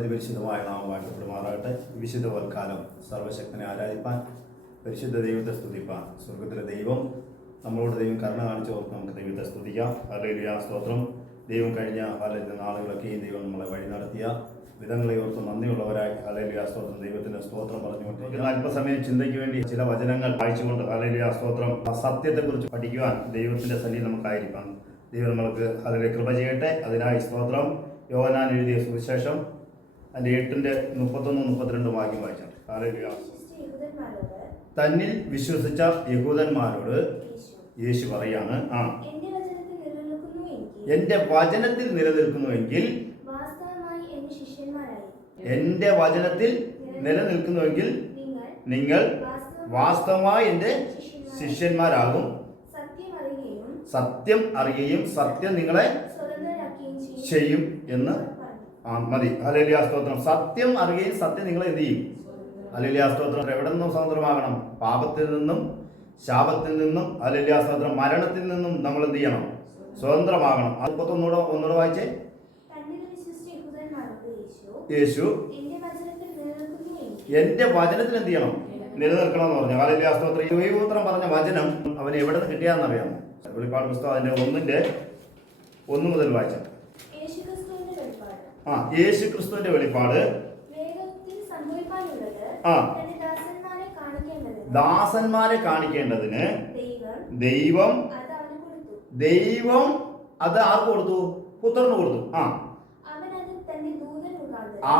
അതിപരിശുദ്ധമായ നാമം വാഴ്ത്തപ്പെടുമാറാകട്ടെ. വിശുദ്ധ വൽക്കാലം സർവശക്തനെ ആരാധിപ്പാൻ, പരിശുദ്ധ ദൈവത്തെ സ്തുതിപ്പാൻ, സ്വർഗത്തിലെ ദൈവം നമ്മളോട് ദൈവം കരുണ കാണിച്ച് ഓർത്ത് നമുക്ക് ദൈവത്തെ സ്തുതിക്കാം. ഹല്ലേലൂയ, സ്തോത്രം. ദൈവം കഴിഞ്ഞ പല നാളുകളൊക്കെയും ദൈവം നമ്മളെ വഴി നടത്തിയ വിധങ്ങളെ ഓർത്ത് നന്ദിയുള്ളവരായി ഹല്ലേലൂയ, സ്തോത്രം. ദൈവത്തിന്റെ സ്തോത്രം പറഞ്ഞുകൊണ്ട് അല്പസമയം ചിന്തയ്ക്ക് വേണ്ടി ചില വചനങ്ങൾ വായിച്ചുകൊണ്ട് ഹല്ലേലൂയ, സ്തോത്രം, സത്യത്തെക്കുറിച്ച് പഠിക്കുവാൻ ദൈവത്തിന്റെ സന്നിധി നമുക്കായിരിക്കാം. ദൈവം നമ്മൾക്ക് അതിലെ കൃപ ചെയ്യട്ടെ. അതിനായി സ്തോത്രം. യോഹന്നാൻ എഴുതിയ സുവിശേഷം അതിന്റെ 8:31-32 വാക്യം വായിച്ചാണ്. ഹല്ലേലൂയ. തന്നിൽ വിശ്വസിച്ച യഹൂദന്മാരോട് യേശു പറയാണ്, എന്റെ വചനത്തിൽ നിലനിൽക്കുന്നുവെങ്കിൽ, എന്റെ വചനത്തിൽ നിലനിൽക്കുന്നുവെങ്കിൽ നിങ്ങൾ വാസ്തവമായി എന്റെ ശിഷ്യന്മാരാകും. സത്യം അറിയുകയും സത്യം നിങ്ങളെ ചെയ്യും എന്ന് മതി. ഹല്ലേലൂയ, സ്തോത്രം. സത്യം അറിയുകയും സത്യം നിങ്ങളെ എന്ത് ചെയ്യും? ഹല്ലേലൂയ, സ്തോത്രം. എവിടെ നിന്നും സ്വതന്ത്രമാകണം? പാപത്തിൽ നിന്നും, ശാപത്തിൽ നിന്നും, ഹല്ലേലൂയ, സ്തോത്രം, മരണത്തിൽ നിന്നും നമ്മൾ എന്ത് ചെയ്യണം? സ്വതന്ത്രമാകണം. 31 വായിച്ചേ. യേശു എന്റെ വചനത്തിൽ എന്ത് ചെയ്യണം? നിലനിൽക്കണം എന്ന് പറഞ്ഞു. ഹല്ലേലൂയ, സ്തോത്രം. ദൈവപുത്രൻ പറഞ്ഞ വചനം അവന് എവിടെ നിന്ന് കിട്ടിയാന്നറിയാമോ? വെളിപ്പാട് പുസ്തകം അതിന്റെ 1 മുതൽ വായിച്ചാൽ യേശു ക്രിസ്തുവിന്റെ വെളിപ്പാട് ദാസന്മാരെ കാണിക്കേണ്ടതിന് ദൈവം അത് ആർക്ക് കൊടുത്തു? പുത്രന് കൊടുത്തു.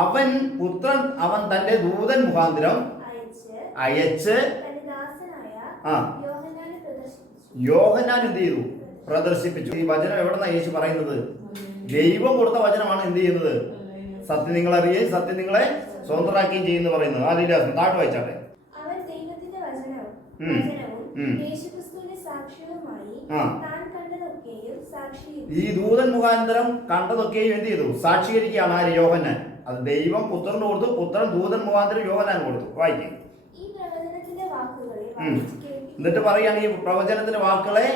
അവൻ തന്റെ ദൂതൻ മുഖാന്തരം അയച്ച് യോഹന്നാൻ എന്ത് ചെയ്തു? പ്രദർശിപ്പിച്ചു. ഈ വചനം എവിടെന്നാ യേശു പറയുന്നത്? ദൈവം കൊടുത്ത വചനമാണ് എന്ത് ചെയ്യുന്നത്? സത്യം നിങ്ങൾ അറിയുകയും സത്യം നിങ്ങളെ സ്വതന്ത്രമാക്കുകയും ചെയ്യുന്നു പറയുന്നത്. ഹല്ലേലൂയ. താഴെ വായിച്ചാട്ടെ. ഈ ദൂതൻ മുഖാന്തരം കണ്ടതൊക്കെയും എന്ത് ചെയ്തു? സാക്ഷീകരിക്കുകയാണ്. ആര്? യോഹന്നാൻ. അത് ദൈവം പുത്രന് കൊടുത്തു, പുത്രൻ ദൂതൻ മുഖാന്തരം യോഹന്നാൻ കൊടുത്തു. വായിക്കും. എന്നിട്ട് പറയാണ്, ഈ പ്രവചനത്തിന്റെ വാക്കുകളെ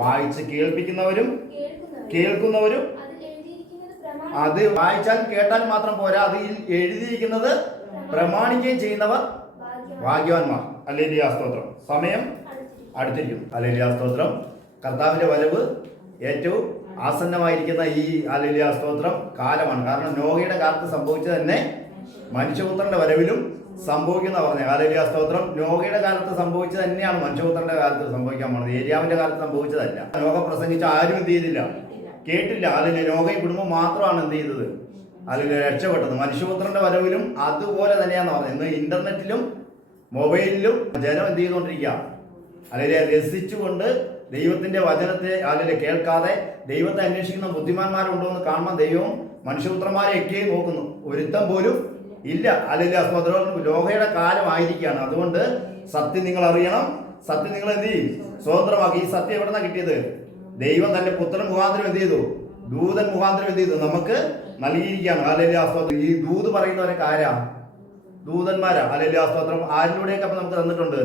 വായിച്ച് കേൾപ്പിക്കുന്നവരും കേൾക്കുന്നവരും, അത് വായിച്ചാൽ കേട്ടാൽ മാത്രം പോരാ, അതിൽ എഴുതിയിരിക്കുന്നത് പ്രമാണിക്കുകയും ചെയ്യുന്നവർ ഭാഗ്യവാന്മാർ. ഹല്ലേലൂയ, സ്തോത്രം. സമയം അടുത്തിരിക്കുന്നു. ഹല്ലേലൂയ, സ്തോത്രം. കർത്താവിന്റെ വരവ് ഏറ്റവും ആസന്നമായിരിക്കുന്ന ഈ ഹല്ലേലൂയ, സ്തോത്രം കാലമാണ്. കാരണം നോഹയുടെ കാലത്ത് സംഭവിച്ചത് തന്നെ മനുഷ്യപുത്രന്റെ വരവിലും സംഭവിക്കുന്ന പറഞ്ഞ. ഹല്ലേലൂയ, സ്തോത്രം. നോഹയുടെ കാലത്ത് സംഭവിച്ചത് തന്നെയാണ് മനുഷ്യപുത്രന്റെ കാലത്ത് സംഭവിക്കാൻ പോകുന്നത്. ഏലിയാവിന്റെ കാലത്ത് സംഭവിച്ചതല്ല. നോഹ പ്രസംഗിച്ച ആരും എന്ത് ചെയ്തില്ല? കേട്ടില്ല. അതിന് നോഹയും കുടുംബം മാത്രമാണ് എന്ത് ചെയ്തത്? അതിൽ രക്ഷപ്പെട്ടത്. മനുഷ്യപുത്രന്റെ വരവിലും അതുപോലെ തന്നെയാന്ന് പറഞ്ഞത്. ഇന്ന് ഇന്റർനെറ്റിലും മൊബൈലിലും ജനം എന്ത് ചെയ്തുകൊണ്ടിരിക്കുക? അല്ലെങ്കിൽ രസിച്ചുകൊണ്ട് ദൈവത്തിന്റെ വചനത്തെ അല്ലെങ്കിൽ കേൾക്കാതെ ദൈവത്തെ അന്വേഷിക്കുന്ന ബുദ്ധിമാന്മാരുണ്ടോ എന്ന് കാണുമ്പോൾ ദൈവം മനുഷ്യപുത്രന്മാരെ ഒക്കെ നോക്കുന്നു. ഒരുത്തം പോലും ഇല്ല. അല്ലെങ്കിൽ ലോഹയുടെ കാലമായിരിക്കുകയാണ്. അതുകൊണ്ട് സത്യം നിങ്ങൾ അറിയണം, സത്യം നിങ്ങൾ എന്ത് ചെയ്യും? സ്വതന്ത്രമാക്കി. ഈ സത്യം എവിടെ നിന്നാണ് കിട്ടിയത്? ദൈവം തന്റെ പുത്രൻ മുഖാന്തരം എന്ത് ചെയ്തു? ദൂതൻ മുഖാന്തരം എന്ത് ചെയ്തു? നമുക്ക് നൽകിയിരിക്കുകയാണ്. ഹല്ലേലൂയ, സ്തോത്രം. ഈ ദൂത് പറയുന്നവരൊക്കെ ആരാ? ദൂതന്മാരാ. ഹല്ലേലൂയ, സ്തോത്രം. ആരിലൂടെയൊക്കെ അപ്പൊ നമുക്ക് തന്നിട്ടുണ്ട്?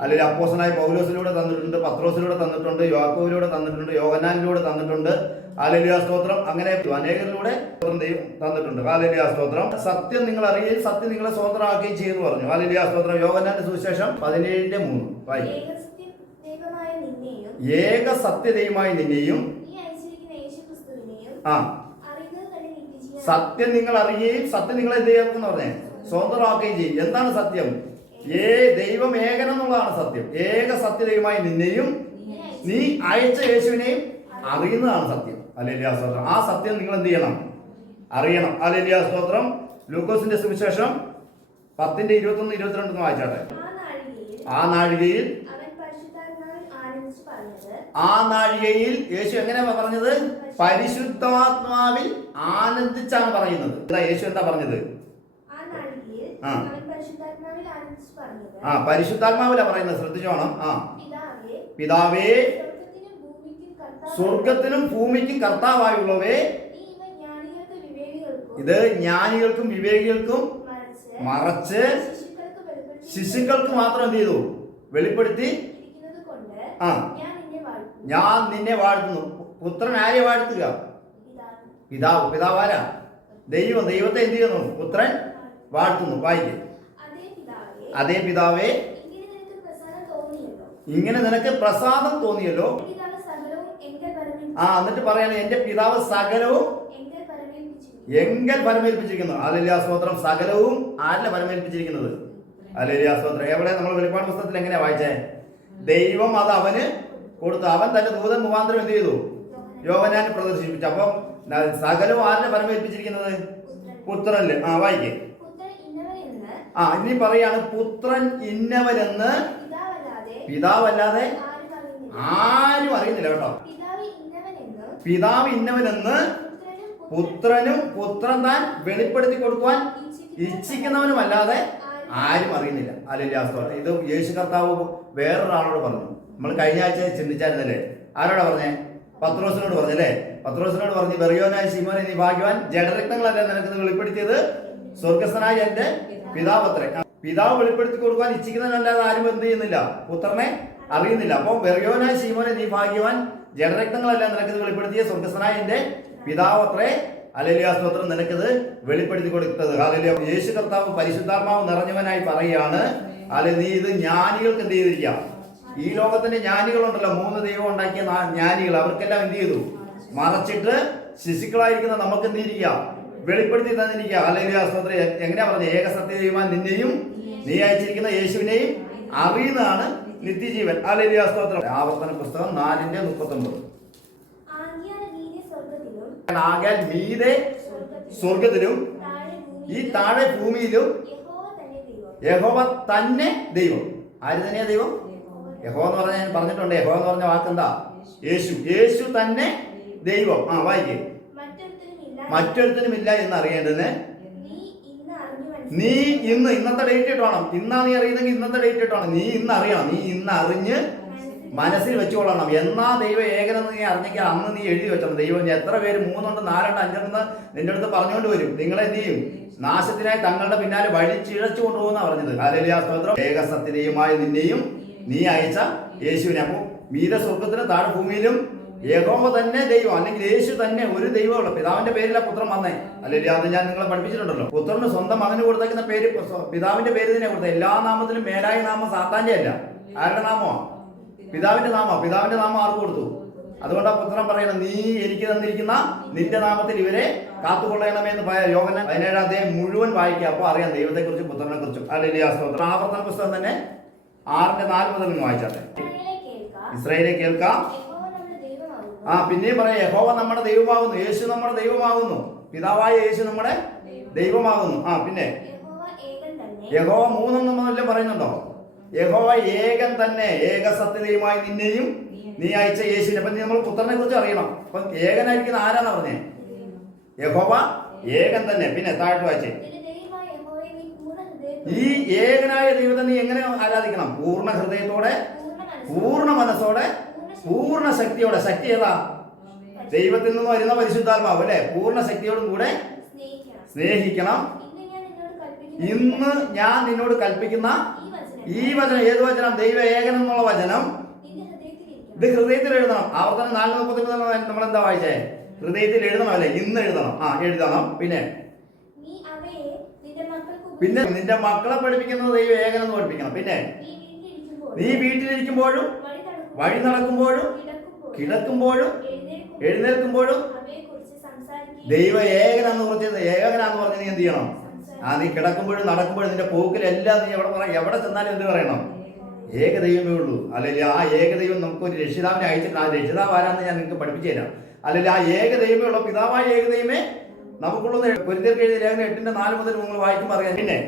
അല്ലെങ്കിൽ അപ്പോസ്തലനായ പൗലോസിലൂടെ തന്നിട്ടുണ്ട്, പത്രോസിലൂടെ തന്നിട്ടുണ്ട്, യാക്കോബിലൂടെ തന്നിട്ടുണ്ട്, യോഹന്നാനിലൂടെ തന്നിട്ടുണ്ട്. ഹല്ലേലൂയ, സ്തോത്രം. അങ്ങനെ അനേകരിലൂടെ ദൈവം തന്നിട്ടുണ്ട്. ഹല്ലേലൂയ, സ്തോത്രം. സത്യം നിങ്ങൾ അറിയുകയും സത്യം നിങ്ങളെ സ്വതന്ത്രമാക്കുകയും ചെയ്യുമെന്ന് പറഞ്ഞു. ഹല്ലേലൂയ, സ്തോത്രം. യോഹന്നാന്റെ സുവിശേഷം 17:3 വായിക്കും. ഏക സത്യദൈവമായ നിന്നെയും സത്യം നിങ്ങൾ അറിയുകയും സത്യം നിങ്ങളെ എന്ത് ചെയ്യുമെന്ന് പറഞ്ഞേ? സ്വതന്ത്രമാക്കുകയും ചെയ്യും. എന്താണ് സത്യം? ദൈവം ഏകനെന്നുള്ളതാണ് സത്യം. ഏക സത്യദൈവമായി നിന്നെയും നീ അയച്ച യേശുവിനെയും അറിയുന്നതാണ് സത്യം. ഹല്ലേലൂയ, സ്തോത്രം. ആ സത്യം നിങ്ങൾ എന്ത് ചെയ്യണം? അറിയണം. ഹല്ലേലൂയ, സ്തോത്രം. ലൂക്കോസിന്റെ സുവിശേഷം 10:21-22 വായിച്ചാട്ടെ. ആ നാഴികയിൽ യേശു എങ്ങനെയാ പറഞ്ഞത്? പരിശുദ്ധാത്മാവിൽ ആനന്ദിച്ചാണ് പറയുന്നത്. യേശു എന്താ പറഞ്ഞത്? പരിശുദ്ധാത്മാവിലാ പറയുന്നത്. ശ്രദ്ധിച്ചോണം. പിതാവേ, സ്വർഗത്തിനും ഭൂമിക്കും കർത്താവായുള്ളവേ, ഇത് ജ്ഞാനികൾക്കും വിവേകികൾക്കും മറച്ച് ശിശുക്കൾക്ക് മാത്രം എന്ത് ചെയ്തു? വെളിപ്പെടുത്തി ഞാൻ നിന്നെ വാഴ്ത്തുന്നു. പുത്രൻ ആരെ വാഴ്ത്തുക? പിതാവ്. പിതാവാരാ? ദൈവത്തെ എന്ത് ചെയ്യുന്നു? പുത്രൻ വാഴ്ത്തുന്നു. വായിക്കേ. അതേ പിതാവേ, ഇങ്ങനെ നിനക്ക് പ്രസാദം തോന്നിയല്ലോ. എന്നിട്ട് പറയാണ് എന്റെ പിതാവ് സകലവും എങ്കൽ പരമേൽപ്പിച്ചിരിക്കുന്നു. ഹല്ലേലൂയ സ്തോത്രം. സകലവും ആരിലെ പരമേൽപ്പിച്ചിരിക്കുന്നത്? ഹല്ലേലൂയ സ്തോത്രം. എവിടെ നമ്മൾ വെളിപ്പാട് പുസ്തകത്തിൽ എങ്ങനെയാ വായിച്ചേ? ദൈവം അത് അവന് കൊടുത്തു. അവൻ തന്റെ ദൂതൻ മുഖാന്തരം എന്ത് ചെയ്തു? യോഹന്നാനെ പ്രദർശിപ്പിച്ചു. അപ്പം സകലവും ആരിനെ പരമേൽപ്പിച്ചിരിക്കുന്നത്? പുത്രനില്. വായിക്കേ. ഇനി പറയാണ് പുത്രൻ ഇന്നവനെന്ന് പിതാവല്ലാതെ ആരും അറിയുന്നില്ല കേട്ടോ. പിതാവ് ഇന്നവനെന്ന് പുത്രനും പുത്രൻ താൻ വെളിപ്പെടുത്തി കൊടുക്കുവാൻ ഇച്ഛിക്കുന്നവനുമല്ലാതെ ആരും അറിയുന്നില്ല. ഹല്ലേലൂയ സ്തോത്രം. ഇത് യേശു കർത്താവ് വേറൊരാളോട് പറഞ്ഞു. നമ്മൾ കഴിഞ്ഞ ആഴ്ച ചിന്തിച്ചായിരുന്നല്ലേ? ആരോടാ പറഞ്ഞേ? പത്രോസിനോട് പറഞ്ഞല്ലേ? പത്രോസിനോട് പറഞ്ഞു, ബെറിയോനായ ശിമോനെ നീ ഭാഗ്യവാൻ, ജഡരക്തങ്ങളല്ല നിനക്ക് വെളിപ്പെടുത്തിയത് സ്വർഗസ്ഥനായ എന്റെ പിതാവത്രേ. പിതാവ് വെളിപ്പെടുത്തി കൊടുക്കാൻ ഇച്ഛിക്കുന്നതല്ലാതെ ആരും എന്ത് ചെയ്യുന്നില്ല? പുത്രനെ അറിയുന്നില്ല. അപ്പോൾ ബെറിയോനായ ശിമോനെ നീ ഭാഗ്യവാൻ, ജഡരക്തങ്ങളല്ല നിനക്കിത് വെളിപ്പെടുത്തിയ സ്വർഗസ്ഥനായ എന്റെ പിതാവത്രേ. ഹല്ലേലൂയ സ്തോത്രം. നിനക്കിത് വെളിപ്പെടുത്തി കൊടുത്തത്. ഹല്ലേലൂയ. യേശു കർത്താവ് പരിശുദ്ധാത്മാവ് നിറഞ്ഞവനായി പറയുകയാണ്, നീ ഇത് ജ്ഞാനികൾക്ക് എന്ത് ചെയ്തിരിക്കാം? ഈ ലോകത്തിന്റെ ജ്ഞാനികളുണ്ടല്ലോ, 3 ദൈവം ഉണ്ടാക്കിയ ജ്ഞാനികൾ, അവർക്കെല്ലാം എന്ത് ചെയ്തു? മറച്ചിട്ട് ശിശുക്കളായിരിക്കുന്ന നമുക്ക് എന്ത് ചെയ്തിരിക്കാം? വെളിപ്പെടുത്തി തന്നിരിക്കുക. ഹല്ലേലൂയ സ്തോത്രം. എങ്ങനെയാ പറഞ്ഞത്? ഏകസത്യ ദൈവം നിന്നെയും നീ അയച്ചിരിക്കുന്ന യേശുവിനെയും അറിയുന്നതാണ് നിത്യജീവൻ. ഹല്ലേലൂയ സ്തോത്രം. ആവർത്തന പുസ്തകം 4:39. ആകയാൽ മീതെ സ്വർഗത്തിലും ഈ താഴെ ഭൂമിയിലും യഹോവ തന്നെ ദൈവം. ആര് തന്നെയാ ദൈവം? യഹോവ എന്ന് പറഞ്ഞാൽ ഞാൻ പറഞ്ഞിട്ടുണ്ട്. യഹോവ എന്ന് പറഞ്ഞ വാക്കെന്താ? യേശു തന്നെ ദൈവം. വായിക്കേ. മറ്റൊരുത്തനുമില്ല എന്ന് അറിയേണ്ടതിന് നീ ഇന്നത്തെ ഡേറ്റ് ഇട്ടോണം. ഇന്നാ നീ അറിയുന്നെങ്കിൽ ഇന്നത്തെ ഡേറ്റ് ഇട്ടോണം. നീ ഇന്ന് അറിയണം. നീ ഇന്ന് അറിഞ്ഞ് മനസ്സിൽ വെച്ചുകൊള്ളണം. എന്നാ ദൈവം ഏകനെന്ന് നീ അറിഞ്ഞെങ്കിൽ അന്ന് നീ എഴുതി വെച്ചോണം. ദൈവം എത്ര പേര് 3 ഉണ്ട് 4 ഉണ്ട് 5 ഉണ്ട് നിന്റെ അടുത്ത് പറഞ്ഞുകൊണ്ട് വരും. നിങ്ങളെന്ത് ചെയ്യും? നാശത്തിനായി തങ്ങളുടെ പിന്നാലെ വഴി ചിഴച്ചു കൊണ്ടുപോകുന്ന പറഞ്ഞത്. ഹല്ലേലൂയ സ്തോത്രം. ഏകസത്യതയുമായി നിന്നെയും നീ അയച്ച യേശുവിനെ. അപ്പോൾ മീതെ സ്വർഗത്തിലും താഴെ ഭൂമിയിലും യഹോവ തന്നെ ദൈവം, അല്ലെങ്കിൽ യേശു തന്നെ ഒരു ദൈവമുള്ള. പിതാവിന്റെ പേരില പുത്രൻ വന്നേ. അല്ലെങ്കിൽ അത് ഞാൻ നിങ്ങളെ പഠിപ്പിച്ചിട്ടുണ്ടല്ലോ. പുത്രന് സ്വന്തം മകന് കൊടുത്തേക്കുന്ന പേര് പിതാവിന്റെ പേര് തന്നെ കൊടുത്തത്. എല്ലാ നാമത്തിലും മേലായ നാമം സാത്താന്റെ അല്ല. ആരുടെ നാമമാണ്? പിതാവിന്റെ നാമം. പിതാവിന്റെ നാമം ആർക്ക് കൊടുത്തു? അതുകൊണ്ടാ പുത്രൻ പറയണം, നീ എനിക്ക് തന്നിരിക്കുന്ന നിന്റെ നാമത്തിൽ ഇവരെ കാത്തുകൊള്ളണമെന്ന് യോഹന്നാൻ 17 മുഴുവൻ വായിക്കുക. അപ്പൊ അറിയാം ദൈവത്തെ കുറിച്ചും പുത്രനെ കുറിച്ചും. ഹല്ലേലൂയ സ്തോത്രം. ആവർത്തന പുസ്തകം തന്നെ 6:4 മുതൽ വായിച്ചാട്ടെ. ഇസ്രായേലെ കേൾക്കാം. പിന്നെയും പറയാം, യഹോവ നമ്മുടെ ദൈവമാകുന്നു. യേശു നമ്മുടെ ദൈവമാകുന്നു. പിതാവായ യേശു നമ്മുടെ ദൈവമാകുന്നു. പിന്നെ യഹോവ 3 മുതൽ പറയുന്നുണ്ടോ? യഹോവ ഏകൻ തന്നെ, ഏക സത്യതയുമായി നിന്നെയും നീ അയച്ച യേശുവിനെ. അപ്പൊ നമ്മൾ പുത്രനെ കുറിച്ച് അറിയണം. അപ്പൊ ഏകനായിരിക്കുന്ന ആരാന്ന് പറഞ്ഞേ? യഹോവ ഏകൻ തന്നെ. പിന്നെ താഴോട്ട് വായിച്ചേ. ഈ ഏകനായ ദൈവത്തെ നീ എങ്ങനെ ആരാധിക്കണം? പൂർണ്ണ ഹൃദയത്തോടെ, പൂർണ്ണ മനസ്സോടെ, പൂർണ്ണ ശക്തിയോടെ. ശക്തി ഏതാ? ദൈവത്തിൽ നിന്ന് വരുന്ന പരിശുദ്ധാത്മാവ് അല്ലെ? പൂർണ്ണ ശക്തിയോടും കൂടെ സ്നേഹിക്കണം. ഇന്ന് ഞാൻ നിന്നോട് കൽപ്പിക്കുന്ന ഈ വചനം. ഏത് വചനം? ദൈവ ഏകൻ എന്നുള്ള വചനം ഇത് ഹൃദയത്തിൽ എഴുതണം. ആവർത്തനം 4:39 നമ്മൾ എന്താ വായിച്ചേ? ഹൃദയത്തിൽ എഴുതണം അല്ലെ? ഇന്ന് എഴുതണം. എഴുതണം. പിന്നെ നിന്റെ മക്കളെ പഠിപ്പിക്കുന്നത് ദൈവ ഏകൻ എന്ന് പഠിപ്പിക്കണം. പിന്നെ നീ വീട്ടിലിരിക്കുമ്പോഴും വഴി നടക്കുമ്പോഴും കിടക്കുമ്പോഴും എഴുന്നേൽക്കുമ്പോഴും ദൈവ ഏകനാന്ന് പറഞ്ഞത്. ഏകനാന്ന് പറഞ്ഞ് നീ എന്ത് ചെയ്യണം? നീ കിടക്കുമ്പോഴും നടക്കുമ്പോഴും നിന്റെ പോക്കിലെല്ലാം നീ എവിടെ ചെന്നാലും എന്ത് പറയണം? ഏകദൈവമേ ഉള്ളൂ. അല്ലെങ്കിൽ ആ ഏകദൈവം നമുക്കൊരു രക്ഷിതാവിനെ അയച്ചിട്ട് ആ രക്ഷിതാവ് ആരാന്ന് ഞാൻ നിങ്ങൾക്ക് പഠിപ്പിച്ചു തരാം. അല്ലെങ്കിൽ ആ ഏകദൈവമേ ഉള്ള പിതാവായ ഏകദൈവമേ നമുക്കുള്ള കൊരിന്ത്യർക്ക് എഴുതിയ ലേഖനം 8:4 മുതൽ നിങ്ങൾ വായിക്കുമ്പോൾ അറിയാം. പിന്നെ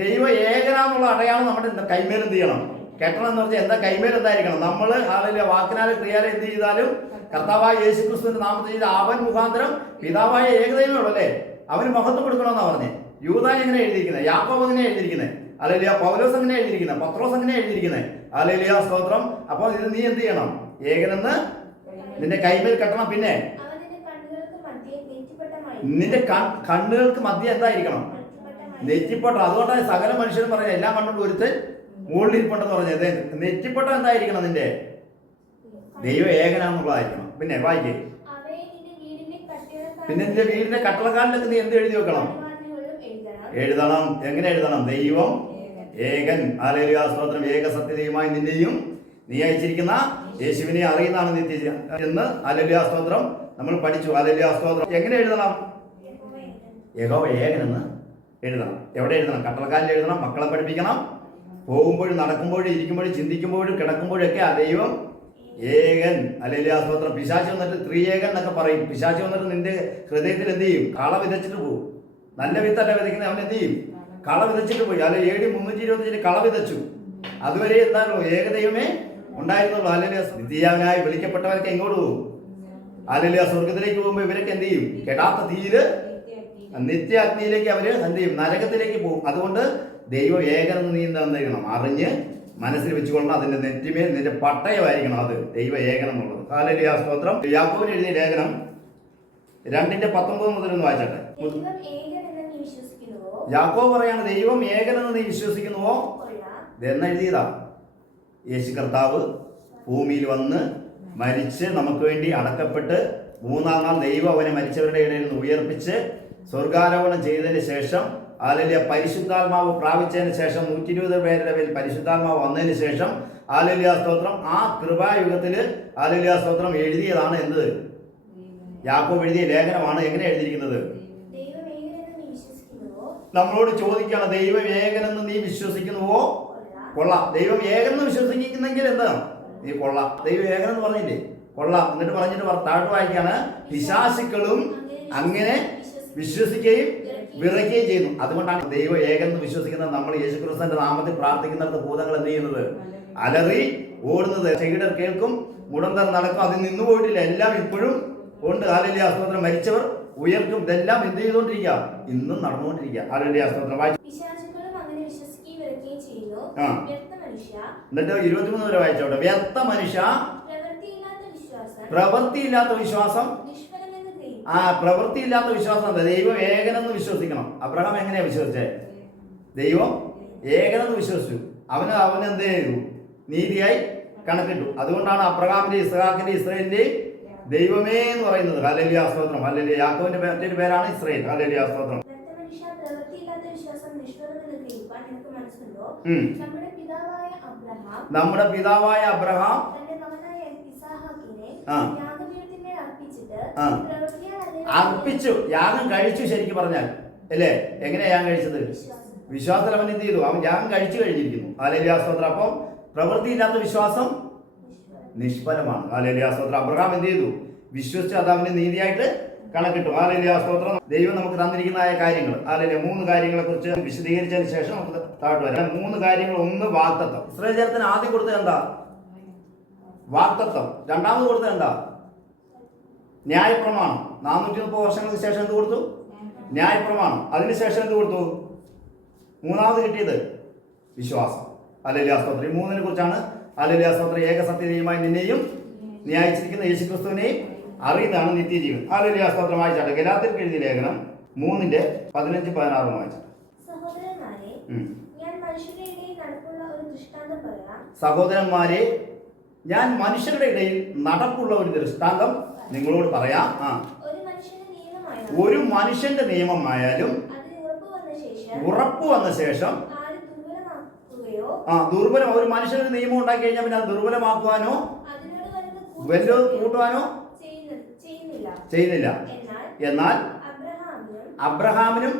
ദൈവ ഏകനാന്നുള്ള അടയാളം നമ്മുടെ കൈമേൽ എന്ത് ചെയ്യണം? കെട്ടണം എന്ന് പറഞ്ഞാൽ എന്താ? കൈമേൽ എന്തായിരിക്കണം? നമ്മൾ ആളിലെ വാക്കിനാലും ക്രിയാലും എന്ത് ചെയ്താലും കർത്താവായ യേശു ക്രിസ്തുവിന്റെ നാമത്തിൽ ചെയ്ത അവൻ മുഖാന്തരം പിതാവായ ഏകദൈവമേ ഉള്ളല്ലേ, അവന് മഹത്വം കൊടുക്കണമെന്നാ പറഞ്ഞേ. യൂദാ എങ്ങനെ എഴുതിയിരിക്കുന്നത്? യാക്കോബ് എങ്ങനെ എഴുതിയിരിക്കുന്നത്? ഹല്ലേലൂയ. പൗലോസ് എങ്ങനെ എഴുതിയിരിക്കുന്നത്? പത്രോസ് എങ്ങനെ എഴുതിയിരിക്കുന്നത്? ഹല്ലേലൂയ സ്തോത്രം. അപ്പോൾ ഇത് നീ എന്ത് ചെയ്യണം? ഏകനെന്ന് നിന്റെ കൈമേൽ കെട്ടണം. പിന്നെ നിന്റെ കണ്ണുകൾക്ക് മധ്യ എന്തായിരിക്കണം? നെറ്റിപ്പട്ടം. അതുകൊണ്ടാണ് സകല മനുഷ്യരും പറഞ്ഞത് എല്ലാ കണ്ണുകൊണ്ട് ഒരുത്തൻ മുകളിലിരിപ്പുണ്ടെന്ന് പറഞ്ഞത്. നെറ്റിപ്പട്ടം എന്തായിരിക്കണം? നിന്റെ ദൈവം ഏകനാന്നുള്ളതായിരിക്കണം. പിന്നെ വായിക്കേ. പിന്നെ നിന്റെ വീടിന്റെ കട്ടളക്കാലിലൊക്കെ നീ എന്ത് എഴുതി വെക്കണം? എഴുതണം. എങ്ങനെ എഴുതണം? ദൈവം ഏകൻ. ഹല്ലേലൂയ സ്തോത്രം. ഏക സത്യദൈവമായി നിന്നെയും നീ അയച്ചിരിക്കുന്ന യേശുവിനെ അറിയുന്നതാണ് നിത്യ എന്ന് ഹല്ലേലൂയ സ്തോത്രം നമ്മൾ പഠിച്ചു. ഹല്ലേലൂയ സ്തോത്രം. എങ്ങനെ എഴുതണം? യഹോവ ഏകനെന്ന് എഴുതണം. എവിടെ എഴുതണം? കട്ടളക്കാലിൽ എഴുതണം. മക്കളെ പഠിപ്പിക്കണം. പോകുമ്പോഴും നടക്കുമ്പോഴും ഇരിക്കുമ്പോഴും ചിന്തിക്കുമ്പോഴും കിടക്കുമ്പോഴും ഒക്കെ ആ ദൈവം ഏകൻ. ഹല്ലേലൂയ സ്തോത്രം. പിശാച് വന്നിട്ട് ത്രിയേകൻ എന്നൊക്കെ പറയും. പിശാച് വന്നിട്ട് നിന്റെ ഹൃദയത്തിൽ എന്ത് ചെയ്യും? കള വിതച്ചിട്ട് പോകും. നല്ല വിത്തല്ല വിതയ്ക്കുന്നത്, അവൻ എന്ത് ചെയ്യും? കള വിതച്ചിട്ട് പോയി. അല്ലെ AD 325 കള വിതച്ചു. അതുവരെ എന്താണോ ഏകദൈവമേ ഉണ്ടായിരുന്നുള്ളൂ. ഹല്ലേലൂയ. നിത്യയാവനായി വിളിക്കപ്പെട്ടവരൊക്കെ എങ്ങോട്ട് പോകും? ഹല്ലേലൂയ. സ്വർഗത്തിലേക്ക് പോകുമ്പോൾ ഇവരൊക്കെ എന്ത് ചെയ്യും? കെടാത്ത തീയില് നിത്യ അഗ്നിയിലേക്ക് അവര് എന്ത് ചെയ്യും? നരകത്തിലേക്ക് പോകും. അതുകൊണ്ട് ദൈവം ഏകനെന്ന് നീ എന്താ ചെയ്യണം? അറിഞ്ഞ് മനസ്സിൽ വെച്ചുകൊള്ളണം. അതിന്റെ നെറ്റിമേൽ നിന്റെ പട്ടയമായിരിക്കണം അത് ദൈവ ഏകനം എന്നുള്ളത്. ഹല്ലേലൂയ സ്തോത്രം. യാക്കോബിന് എഴുതിയ ലേഖനം 2:19 മുതൽ ഒന്ന് വായിച്ചട്ടെ. യാക്കോബ് പറയാണ് ദൈവം ഏകനെന്ന് നീ വിശ്വസിക്കുന്നുവോ എന്ന് എഴുതിയതാ. യേശു കർത്താവ് ഭൂമിയിൽ വന്ന് മരിച്ച് നമുക്ക് വേണ്ടി അടക്കപ്പെട്ട് 3-ാം നാൾ ദൈവം അവനെ മരിച്ചവരുടെ ഇടയിൽ നിന്ന് ഉയർപ്പിച്ച് സ്വർഗാരോഹണം ചെയ്തതിന് ശേഷം ഹല്ലേലൂയ പരിശുദ്ധാത്മാവ് പ്രാപിച്ചതിന് ശേഷം 120 പേരുടെ പേരിൽ പരിശുദ്ധാത്മാവ് വന്നതിന് ശേഷം ഹല്ലേലൂയ സ്തോത്രം ആ കൃപായുഗത്തിൽ ഹല്ലേലൂയ സ്തോത്രം എഴുതിയതാണ് എന്ത്? യാക്കോബ് എഴുതിയ ലേഖനമാണ്. എങ്ങനെ എഴുതിയിരിക്കുന്നത്? നമ്മളോട് ചോദിക്കുകയാണ് ദൈവം ഏകനെന്ന് നീ വിശ്വസിക്കുന്നുവോ? കൊള്ളാം. ദൈവം ഏകനെന്ന് വിശ്വസിക്കുന്നെങ്കിൽ എന്താ? നീ കൊള്ളാം. ദൈവം ഏകനെന്ന് പറഞ്ഞില്ലേ? കൊള്ളാം. എന്നിട്ട് പറഞ്ഞിട്ട് താഴോട്ട് വായിക്കാണ് പിശാചുക്കളും അങ്ങനെ വിശ്വസിക്കുകയും വിറയ്ക്കുകയും ചെയ്യുന്നു. അതുകൊണ്ടാണ് ദൈവം ഏകനെന്ന് വിശ്വസിക്കുന്നത്. നമ്മൾ യേശുക്രിസ്തുവിന്റെ നാമത്തിൽ പ്രാർത്ഥിക്കുന്നിടത്ത് ഭൂതങ്ങൾ എന്ത് ചെയ്യുന്നത്? അലറി ഓടുന്നത്. ചെകിടർ കേൾക്കും, മുടന്തർ നടക്കും. അതിൽ നിന്നു പോയിട്ടില്ല. എല്ലാം ഇപ്പോഴും ഉണ്ട്. ഹല്ലേലൂയ സ്തോത്രം. മരിച്ചവർ ഉയർക്കും. ഇതെല്ലാം എന്ത് ചെയ്തുകൊണ്ടിരിക്കുക? ഇന്നും നടന്നുകൊണ്ടിരിക്കുക. ഹല്ലേലൂയ സ്തോത്രം. എന്നിട്ട് 23 വരെ വായിച്ചോട്ടെ. വ്യർത്ഥ മനുഷ്യ പ്രവൃത്തിയില്ലാത്ത വിശ്വാസം. പ്രവൃത്തിയില്ലാത്ത വിശ്വാസം എന്താ? ദൈവം ഏകനെന്ന് വിശ്വസിക്കണം. അബ്രഹാം എങ്ങനെയാ വിശ്വസിച്ചേ? ദൈവം ഏകനെന്ന് വിശ്വസിച്ചു. അവന് എന്ത് ചെയ്തു? നീതിയായി കണക്കിട്ടു. അതുകൊണ്ടാണ് അബ്രഹാമിന്റെ ഇസ്ഹാക്കിന്റെ ഇസ്രായേലിന്റെ ദൈവമേ എന്ന് പറയുന്നത്. ഹല്ലേലൂയ സ്തോത്രം. ഹല്ലേലൂയ. യാക്കോബിന്റെ മറ്റൊരു പേരാണ് ഇസ്രായേൽ. ഹല്ലേലൂയ സ്തോത്രം. നമ്മുടെ പിതാവായ അബ്രഹാം അർപ്പിച്ചു, യാഗം കഴിച്ചു. ശരിക്കും പറഞ്ഞാൽ അല്ലേ? എങ്ങനെയാ യാഗം കഴിച്ചത്? വിശ്വാസത്തിൽ അവൻ എന്ത് ചെയ്തു? അവൻ യാഗം കഴിച്ചു കഴിഞ്ഞിരിക്കുന്നു. ഹല്ലേലൂയ സ്തോത്രം. അപ്പം പ്രവൃത്തിയില്ലാത്ത വിശ്വാസം നിഷ്ഫലമാണ്. ഹല്ലേലൂയ സ്തോത്രം. അബ്രഹാം എന്ത് ചെയ്തു? വിശ്വസിച്ച് അത് അവന് നീതിയായിട്ട് കണക്കിട്ടു. ഹല്ലേലൂയ സ്തോത്രം. ദൈവം നമുക്ക് തന്നിരിക്കുന്ന കാര്യങ്ങൾ ഹല്ലേലൂയ 3 കാര്യങ്ങളെ കുറിച്ച് വിശദീകരിച്ചതിന് ശേഷം നമുക്ക് താഴോട്ട് വരാം. 3 കാര്യങ്ങൾ. ഒന്ന് വാഗ്ദത്തം. ഇസ്രായേൽ ജനത്തിന് ആദ്യം കൊടുത്തത് എന്താ? വാഗ്ദത്തം. രണ്ടാമത് കൊടുത്തത് എന്താ? ന്യായപ്രമാണം. 430 വർഷങ്ങൾക്ക് ശേഷം എന്ത് കൊടുത്തു? ന്യായപ്രമാണം. അതിനുശേഷം എന്ത് കൊടുത്തു? മൂന്നാമത് കിട്ടിയത് വിശ്വാസം. ഹല്ലേലൂയ സ്തോത്രം. ഈ 3-നെ കുറിച്ചാണ് ഹല്ലേലൂയ സ്തോത്രം. ഏക സത്യദൈവമായി നിന്നെയും നീ അയച്ചിരിക്കുന്ന യേശുക്രിസ്തുവിനെയും അറിയുന്നതാണ് നിത്യജീവൻ. ഹല്ലേലൂയ സ്തോത്രം. വായിച്ചാട്ടെ. ഗലാത്യർക്ക് എഴുതിയ ലേഖനം 3:15-16 വായിച്ചാട്ടെ. സഹോദരന്മാരെ, ഞാൻ മനുഷ്യരുടെ ഇടയിൽ നടപ്പുള്ള ഒരു ദൃഷ്ടാന്തം നിങ്ങളോട് പറയാം. ഒരു മനുഷ്യന്റെ നിയമമായാലും ഉറപ്പ് വന്ന ശേഷം ദുർബലം. ഒരു മനുഷ്യന്റെ നിയമം ഉണ്ടാക്കി കഴിഞ്ഞാൽ പിന്നെ അത് ദുർബലമാക്കുവാനോ വല്ലതും കൂട്ടുവാനോ ചെയ്യുന്നില്ല. എന്നാൽ അബ്രഹാമിനും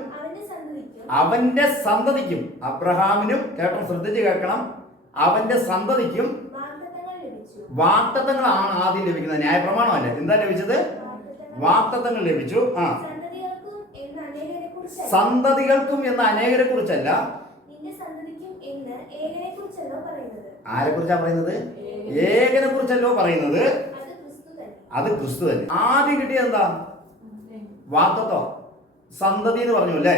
അവന്റെ സന്തതിക്കും, അബ്രഹാമിനും, കേട്ടോ, ശ്രദ്ധിച്ച് കേൾക്കണം, അവന്റെ സന്തതിക്കും വാഗ്ദത്തങ്ങളാണ് ആദ്യം ലഭിക്കുന്നത്. ന്യായപ്രമാണമല്ല. എന്താ ലഭിച്ചത്? വാഗ്ദത്തങ്ങൾ ലഭിച്ചു. സന്തതികൾക്കും എന്ന അനേകരെ കുറിച്ചല്ല. ആരെ കുറിച്ചാ പറയുന്നത്? ഏകനെ കുറിച്ചല്ലോ പറയുന്നത്. അത് ക്രിസ്തു തന്നെ. ആദ്യം കിട്ടിയത് എന്താ? വാഗ്ദത്തം. സന്തതി എന്ന് പറഞ്ഞു അല്ലേ?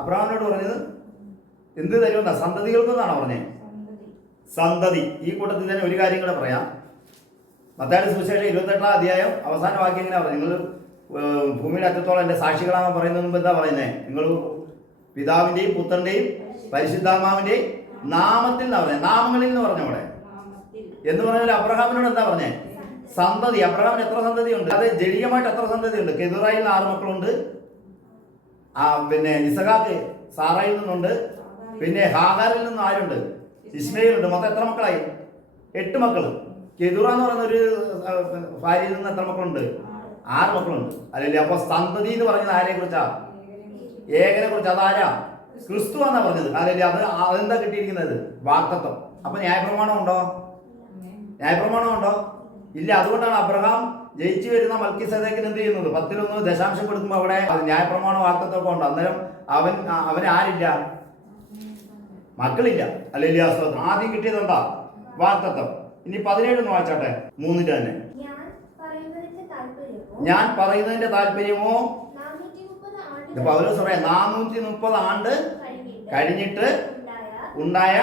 അബ്രഹാമിനോട് പറഞ്ഞത് എന്ത് തരുമെന്നാ? സന്തതികൾക്കെന്നാണോ പറഞ്ഞേ? സന്തതി. ഈ കൂട്ടത്തിൽ തന്നെ ഒരു കാര്യം കൂടെ പറയാം. മത്തായിയുടെ സുവിശേഷം 28-ാം അധ്യായം അവസാന വാക്യം എങ്ങനെയാ പറയുന്നത്? നിങ്ങൾ ഭൂമിയുടെ അറ്റത്തോളം എൻ്റെ സാക്ഷികളാണെന്ന് പറയുന്നതിന് മുമ്പ് എന്താ പറയുന്നത്? നിങ്ങൾ പിതാവിൻ്റെയും പുത്രൻ്റെയും പരിശുദ്ധാത്മാവിൻ്റെയും നാമത്തിൽ എന്നാ പറഞ്ഞത്? നാമങ്ങളിൽ എന്ന് പറഞ്ഞ അവിടെ എന്ന് പറഞ്ഞാൽ അബ്രഹാമിനോട് എന്താ പറഞ്ഞേ? സന്തതി. അബ്രഹാമിന് എത്ര സന്തതിയുണ്ട്? അത് ജഡികമായിട്ട് എത്ര സന്തതിയുണ്ട്? കെതുറായിൽ നിന്ന് 6 മക്കളുണ്ട്. പിന്നെ ഇസഹാക്ക് സാറായിൽ നിന്നുണ്ട്. പിന്നെ ഹാഗാറിൽ നിന്ന് ആരുണ്ട്? ഇസ്മയിലുണ്ട്. മൊത്തം എത്ര മക്കളായി? 8 മക്കൾ. കെതുറ എന്ന് പറയുന്ന ഒരു ഭാര്യയിൽ നിന്ന് എത്ര മക്കളുണ്ട്? 6 മക്കളുണ്ട്. അല്ലല്ലേ? അപ്പൊ സന്തതി എന്ന് പറയുന്നത് ആരെ കുറിച്ചാ? ഏകനെ കുറിച്ച്. അതാരാ? ക്രിസ്തു എന്നാ പറഞ്ഞത്. അല്ലല്ലേ? അതെന്താ കിട്ടിയിരിക്കുന്നത്? വാഗ്ദത്തം. അപ്പൊ ന്യായപ്രമാണം ഉണ്ടോ? ന്യായപ്രമാണം ഉണ്ടോ? ഇല്ല. അതുകൊണ്ടാണ് അബ്രഹാം ജയിച്ചു വരുന്ന മൽക്കീസേദെക്കിന് എന്ത് ചെയ്യുന്നത്? 10-1 ദശാംശം കൊടുക്കുമ്പോൾ അവിടെ ന്യായപ്രമാണ വാഗ്ദത്തമൊക്കെ ഉണ്ട്. അന്നേരം അവന് ആരില്ല? മക്കളില്ല. അല്ലല്ലേ? ആദ്യം കിട്ടിയതുണ്ടാ വാഗ്ദത്തം. ഇനി 17 ഒന്ന് വായിച്ചാട്ടെ, 3-ന്റെ തന്നെ. ഞാൻ പറയുന്നതിന്റെ താല്പര്യമോ പൗലോസ് പറയാം 430 ആണ്ട് കഴിഞ്ഞിട്ട് ഉണ്ടായ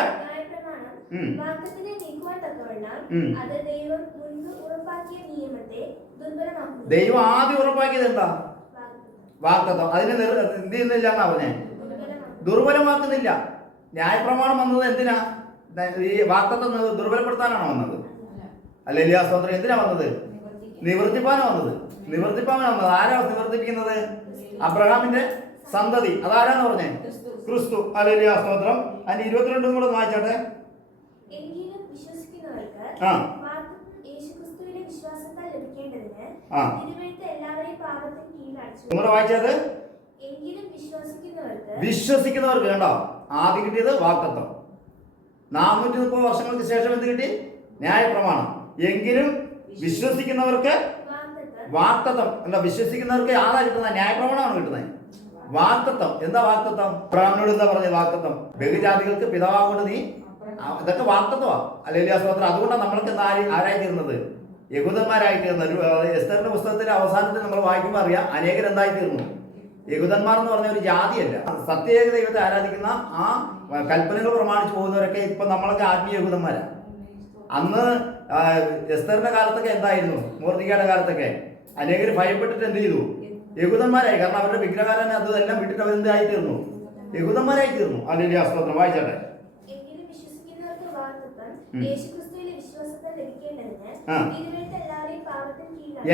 ദൈവം ആദ്യം ഉറപ്പാക്കിയത് എന്താ? വാഗ്ദത്തം. അതിനെ എന്ത് ചെയ്യുന്നില്ല എന്നാ പറഞ്ഞേ? ദുർബലമാക്കുന്നില്ല. ന്യായപ്രമാണം വന്നത് എന്തിനാ? ഈ വാഗ്ദത്തം ദുർബലപ്പെടുത്താനാണോ വന്നത്? അല്ലല്ലേ? സ്തോത്രം. എന്തിനാ വന്നത്? നിവർത്തിപ്പാനാ വന്നത്. നിവർത്തിപ്പാനാ വന്നത്. ആരാ നിവർത്തിപ്പിക്കുന്നത്? അബ്രഹാമിന്റെ സന്തതി. അതാരാന്ന് പറഞ്ഞേ? ക്രിസ്തു. അല്ലല്ലേ? സ്തോത്രം. അതിന് 22 കൂടെ വായിച്ചാട്ടെ. ഒന്നുകൂടെ വായിച്ചത്. വിശ്വസിക്കുന്നവർക്ക്. കണ്ടോ? ആദ്യം കിട്ടിയത് വാഗ്ദത്തം. 430 വർഷങ്ങൾക്ക് ശേഷം എന്ത് കിട്ടി? ന്യായപ്രമാണം. എങ്കിലും വിശ്വസിക്കുന്നവർക്ക് വാഗ്ദത്തം. എന്താ? വിശ്വസിക്കുന്നവർക്ക് ആരാ കിട്ടുന്നത്? ന്യായപ്രമാണമാണ് കിട്ടുന്നത്. വാഗ്ദത്തം. എന്താ വാഗ്ദത്തം? അബ്രഹാമിനോട് എന്താ പറഞ്ഞത്? വാഗ്ദത്തം. ബഹുജാതികൾക്ക് പിതാവാകൊണ്ട് നീ. ഇതൊക്കെ വാഗ്ദത്തമാ. അല്ലല്ലേ? സ്തോത്രം. അതുകൊണ്ടാണ് നമ്മൾക്ക് ആരായി തീർന്നത്? യഹൂദന്മാരായി തീർന്നത്. എസ്തറിന്റെ പുസ്തകത്തിന്റെ അവസാനത്തിൽ നമ്മൾ വായിക്കുമ്പോൾ അറിയാം അനേകർ എന്തായി തീർന്നു? യഹൂദന്മാർ എന്ന് പറഞ്ഞ ഒരു ജാതിയല്ല. സത്യേക ദൈവത്തെ ആരാധിക്കുന്ന ആ കൽപ്പനകൾ പ്രമാണിച്ചു പോകുന്നവരൊക്കെ ഇപ്പൊ നമ്മളൊക്കെ ആത്മീയ യഹൂദന്മാരാണ്. അന്ന് എസ്തറിന്റെ കാലത്തൊക്കെ എന്തായിരുന്നു? മോർദിക്കയുടെ കാലത്തൊക്കെ അനേകർ ഭയപ്പെട്ടിട്ട് എന്ത് ചെയ്തു? യഹൂദന്മാരായി. കാരണം അവരുടെ വിഗ്രഹാരാധന അതെല്ലാം വിട്ടിട്ട് അവരെന്തായി തീർന്നു? യഹൂദന്മാരായി തീർന്നു. അല്ലെങ്കിൽ സ്തോത്രം. വായിച്ചാട്ടെ.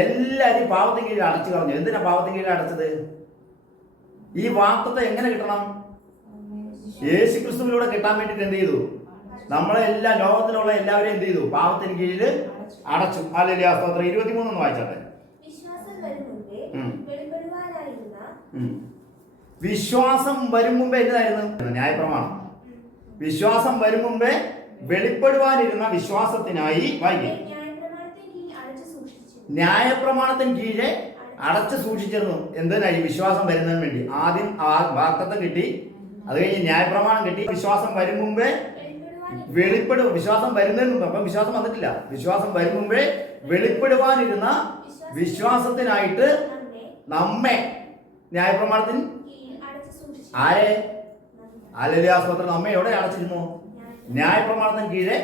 എല്ലാരും പാവത്തിന് കീഴിൽ അടച്ചു കളഞ്ഞു. എന്തിനാ പാവത്തിന് കീഴിൽ അടച്ചത്? ഈ വാഗ്ദത്തം എങ്ങനെ കിട്ടണം? യേശു ക്രിസ്തുവിലൂടെ കിട്ടാൻ വേണ്ടിട്ട് എന്ത് ചെയ്തു? നമ്മളെല്ലാം ലോകത്തിലുള്ള എല്ലാവരെയും എന്ത് ചെയ്തു? പാവത്തിന് കീഴിൽ അടച്ചു. അല്ലെങ്കിൽ സ്തോത്രം. 23 ഒന്ന് വായിച്ചാട്ടെ. വിശ്വാസം വരും മുമ്പേ എന്തായിരുന്നു? ന്യായപ്രമാണം. വിശ്വാസം വരും മുമ്പേ വെളിപ്പെടുവാനിരുന്ന വിശ്വാസത്തിനായി വായിക്കും. ന്യായപ്രമാണത്തിന് കീഴെ അടച്ചു സൂക്ഷിച്ചിരുന്നു. എന്തിനായി? വിശ്വാസം വരുന്നതിന് വേണ്ടി. ആദ്യം വാഗ്ദത്തം കിട്ടി, അത് കഴിഞ്ഞ് ന്യായപ്രമാണം കിട്ടി. വിശ്വാസം വരും മുമ്പേ വിശ്വാസം വരുന്നതിന് മുമ്പ്. അപ്പം വിശ്വാസം വന്നിട്ടില്ല. വിശ്വാസം വരും മുമ്പേ വെളിപ്പെടുവാനിരുന്ന വിശ്വാസത്തിനായിട്ട് നമ്മെ ന്യായപ്രമാണത്തിന് ആരെ? അല്ലല്ലേ? സ്തോത്രം. നമ്മെ എവിടെ അടച്ചിരുന്നു? ന്യായപ്രമാണത്തിന് കീഴെ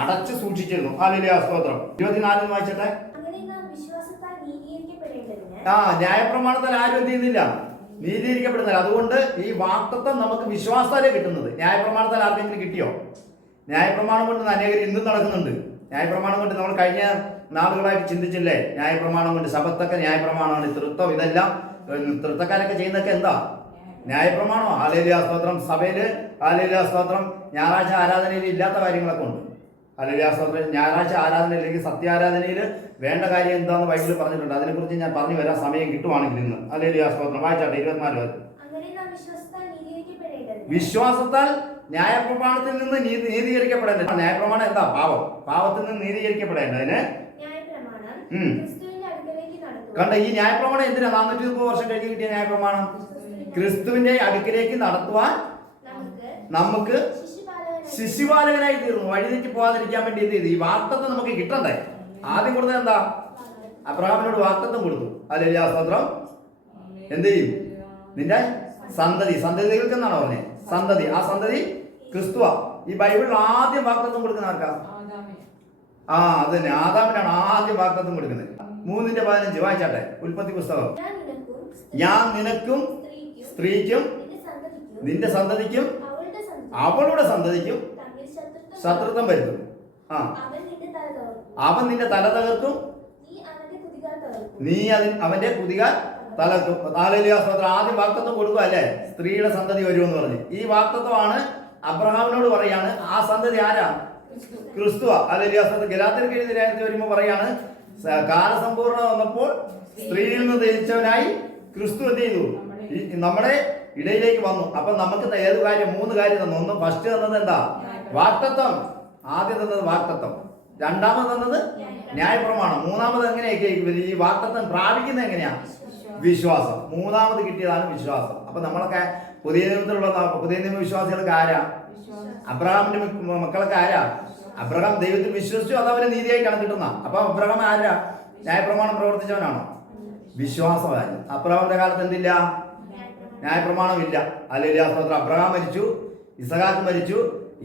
അടച്ചു സൂക്ഷിച്ചിരുന്നു. അല്ലല്ലേ? സ്തോത്രം. 24 വായിച്ചട്ടെ. ന്യായപ്രമാണത്തിൽ ആരും എന്ത് ചെയ്യുന്നില്ല? നീതീകരിക്കപ്പെടുന്നില്ല. അതുകൊണ്ട് ഈ വാഗ്ദത്തം നമുക്ക് വിശ്വാസത്താലേ കിട്ടുന്നത്. ന്യായപ്രമാണത്താൽ ആർക്കെങ്കിലും കിട്ടിയോ? ന്യായപ്രമാണം കൊണ്ട് അനേകർ ഇന്നും നടക്കുന്നുണ്ട്. ന്യായപ്രമാണം കൊണ്ട് നമ്മൾ കഴിഞ്ഞ നാളുകളായിട്ട് ചിന്തിച്ചില്ലേ? ന്യായപ്രമാണം കൊണ്ട് ശബത്തൊക്കെ ന്യായപ്രമാണമാണ്. തൃത്വം ഇതെല്ലാം തൃത്വക്കാരൊക്കെ ചെയ്യുന്നതൊക്കെ എന്താ? ന്യായപ്രമാണോ? ഹല്ലേലൂയ സ്തോത്രം. സഭയില് ഹല്ലേലൂയ സ്തോത്രം ഞായറാഴ്ച ആരാധനയിൽ ഇല്ലാത്ത കാര്യങ്ങളൊക്കെ ഉണ്ട്. ഹല്ലേലൂയ സ്തോത്രം. ഞായറാഴ്ച ആരാധന അല്ലെങ്കിൽ സത്യാരാധനയിൽ വേണ്ട കാര്യം എന്താന്ന് ബൈബിളിൽ പറഞ്ഞിട്ടുണ്ട്. അതിനെക്കുറിച്ച് ഞാൻ പറഞ്ഞു വരാൻ സമയം കിട്ടുവാണെങ്കിൽ ഇന്ന്. ഹല്ലേലൂയ സ്തോത്രം. വായിച്ചാട്ടെ 24. വിശ്വാസത്താൽ ന്യായപ്രമാണത്തിൽ നിന്ന് നീതീകരിക്കപ്പെടേണ്ടത്. ന്യായപ്രമാണം എന്താ? പാവം. പാവത്തിൽ നിന്ന് നീതീകരിക്കപ്പെടേണ്ടതിന് കണ്ട. ഈ ന്യായപ്രമാണം എന്തിനാ? 430 വർഷം കഴിഞ്ഞ് കിട്ടിയ ന്യായപ്രമാണം ക്രിസ്തുവിന്റെ അടുക്കിലേക്ക് നടത്തുവാൻ നമുക്ക് ശിശുപാലകനായി തീർന്നു. വഴിതെറ്റി പോകാതിരിക്കാൻ വേണ്ടി എന്ത് ചെയ്തു? ഈ വാഗ്ദത്തം നമുക്ക് കിട്ടണ്ടേ? ആദ്യം കൊടുത്തത് എന്താ? അബ്രഹാമിനോട് വാഗ്ദത്തം കൊടുത്തു. ഹല്ലേലൂയ സ്തോത്രം. എന്ത് ചെയ്യും? നിന്റെ സന്തതി. സന്തതികൾക്ക് എന്നാണോ പറഞ്ഞത്? സന്തതി. ആ സന്തതി ക്രിസ്തുവാ. ഈ ബൈബിളിൽ ആദ്യം വാഗ്ദത്തം കൊടുക്കുന്ന ആർക്കാ? അത് തന്നെ, ആദാമിനാണ് ആദ്യം വാഗ്ദത്തം കൊടുക്കുന്നത്. 3:15 വായിച്ചാട്ടെ. ഉൽപ്പത്തി പുസ്തകം. ഞാൻ നിനക്കും സ്ത്രീക്കും നിന്റെ സന്തതിക്കും അവളുടെ സന്തതിക്കും ശത്രുത്വം വരുത്തും. അവൻ നിന്റെ തല തകർക്കും, നീ അവന്റെ കുതികാൽ തലക്കും. ഹല്ലേലൂയ, സ്തോത്രം. ആദ്യം വാഗ്ദത്തം കൊടുക്കുക അല്ലേ, സ്ത്രീയുടെ സന്തതി വരുമെന്ന് പറഞ്ഞ്. ഈ വാഗ്ദത്തമാണ് അബ്രഹാമിനോട് പറയാണ്. ആ സന്തതി ആരാ? ക്രിസ്തുവാ. ഹല്ലേലൂയ, സ്തോത്രം. ഗലാത്യർക്ക് എഴുതിയ ലേഖനത്തിൽ വരുമ്പോൾ പറയാണ്, കാലസമ്പൂർണ്ണത വന്നപ്പോൾ സ്ത്രീയിൽ നിന്ന് ജനിച്ചവനായി ക്രിസ്തു എന്ത് ചെയ്തു? നമ്മുടെ ഇടയിലേക്ക് വന്നു. അപ്പൊ നമുക്ക് ഏത് കാര്യം? 3 കാര്യം തന്നു. ഒന്ന് ഫസ്റ്റ് തന്നത് എന്താ? വാഗ്ദത്തം. ആദ്യം തന്നത് വാഗ്ദത്തം, രണ്ടാമത് തന്നത് ന്യായപ്രമാണം, മൂന്നാമത് എങ്ങനെയൊക്കെ ഈ വാഗ്ദത്തം പ്രാപിക്കുന്നത് എങ്ങനെയാ? വിശ്വാസം. മൂന്നാമത് കിട്ടിയതാണ് വിശ്വാസം. അപ്പൊ നമ്മളൊക്കെ പുതിയ നിയമ വിശ്വാസികൾക്ക് ആരാ? അബ്രഹാമിന്റെ മക്കളൊക്കെ ആരാ? അബ്രഹാം ദൈവത്തിൽ വിശ്വസിച്ചു, അത് അവന് നീതിയായി കണക്കിട്ടുന്ന. അപ്പൊ അബ്രഹാം ആരാ? ന്യായപ്രമാണം പ്രവർത്തിച്ചവനാണോ? വിശ്വാസമായിരുന്നു. അബ്രഹാമിന്റെ കാലത്ത് എന്തില്ല? ന്യായപ്രമാണം ഇല്ല. ഹല്ലേലൂയ, സ്തോത്രം. അബ്രഹാം മരിച്ചു, ഇസഹാക്ക് മരിച്ചു,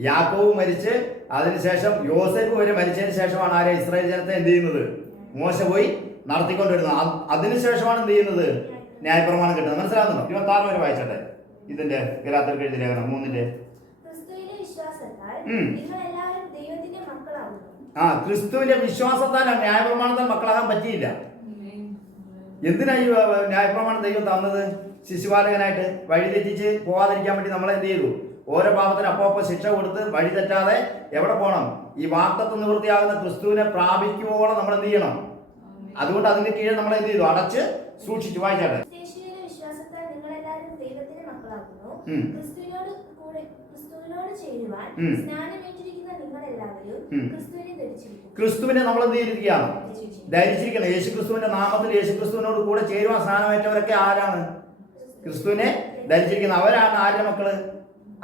യാക്കോബ് മരിച്ച്, അതിനുശേഷം യോസേഫ് വരെ മരിച്ചതിന് ശേഷമാണ് ആരെ? ഇസ്രായേൽ ജനത്തെ എന്ത് ചെയ്യുന്നത്? മോശ പോയി നടത്തിക്കൊണ്ടിരുന്നത്. അതിനുശേഷമാണ് എന്ത് ചെയ്യുന്നത്? ന്യായപ്രമാണം കിട്ടുന്നത്. മനസ്സിലാകുന്നുണ്ടോ? 26 വരെ വായിച്ചട്ടെ. ഇതിന്റെ ഗലാത്യർക്ക് എഴുതിയ ലേഖനം 3-ന്റെ. ക്രിസ്തുവിന്റെ വിശ്വാസത്താലാണ്. ന്യായപ്രമാണത്താൽ മക്കളാകാൻ പറ്റിയില്ല. എന്തിനാ ഈ ന്യായപ്രമാണം ദൈവം തന്നത്? ശിശുപാലകനായിട്ട് വഴി തെറ്റിച്ച് പോകാതിരിക്കാൻ വേണ്ടി നമ്മളെ എന്ത് ചെയ്തു? ഓരോ പാപത്തിന് അപ്പോ ശിക്ഷ കൊടുത്ത് വഴി തെറ്റാതെ എവിടെ പോകണം? ഈ വാഗ്ദത്തം നിവൃത്തിയാകുന്ന ക്രിസ്തുവിനെ പ്രാപിക്കുവോളം നമ്മൾ എന്ത് ചെയ്യണം? അതുകൊണ്ട് അതിന്റെ കീഴിൽ നമ്മൾ എന്ത് ചെയ്തു? അടച്ച് സൂക്ഷിച്ചു. വായിച്ചാട്ടെ. ക്രിസ്തുവിനെ നമ്മൾ എന്ത് ചെയ്തിരിക്കുകയാണ്? ധരിച്ചിരിക്കണം. യേശു ക്രിസ്തുവിന്റെ നാമത്തിൽ യേശു ക്രിസ്തുവിനോട് കൂടെ ചേരുവാൻ സ്നാനമേറ്റവരൊക്കെ ആരാണ്? ക്രിസ്തുവിനെ ധരിച്ചിരിക്കുന്ന അവരാണ്. ആരുടെ മക്കള്?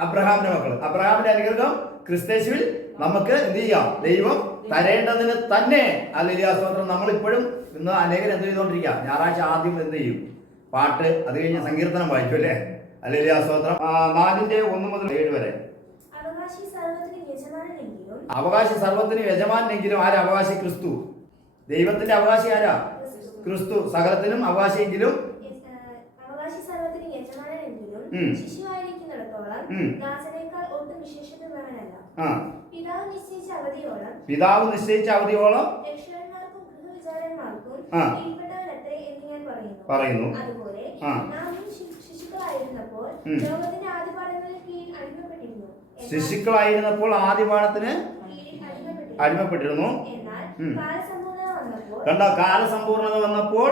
അബ്രഹാമിന്റെ മക്കള്. അബ്രഹാമിന്റെ അനുഗ്രഹം ക്രിസ്തേശുവിൽ നമുക്ക് എന്ത് ചെയ്യാം? ദൈവം തരേണ്ടതിന് തന്നെ. ഹല്ലേലൂയ, സ്തോത്രം. നമ്മളിപ്പോഴും ഇന്ന് അനേകർ എന്ത് ചെയ്തുകൊണ്ടിരിക്കുക? ഞായറാഴ്ച ആദ്യം എന്ത് ചെയ്യും? പാട്ട്, അത് കഴിഞ്ഞ് സങ്കീർത്തനം വായിക്കും അല്ലേ? ഹല്ലേലൂയ, സ്തോത്രം. 4-1 മുതൽ 7 വരെ. അവകാശി സർവ്വത്തിന് യജമാനെങ്കിലും ആരാ? അവകാശി ക്രിസ്തു. ദൈവത്തിന്റെ അവകാശി ആരാ? ക്രിസ്തു. സകലത്തിനും അവകാശിയെങ്കിലും പിതാവ് നിശ്ചയിച്ച അവധിയോളം പറയുന്നു. ശിശുക്കളായിരുന്നപ്പോൾ ആദിപാഠത്തിന് അടിമപ്പെട്ടിരുന്നു. കണ്ടോ? കാലസമ്പൂർണത വന്നപ്പോൾ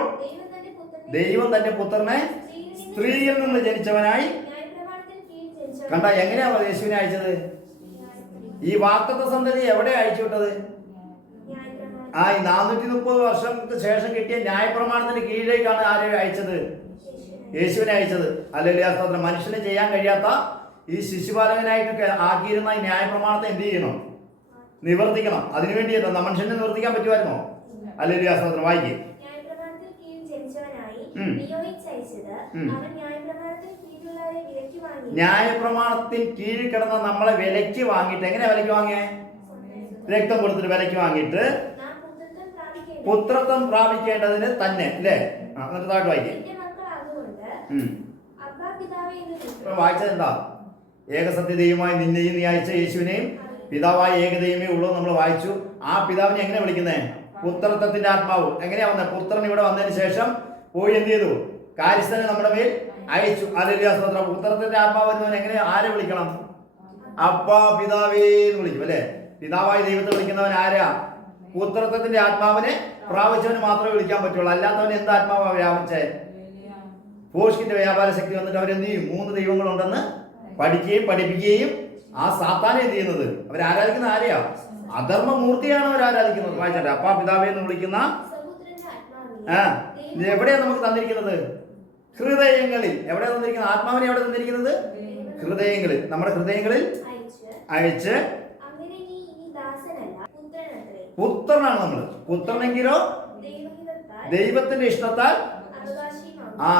ദൈവം തന്റെ പുത്രനെ സ്ത്രീയിൽ നിന്ന് ജനിച്ചവനായി. കണ്ട? എങ്ങനെയാ യേശുവിനെ അയച്ചത്? ഈ വാഗ്ദത്ത സന്തതി എവിടെ അയച്ചു വിട്ടത്? ഈ 430 വർഷങ്ങൾക്ക് ശേഷം കിട്ടിയ ന്യായപ്രമാണത്തിന്റെ കീഴിലേക്കാണ് ആരെ അയച്ചത്? യേശുവിനെ അയച്ചത്. ഹല്ലേലൂയ, സ്തോത്രം. മനുഷ്യന് ചെയ്യാൻ കഴിയാത്ത ഈ ശിശുപാലകനായിട്ട് ആക്കിയിരുന്ന ഈ ന്യായപ്രമാണത്തെ എന്ത് ചെയ്യണം? നിവർത്തിക്കണം. അതിനുവേണ്ടി മനുഷ്യനെ നിവർത്തിക്കാൻ പറ്റുമായിരുന്നോ? ഹല്ലേലൂയ, സ്തോത്രം. വായിക്കേ. ന്യായപ്രമാണത്തിന് കീഴിൽ കിടന്ന നമ്മളെ വിലയ്ക്ക് വാങ്ങിയിട്ട്, എങ്ങനെയാ വിലയ്ക്ക് വാങ്ങിയേ? രക്തം കൊടുത്തിട്ട് വിലയ്ക്ക് വാങ്ങിയിട്ട് പുത്രത്വം പ്രാപിക്കേണ്ടതിന് തന്നെ അല്ലേ? എന്നിട്ട് താഴോട്ട് വായിക്കേ. വായിച്ചത് എന്താ? ഏകസത്യദൈവമായി നിന്നെയും നീ അയച്ച യേശുവിനെയും പിതാവായ ഏകദൈവമേ ഉള്ളൂ നമ്മൾ വായിച്ചു. ആ പിതാവിനെ എങ്ങനെ വിളിക്കുന്നേ? പുത്രത്വത്തിന്റെ ആത്മാവ്. എങ്ങനെയാ വന്നത്? പുത്രൻ ഇവിടെ വന്നതിന് ശേഷം പോയി എന്ത് ചെയ്തു? കാര്യസ്ഥനെ നമ്മുടെ മേൽ അയച്ചു. ഹല്ലേലൂയ, സ്തോത്രം. പുത്രത്തിന്റെ ആത്മാവ് വരുന്നവൻ എങ്ങനെ ആരെ വിളിക്കണം? അപ്പാ പിതാവേ എന്ന് വിളിക്കും അല്ലേ? പിതാവായി ദൈവത്തെ വിളിക്കുന്നവൻ ആരാ? പുത്രത്വത്തിന്റെ ആത്മാവിനെ പ്രാപിച്ചവന് മാത്രമേ വിളിക്കാൻ പറ്റുള്ളൂ. അല്ലാത്തവന് എന്ത് ആത്മാവാ വ്യാപിച്ചേ? പോഷ്കിന്റെ വ്യാപാര ശക്തി വന്നിട്ട് അവരെന്ത് ചെയ്യും? 3 ദൈവങ്ങളുണ്ടെന്ന് പഠിക്കുകയും പഠിപ്പിക്കുകയും ആ സാത്താനെ എന്ത് ചെയ്യുന്നത്? അവരാരാധിക്കുന്ന ആരെയാ? അധർമ്മമൂർത്തിയാണ് അവർ ആരാധിക്കുന്നത്. വായിച്ചേ. അപ്പാ പിതാവേ എന്ന് വിളിക്കുന്ന എവിടെയാ നമുക്ക് തന്നിരിക്കുന്നത്? ഹൃദയങ്ങളിൽ. എവിടെയാ തന്നിരിക്കുന്നത്? ആത്മാവിനെ എവിടെ തന്നിരിക്കുന്നത്? ഹൃദയങ്ങളിൽ. നമ്മുടെ ഹൃദയങ്ങളിൽ അയച്ച് പുത്രനാണ് നമ്മൾ. പുത്രനെങ്കിലോ ദൈവത്തിന്റെ ഇഷ്ടത്താൽ.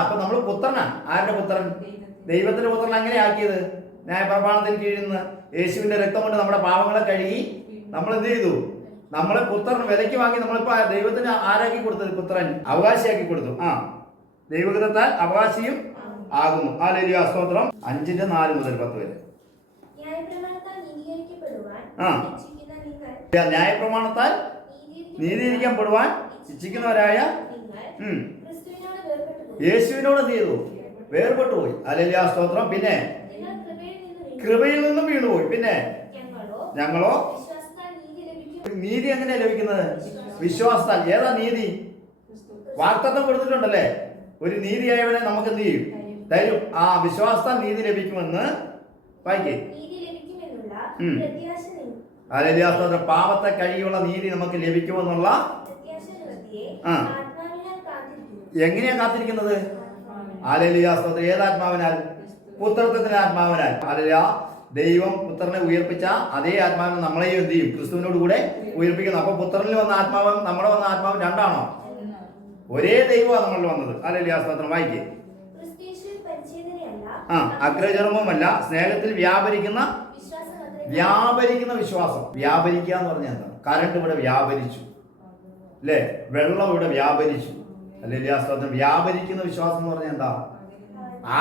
അപ്പൊ നമ്മൾ പുത്രനാ. ആരുടെ പുത്രൻ? ദൈവത്തിന്റെ പുത്രൻ. എങ്ങനെ ആക്കിയത്? ന്യായപ്രമാണത്തിന് കീഴിൽ നിന്ന് യേശുവിന്റെ രക്തം കൊണ്ട് നമ്മുടെ പാവങ്ങളെ കഴുകി നമ്മൾ എന്ത് ചെയ്തു? നമ്മളെ പുത്രൻ വിലയ്ക്ക് വാങ്ങി നമ്മളിപ്പോ ദൈവത്തിന് ആരാക്കി കൊടുത്തത്? പുത്രൻ അവകാശിയാക്കി കൊടുത്തു. ദൈവഹിതത്താൽ അവകാശിയും ആകുന്നു. ഹല്ലേലൂയ, സ്തോത്രം. 5-4 മുതൽ 10 വരെ. ന്യായപ്രമാണത്താൽ നീതീകരിക്കപ്പെടുവാൻ ഇച്ഛിക്കുന്നവരായ യേശുവിനോട് എന്ത് ചെയ്തു? വേർപെട്ടു പോയി. ഹല്ലേലൂയ, സ്തോത്രം. പിന്നെ കൃപയിൽ നിന്നും വീണുപോയി. പിന്നെ ഞങ്ങളോ നീതി എങ്ങനെയാ ലഭിക്കുന്നത്? വിശ്വാസത്താൽ. ഏതാ നീതി? വാഗ്ദത്തം കൊടുത്തിട്ടുണ്ടല്ലേ, ഒരു നീതിയായവനെ നമുക്ക് എന്ത് ചെയ്യും? തരും. ആ വിശ്വാസത്താൽ നീതി ലഭിക്കുമെന്ന് വായിക്കേ. ഹല്ലേലൂയ, സ്തോത്രം. പാപത്തെ കഴിയുള്ള നീതി നമുക്ക് ലഭിക്കുമെന്നുള്ള എങ്ങനെയാ കാത്തിരിക്കുന്നത്? ഹല്ലേലൂയ, സ്തോത്രം. ഏതാത്മാവിനാൽ? പുത്രത്വത്തിന്റെ ആത്മാവിനാൽ. ഹല്ലേലൂയ. ദൈവം പുത്രനെ ഉയർപ്പിച്ച അതേ ആത്മാവിനെ നമ്മളെയും എന്ത് ചെയ്യും? ക്രിസ്തുവിനോട് കൂടെ ഉയർപ്പിക്കുന്നു. അപ്പൊ പുത്രനിൽ വന്ന ആത്മാവും നമ്മുടെ വന്ന ആത്മാവും രണ്ടാണോ? ഒരേ ദൈവമാണ് നമ്മളിൽ വന്നത്. ഹല്ലേലൂയ, സ്തോത്രം. വായിക്കേ. അഗ്രചർമ്മമല്ല, സ്നേഹത്തിൽ വ്യാപരിക്കുന്ന വിശ്വാസം. വ്യാപരിക്കുക എന്ന് പറഞ്ഞാൽ എന്താ? കറണ്ട് ഇവിടെ വ്യാപരിച്ചു അല്ലേ? വെള്ളം ഇവിടെ വ്യാപരിച്ചു. ഹല്ലേലൂയ, സ്തോത്രം. വ്യാപരിക്കുന്ന വിശ്വാസം എന്ന് പറഞ്ഞാൽ എന്താ?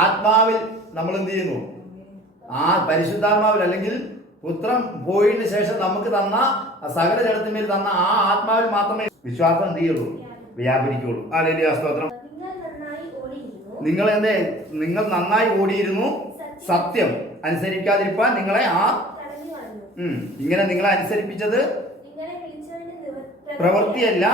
ആത്മാവിൽ നമ്മൾ എന്ത് ചെയ്യുന്നു? ആ പരിശുദ്ധാത്മാവിൽ, അല്ലെങ്കിൽ പുത്രൻ പോയതിനു ശേഷം നമുക്ക് തന്ന സകല ജലത്തിന്മേൽ തന്ന ആ ആത്മാവിൽ മാത്രമേ വിശ്വാസം എന്ത് ചെയ്യുള്ളൂ? വ്യാപരിക്കുള്ളൂ. ഹല്ലേലൂയ, സ്തോത്രം. നിങ്ങൾ നന്നായി ഓടിയിരുന്നു, സത്യം അനുസരിക്കാതിരിക്കാൻ നിങ്ങളെ ഇങ്ങനെ നിങ്ങളെ അനുസരിപ്പിച്ചത് പ്രവൃത്തിയല്ല.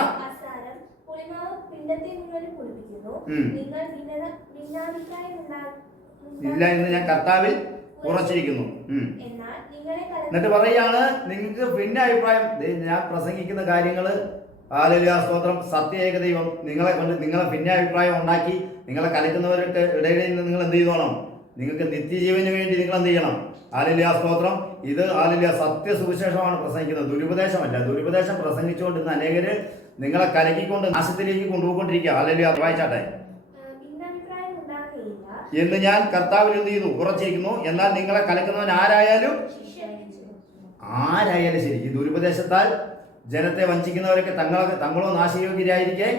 ഇല്ല എന്ന് ഞാൻ കർത്താവിൽ ഉറച്ചിരിക്കുന്നു. എന്നിട്ട് പറയാണ്, നിങ്ങൾക്ക് ഭിന്ന അഭിപ്രായം. ഞാൻ പ്രസംഗിക്കുന്ന കാര്യങ്ങള്, ഹല്ലേലൂയ, സ്തോത്രം, സത്യ ഏക ദൈവം നിങ്ങളെ കൊണ്ട് നിങ്ങളെ ഭിന്നാഭിപ്രായം ഉണ്ടാക്കി നിങ്ങളെ കലക്കുന്നവരുടെ ഇടയിൽ നിന്ന് നിങ്ങൾ എന്ത് ചെയ്തോണം? നിങ്ങൾക്ക് നിത്യജീവന് വേണ്ടി നിങ്ങൾ എന്ത് ചെയ്യണം? ഹല്ലേലൂയ, സ്തോത്രം. ഇത് ഹല്ലേലൂയ സത്യ സുവിശേഷമാണ് പ്രസംഗിക്കുന്നത്, ദുരുപദേശമല്ല. ദുരുപദേശം പ്രസംഗിച്ചുകൊണ്ടിരുന്ന അനേകര് നിങ്ങളെ കലക്കിക്കൊണ്ട് നാശത്തിലേക്ക് കൊണ്ടുപോയിക്കൊണ്ടിരിക്കുക. ഹല്ലേലൂയ, വായിച്ചാട്ടെ. എന്ന് ഞാൻ കർത്താവിൽ എന്ത് ചെയ്യുന്നു? ഉറച്ചിരിക്കുന്നു. എന്നാൽ നിങ്ങളെ കലക്കുന്നവൻ ആരായാലും ശരി, ഈ ദുരുപദേശത്താൽ ജനത്തെ വഞ്ചിക്കുന്നവരൊക്കെ തങ്ങളോ നാശയോഗ്യരായിരിക്കെ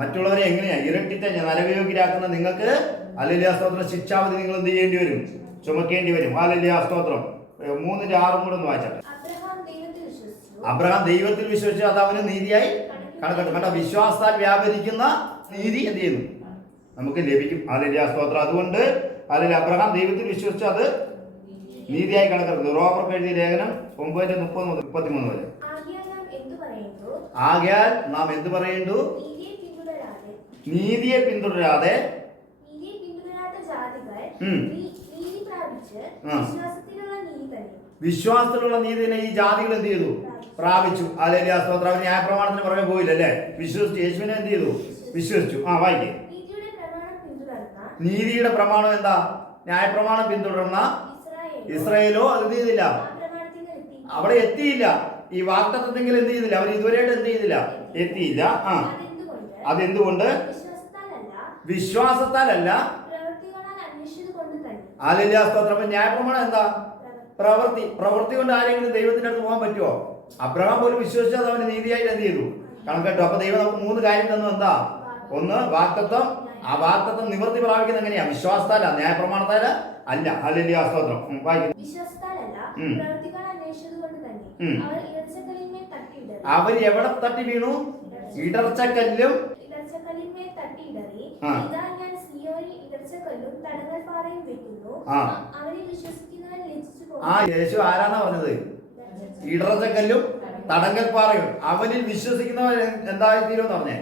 മറ്റുള്ളവരെ എങ്ങനെയാ ഇരട്ടിത്തെ നരകയോഗ്യരാക്കുന്ന നിങ്ങൾക്ക് ഹല്ലേലൂയ, സ്തോത്രം, ശിക്ഷാവിധി നിങ്ങൾ എന്ത് ചെയ്യേണ്ടി വരും? ചുമക്കേണ്ടി വരും. ഹല്ലേലൂയ, സ്തോത്രം. 3:6 കൂടെ ഒന്ന് വായിച്ചാട്ടെ. അബ്രഹാം ദൈവത്തിൽ വിശ്വസിച്ചു, അത് അവന് നീതിയായി കണക്കിട്ടു. കണ്ട, വിശ്വാസത്താൽ വ്യാപരിക്കുന്ന നീതി എന്ത് ചെയ്യുന്നു? നമുക്ക് ലഭിക്കും. ഹല്ലേലൂയ, സ്തോത്രം. അതുകൊണ്ട് ഹല്ലേലൂയ, അബ്രഹാം ദൈവത്തിൽ വിശ്വസിച്ചു, അത് നീതിയായി കണക്കെടുത്തു. റോമർക്ക് എഴുതിയ ലേഖനം 9:30-33 വരെ. ആകയാൽ നാം എന്ത് പറയേണ്ടു? നീതിയെ പിന്തുടരാതെ വിശ്വാസത്തിലുള്ള നീതി തന്നെ ഈ ജാതികൾ എന്ത് ചെയ്തു? പ്രാപിച്ചു. ഹല്ലേലൂയ, സ്തോത്രം. അവർ ന്യായപ്രമാണത്തിന് പുറമെ പോയില്ലല്ലേ? വിശ്വസിച്ചു, യേശുവിനെ എന്ത് ചെയ്തു? വിശ്വസിച്ചു. വായിക്കേ. നീതിയുടെ പ്രമാണം എന്താ? ന്യായപ്രമാണം പിന്തുടർന്ന ഇസ്രായേലോ അത് എന്ത് ചെയ്തില്ല? അവിടെ എത്തിയില്ല. ഈ വാഗ്ദത്തത്തെങ്കിലും എന്ത് ചെയ്തില്ല? അവർ ഇതുവരെയായിട്ട് എന്ത് ചെയ്തില്ല? എത്തിയില്ല. അതെന്തുകൊണ്ട്? വിശ്വാസത്താലല്ല. ഹല്ലേലൂയ, സ്തോത്രം. ന്യായപ്രമാണം എന്താ? പ്രവൃത്തി കൊണ്ട് ആരെങ്കിലും ദൈവത്തിന്റെ അടുത്ത് പോകാൻ പറ്റുമോ? അബ്രഹാം പോലും വിശ്വസിച്ചത് അവന് നീതിയായിട്ട് എന്ത് ചെയ്തു? കണക്കെട്ടു. അപ്പൊ ദൈവം നമുക്ക് 3 കാര്യം തന്നു. എന്താ? ഒന്ന് വാഗ്ദത്തം. ആ വാഗ്ദത്തം നിവൃത്തി പ്രാപിക്കുന്നത് എങ്ങനെയാ? വിശ്വാസത്താല, ന്യായപ്രമാണത്താല അല്ല. ഹല്ലേലൂയ, സ്തോത്രം. അവർ എവിടെ തട്ടി വീണു? ഇടർച്ചക്കല്ലും. യേശു ആരാന്നാ പറഞ്ഞത്? ഇടർച്ചക്കല്ലും തടങ്കൽപ്പാറയും. അവനിൽ വിശ്വസിക്കുന്നവർ എന്തായിത്തീരുമെന്ന് പറഞ്ഞേ.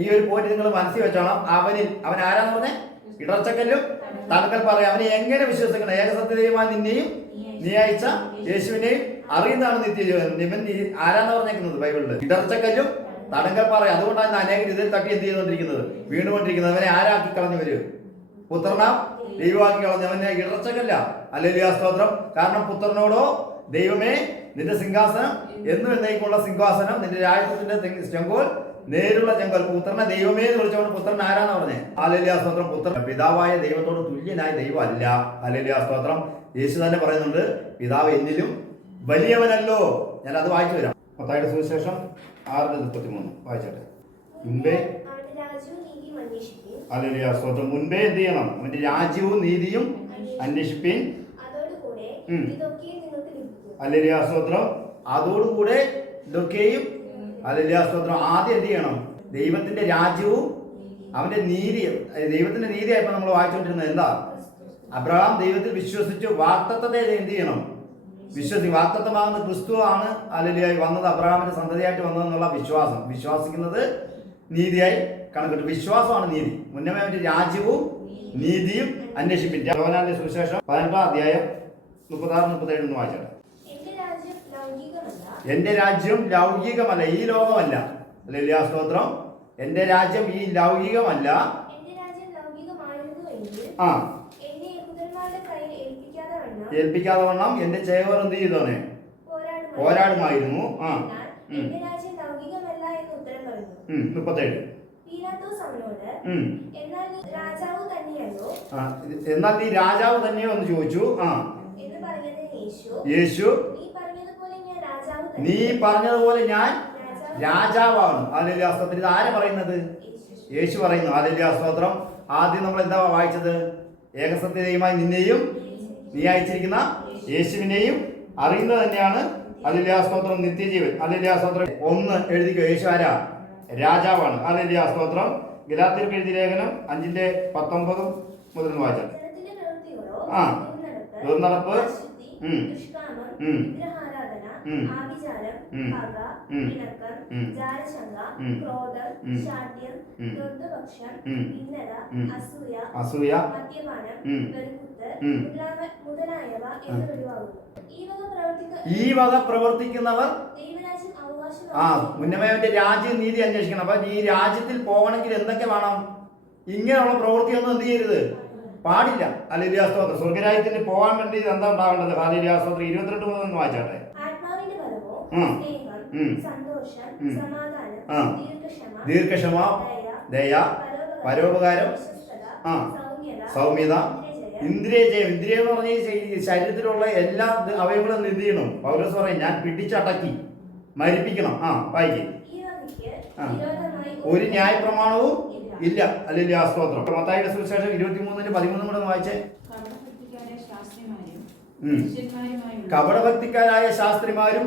ഈ ഒരു പോയിന്റ് നിങ്ങൾ മനസ്സിൽ വെച്ചോണം. അവൻ ആരാന്ന് പറഞ്ഞേ? ഇടർച്ചക്കല്ലും തടങ്കൽപ്പാറയും. അവനെ എങ്ങനെ വിശ്വസിക്കണം? ഏകസത്യദൈവമായി നിന്നെയും നീ അയച്ച യേശുവിനെയും അറിയുന്നതാണ് നിത്യജീവൻ. ഇവൻ ആരാന്ന് പറഞ്ഞേക്കുന്നത് ബൈബിളില്? ഇടർച്ചക്കല്ലും തടങ്കൽപ്പാറയും. അതുകൊണ്ടാണ് അനേകം ഇതിൽ തട്ടി എന്ത് ചെയ്തുകൊണ്ടിരിക്കുന്നത്? വീണുകൊണ്ടിരിക്കുന്നത്. അവനെ ആരാക്കി കളഞ്ഞു വരും? പുത്രനാം ദൈവമാക്കി കളഞ്ഞു. അവനെ ഇടർച്ചക്കല്ല. ഹല്ലേലൂയ, സ്തോത്രം. കാരണം പുത്രനോടോ, ദൈവമേ നിന്റെ സിംഹാസനം എന്നും എന്നേക്കുള്ള സിംഹാസനം, നിന്റെ രാജ്യത്തിന്റെ ചെങ്കോൽ നേരുള്ള ചെങ്കോൽ. പുത്രനെ ദൈവമേ എന്ന് വിളിച്ചോണ്ട് പുത്രൻ ആരാന്ന് പറഞ്ഞേ? ഹല്ലേലൂയ, സ്തോത്രം. പുത്രൻ പിതാവായ ദൈവത്തോട് തുല്യനായ ദൈവം അല്ല. ഹല്ലേലൂയ, സ്തോത്രം. യേശു തന്നെ പറയുന്നുണ്ട്, പിതാവ് എന്നിലും വലിയവനല്ലോ. ഞാൻ അത് വായിച്ചു വരാം. മത്തായിയുടെ സുവിശേഷം 6:33 വായിച്ചോട്ടെ. മുൻപേ ഹല്ലേലൂയ, സ്തോത്രം. മുൻപേ എന്ത് ചെയ്യണം? അവന്റെ രാജ്യവും നീതിയും അന്വേഷിപ്പിൻ. ഹല്ലേലൂയ, സ്തോത്രം. അതോടുകൂടെ ഇതൊക്കെയും ഹല്ലേലൂയ സ്തോത്രം. ആദ്യം എന്ത് ചെയ്യണം? ദൈവത്തിന്റെ രാജ്യവും അവന്റെ നീതിയും. ദൈവത്തിന്റെ നീതിയായപ്പോൾ നമ്മൾ വായിച്ചുകൊണ്ടിരുന്നത് എന്താ? അബ്രഹാം ദൈവത്തിൽ വിശ്വസിച്ചു, വാഗ്ദത്തത്തെ എന്ത് ചെയ്യണം? വിശ്വസിക്കും. വാഗ്ദത്തമാകുന്ന ക്രിസ്തു ആണ് ഹല്ലേലൂയ വന്നത്, അബ്രഹാമിന്റെ സന്തതിയായിട്ട് വന്നതെന്നുള്ള വിശ്വാസം. വിശ്വസിക്കുന്നത് നീതിയായി കണക്കിട്ടു. വിശ്വാസമാണ് നീതി. മുന്നമേ അവന്റെ രാജ്യവും നീതിയും അന്വേഷിപ്പിൻ. യോഹന്നാന്റെ സുവിശേഷം 18 അധ്യായം 36-37 വായിച്ചാണ്. എന്റെ രാജ്യം ലൗകികമല്ല, ഈ ലോകമല്ല. ഹല്ലേലൂയ സ്തോത്രം. എന്റെ രാജ്യം ഈ ലൗകികമല്ല. ആ, ഏൽപ്പിക്കാതെ വണ്ണം എന്റെ ചേവർ എന്ത് ചെയ്തോനെ? പോരാടുമായിരുന്നു. ആ, 37. എന്നാൽ നീ രാജാവ് തന്നെയോ എന്ന് ചോദിച്ചു. ആ, യേശു നീ പറഞ്ഞതുപോലെ ഞാൻ രാജാവാണ്. ഹല്ലേലൂയ സ്തോത്രം. ഇത് ആരാ പറയുന്നത്? യേശു പറയുന്നു. ഹല്ലേലൂയ സ്തോത്രം. ആദ്യം നമ്മൾ എന്താ വായിച്ചത്? ഏകസത്യതയുമായി നിന്നെയും നീ അയച്ചിരിക്കുന്ന യേശുവിനെയും അറിയുന്നത് തന്നെയാണ് ഹല്ലേലൂയ സ്തോത്രം നിത്യജീവൻ. ഹല്ലേലൂയ സ്തോത്രം. 1 എഴുതിക്കോ. യേശു ആരാ? രാജാവാണ്. ഹല്ലേലൂയ സ്തോത്രം. ഗലാത്യർക്ക് എഴുതിയ ലേഖനം 5:19 മുതൽ വായിച്ചാൽ. ആ, ദുർനടപ്പ്, അസൂയ, ഈ വക പ്രവർത്തിക്കുന്നവർ ആ മുന്നമേ അവന്റെ രാജ്യം നീതി അന്വേഷിക്കണം. അപ്പൊ ഈ രാജ്യത്തിൽ പോകണമെങ്കിൽ എന്തൊക്കെ വേണം? ഇങ്ങനെയുള്ള പ്രവൃത്തിയൊന്നും എന്ത് ചെയ്യരുത്? പാടില്ല. ഹല്ലേലൂയ സ്തോത്രം. സ്വർഗ്ഗരാജ്യത്തിന് പോകാൻ വേണ്ടി എന്താ ഉണ്ടാവേണ്ടത്? ഹല്ലേലൂയ സ്തോത്രം. 22 മുതൽ വായിച്ചാട്ടെ. ദീർഘക്ഷമ, ദയ, പരോപകാരം, ആ, സൗമ്യത, ഇന്ദ്രിയജയം. ഇന്ദ്രിയം എന്ന് പറഞ്ഞ ഈ ശരീരത്തിലുള്ള എല്ലാ അവയവങ്ങളും എന്ത് ചെയ്യണം? പൗലോസ് പറയും, ഞാൻ പിടിച്ചടക്കി മരിപ്പിക്കണം. ആ, വായിക്കും. ഒരു ന്യായ പ്രമാണവും ഇല്ല. ഹല്ലേലൂയ സ്തോത്രം. മത്തായിയുടെ സുവിശേഷം 23:13 കൂടെ വായിച്ചേ. കപടഭക്തിക്കാരായ ശാസ്ത്രിമാരും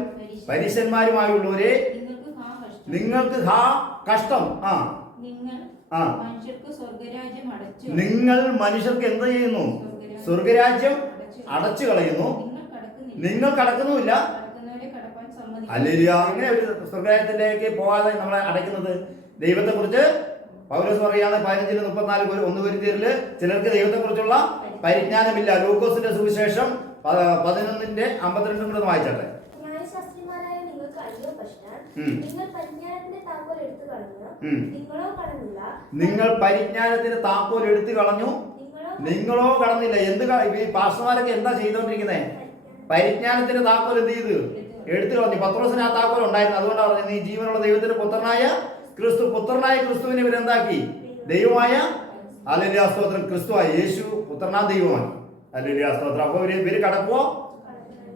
പരീശന്മാരുമായുള്ളവരെ നിങ്ങൾക്ക് ഹാ കഷ്ടം. ആ, നിങ്ങൾ മനുഷ്യർക്ക് എന്ത് ചെയ്യുന്നു? സ്വർഗരാജ്യം അടച്ചു കളയുന്നു. നിങ്ങൾ കടക്കുന്നുമില്ല. ഹല്ലേലൂയ. അങ്ങനെ ഒരു സ്വർഗരാജ്യത്തിലേക്ക് പോകാതെ നമ്മളെ അടയ്ക്കുന്നത്. ദൈവത്തെ കുറിച്ച് പൗലോസ് പറയാണ് 15:34 1 കൊരിന്ത്യരില് ചിലർക്ക് ദൈവത്തെ കുറിച്ചുള്ള പരിജ്ഞാനമില്ല. ലൂക്കോസിന്റെ സുവിശേഷം 11:52 കൂടെ വായിച്ചാട്ടെ. നിങ്ങൾ പരിജ്ഞാനത്തിന്റെ താക്കോൽ എടുത്തു കളഞ്ഞു, നിങ്ങളോ കടന്നില്ല. എന്ത് ഈ പാസ്റ്റർമാരൊക്കെ എന്താ ചെയ്തോണ്ടിരിക്കുന്നേ? പരിജ്ഞാനത്തിന്റെ താക്കോൽ എന്ത് ചെയ്തു? എടുത്തു കളഞ്ഞു. പത്രോസിന് ആ താക്കോൽ ഉണ്ടായിരുന്നു. അതുകൊണ്ടാണ് പറഞ്ഞത്, നീ ജീവനുള്ള ദൈവത്തിന്റെ പുത്രനായ ക്രിസ്തുവിനെ ഇവരെന്താക്കി? ദൈവമായ ഹല്ലേലൂയ സ്തോത്രം ക്രിസ്തുവായി. യേശു പുത്രനാ ദൈവമായി. ഹല്ലേലൂയ സ്തോത്രം. അപ്പൊ ഇവര് കടക്കുവോ?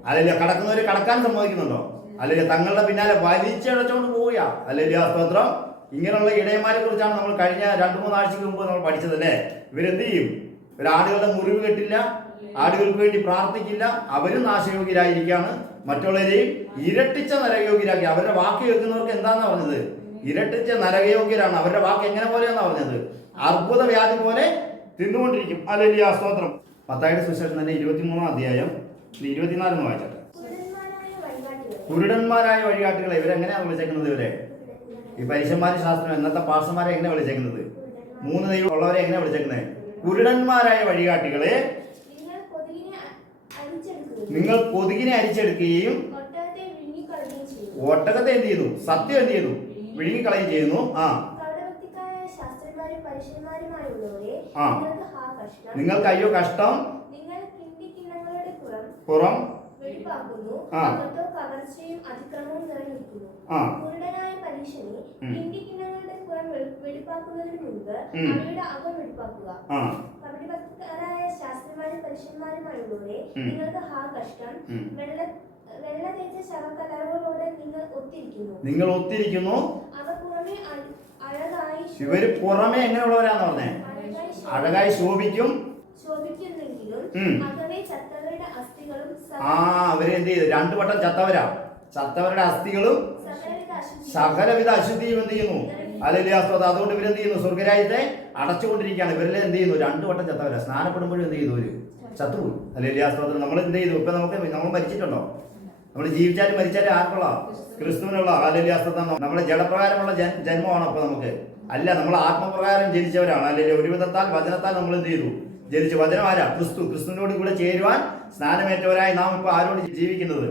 ഹല്ലേലൂയ. കടക്കുന്നവര് കടക്കാൻ സമ്മതിക്കുന്നുണ്ടോ? ഹല്ലേലൂയ. തങ്ങളുടെ പിന്നാലെ വലിച്ചടച്ചോണ്ട് പോവുക. ഹല്ലേലൂയ സ്തോത്രം. ഇങ്ങനെയുള്ള ഇടയന്മാരെ കുറിച്ചാണ് നമ്മൾ കഴിഞ്ഞ 2-3 ആഴ്ചക്ക് മുമ്പ് നമ്മൾ പഠിച്ചതല്ലേ. ഇവരെന്ത് ചെയ്യും? ഇവരാടുകളുടെ മുറിവ് കെട്ടില്ല, ആടുകൾക്ക് വേണ്ടി പ്രാർത്ഥിക്കില്ല, അവരും നാശയോഗ്യരായിരിക്കാണ്. മറ്റുള്ളവരെയും ഇരട്ടിച്ച നരകയോഗ്യരാക്കി. അവരുടെ വാക്ക് കേൾക്കുന്നവർക്ക് എന്താന്നാ പറഞ്ഞത്? ഇരട്ടിച്ച നരകയോഗ്യരാണ്. അവരുടെ വാക്ക് എങ്ങനെ പോലെയാണെന്നാ പറഞ്ഞത്? അർബുദ വ്യാധി പോലെ തിന്നുകൊണ്ടിരിക്കും. ഹല്ലേലൂയ സ്തോത്രം. മത്തായിയുടെ സുവിശേഷം തന്നെ 23 അധ്യായം 24 വായിച്ചാട്ടെ. കുരുടന്മാരായ വഴികാട്ടികളെ ഇവരെങ്ങനെയാണ് വിളിച്ചേക്കുന്നത്? ഇവരെ ഈ പരീശന്മാരും ശാസ്ത്രം എന്നത്തെ പാസ്റ്റർമാരെ എങ്ങനെ വിളിച്ചേക്കുന്നത്? 3 ദൈവം ഉള്ളവരെ എങ്ങനെ വിളിച്ചേക്കുന്നത്? കുരുടന്മാരായ വഴികാട്ടികളെ, നിങ്ങൾ കൊതുകിനെ അരിച്ചെടുക്കുകയും ഒട്ടകത്തെ എന്ത് ചെയ്യുന്നു? സത്യം എന്ത് ചെയ്യുന്നു? വിഴുങ്ങിക്കളയുകയും ചെയ്യുന്നു. ആ, നിങ്ങൾക്ക് അയ്യോ കഷ്ടം. പുറം നിങ്ങൾ ഒത്തിരിക്കുന്നു. ഇവര് പുറമെ എങ്ങനെയുള്ളവരാന്ന് പറഞ്ഞേ? അഴകായി ശോഭിക്കും. ആ, അവര് എന്ത് ചെയ്തു? 2 വട്ടം ചത്തവരാ. ചത്തവരുടെ അസ്ഥികളും സകലവിധ അശുദ്ധിയും എന്ത് ചെയ്യുന്നു? ഹല്ലേലൂയ സ്തോത്രം. അതുകൊണ്ട് ഇവരെന്ത് ചെയ്യുന്നു? സ്വർഗ്ഗരാജ്യത്തെ അടച്ചുകൊണ്ടിരിക്കുകയാണ്. ഇവരെല്ലാം എന്ത് ചെയ്യുന്നു? 2 വട്ടം ചത്തവരാ. സ്നാനപ്പെടുമ്പോഴും എന്ത് ചെയ്തു? ഒരു ചത്തുപോയി. ഹല്ലേലൂയ സ്തോത്രം. നമ്മൾ എന്ത് ചെയ്തു? ഇപ്പൊ നമ്മൾ മരിച്ചിട്ടുണ്ടോ? നമ്മൾ ജീവിച്ചാലും മരിച്ചാലും ആർക്കുള്ള? ക്രിസ്തുവിനുള്ള. ഹല്ലേലൂയ സ്തോത്രം. നമ്മളെ ജഡപ്രകാരമുള്ള ജന്മമാണ് അപ്പൊ നമുക്ക് അല്ല, നമ്മൾ ആത്മപ്രകാരം ജനിച്ചവരാണ്. അല്ലെങ്കിൽ ഒരു വിധത്താൽ വചനത്താൽ നമ്മൾ എന്ത് ചെയ്തു? ജനിച്ചു. വചനം ആരാ? ക്രിസ്തു. ക്രിസ്തുവിനോട് കൂടെ ചേരുവാൻ സ്നാനമേറ്റവരായി നാം ഇപ്പൊ ആരോട് ജീവിക്കുന്നത്?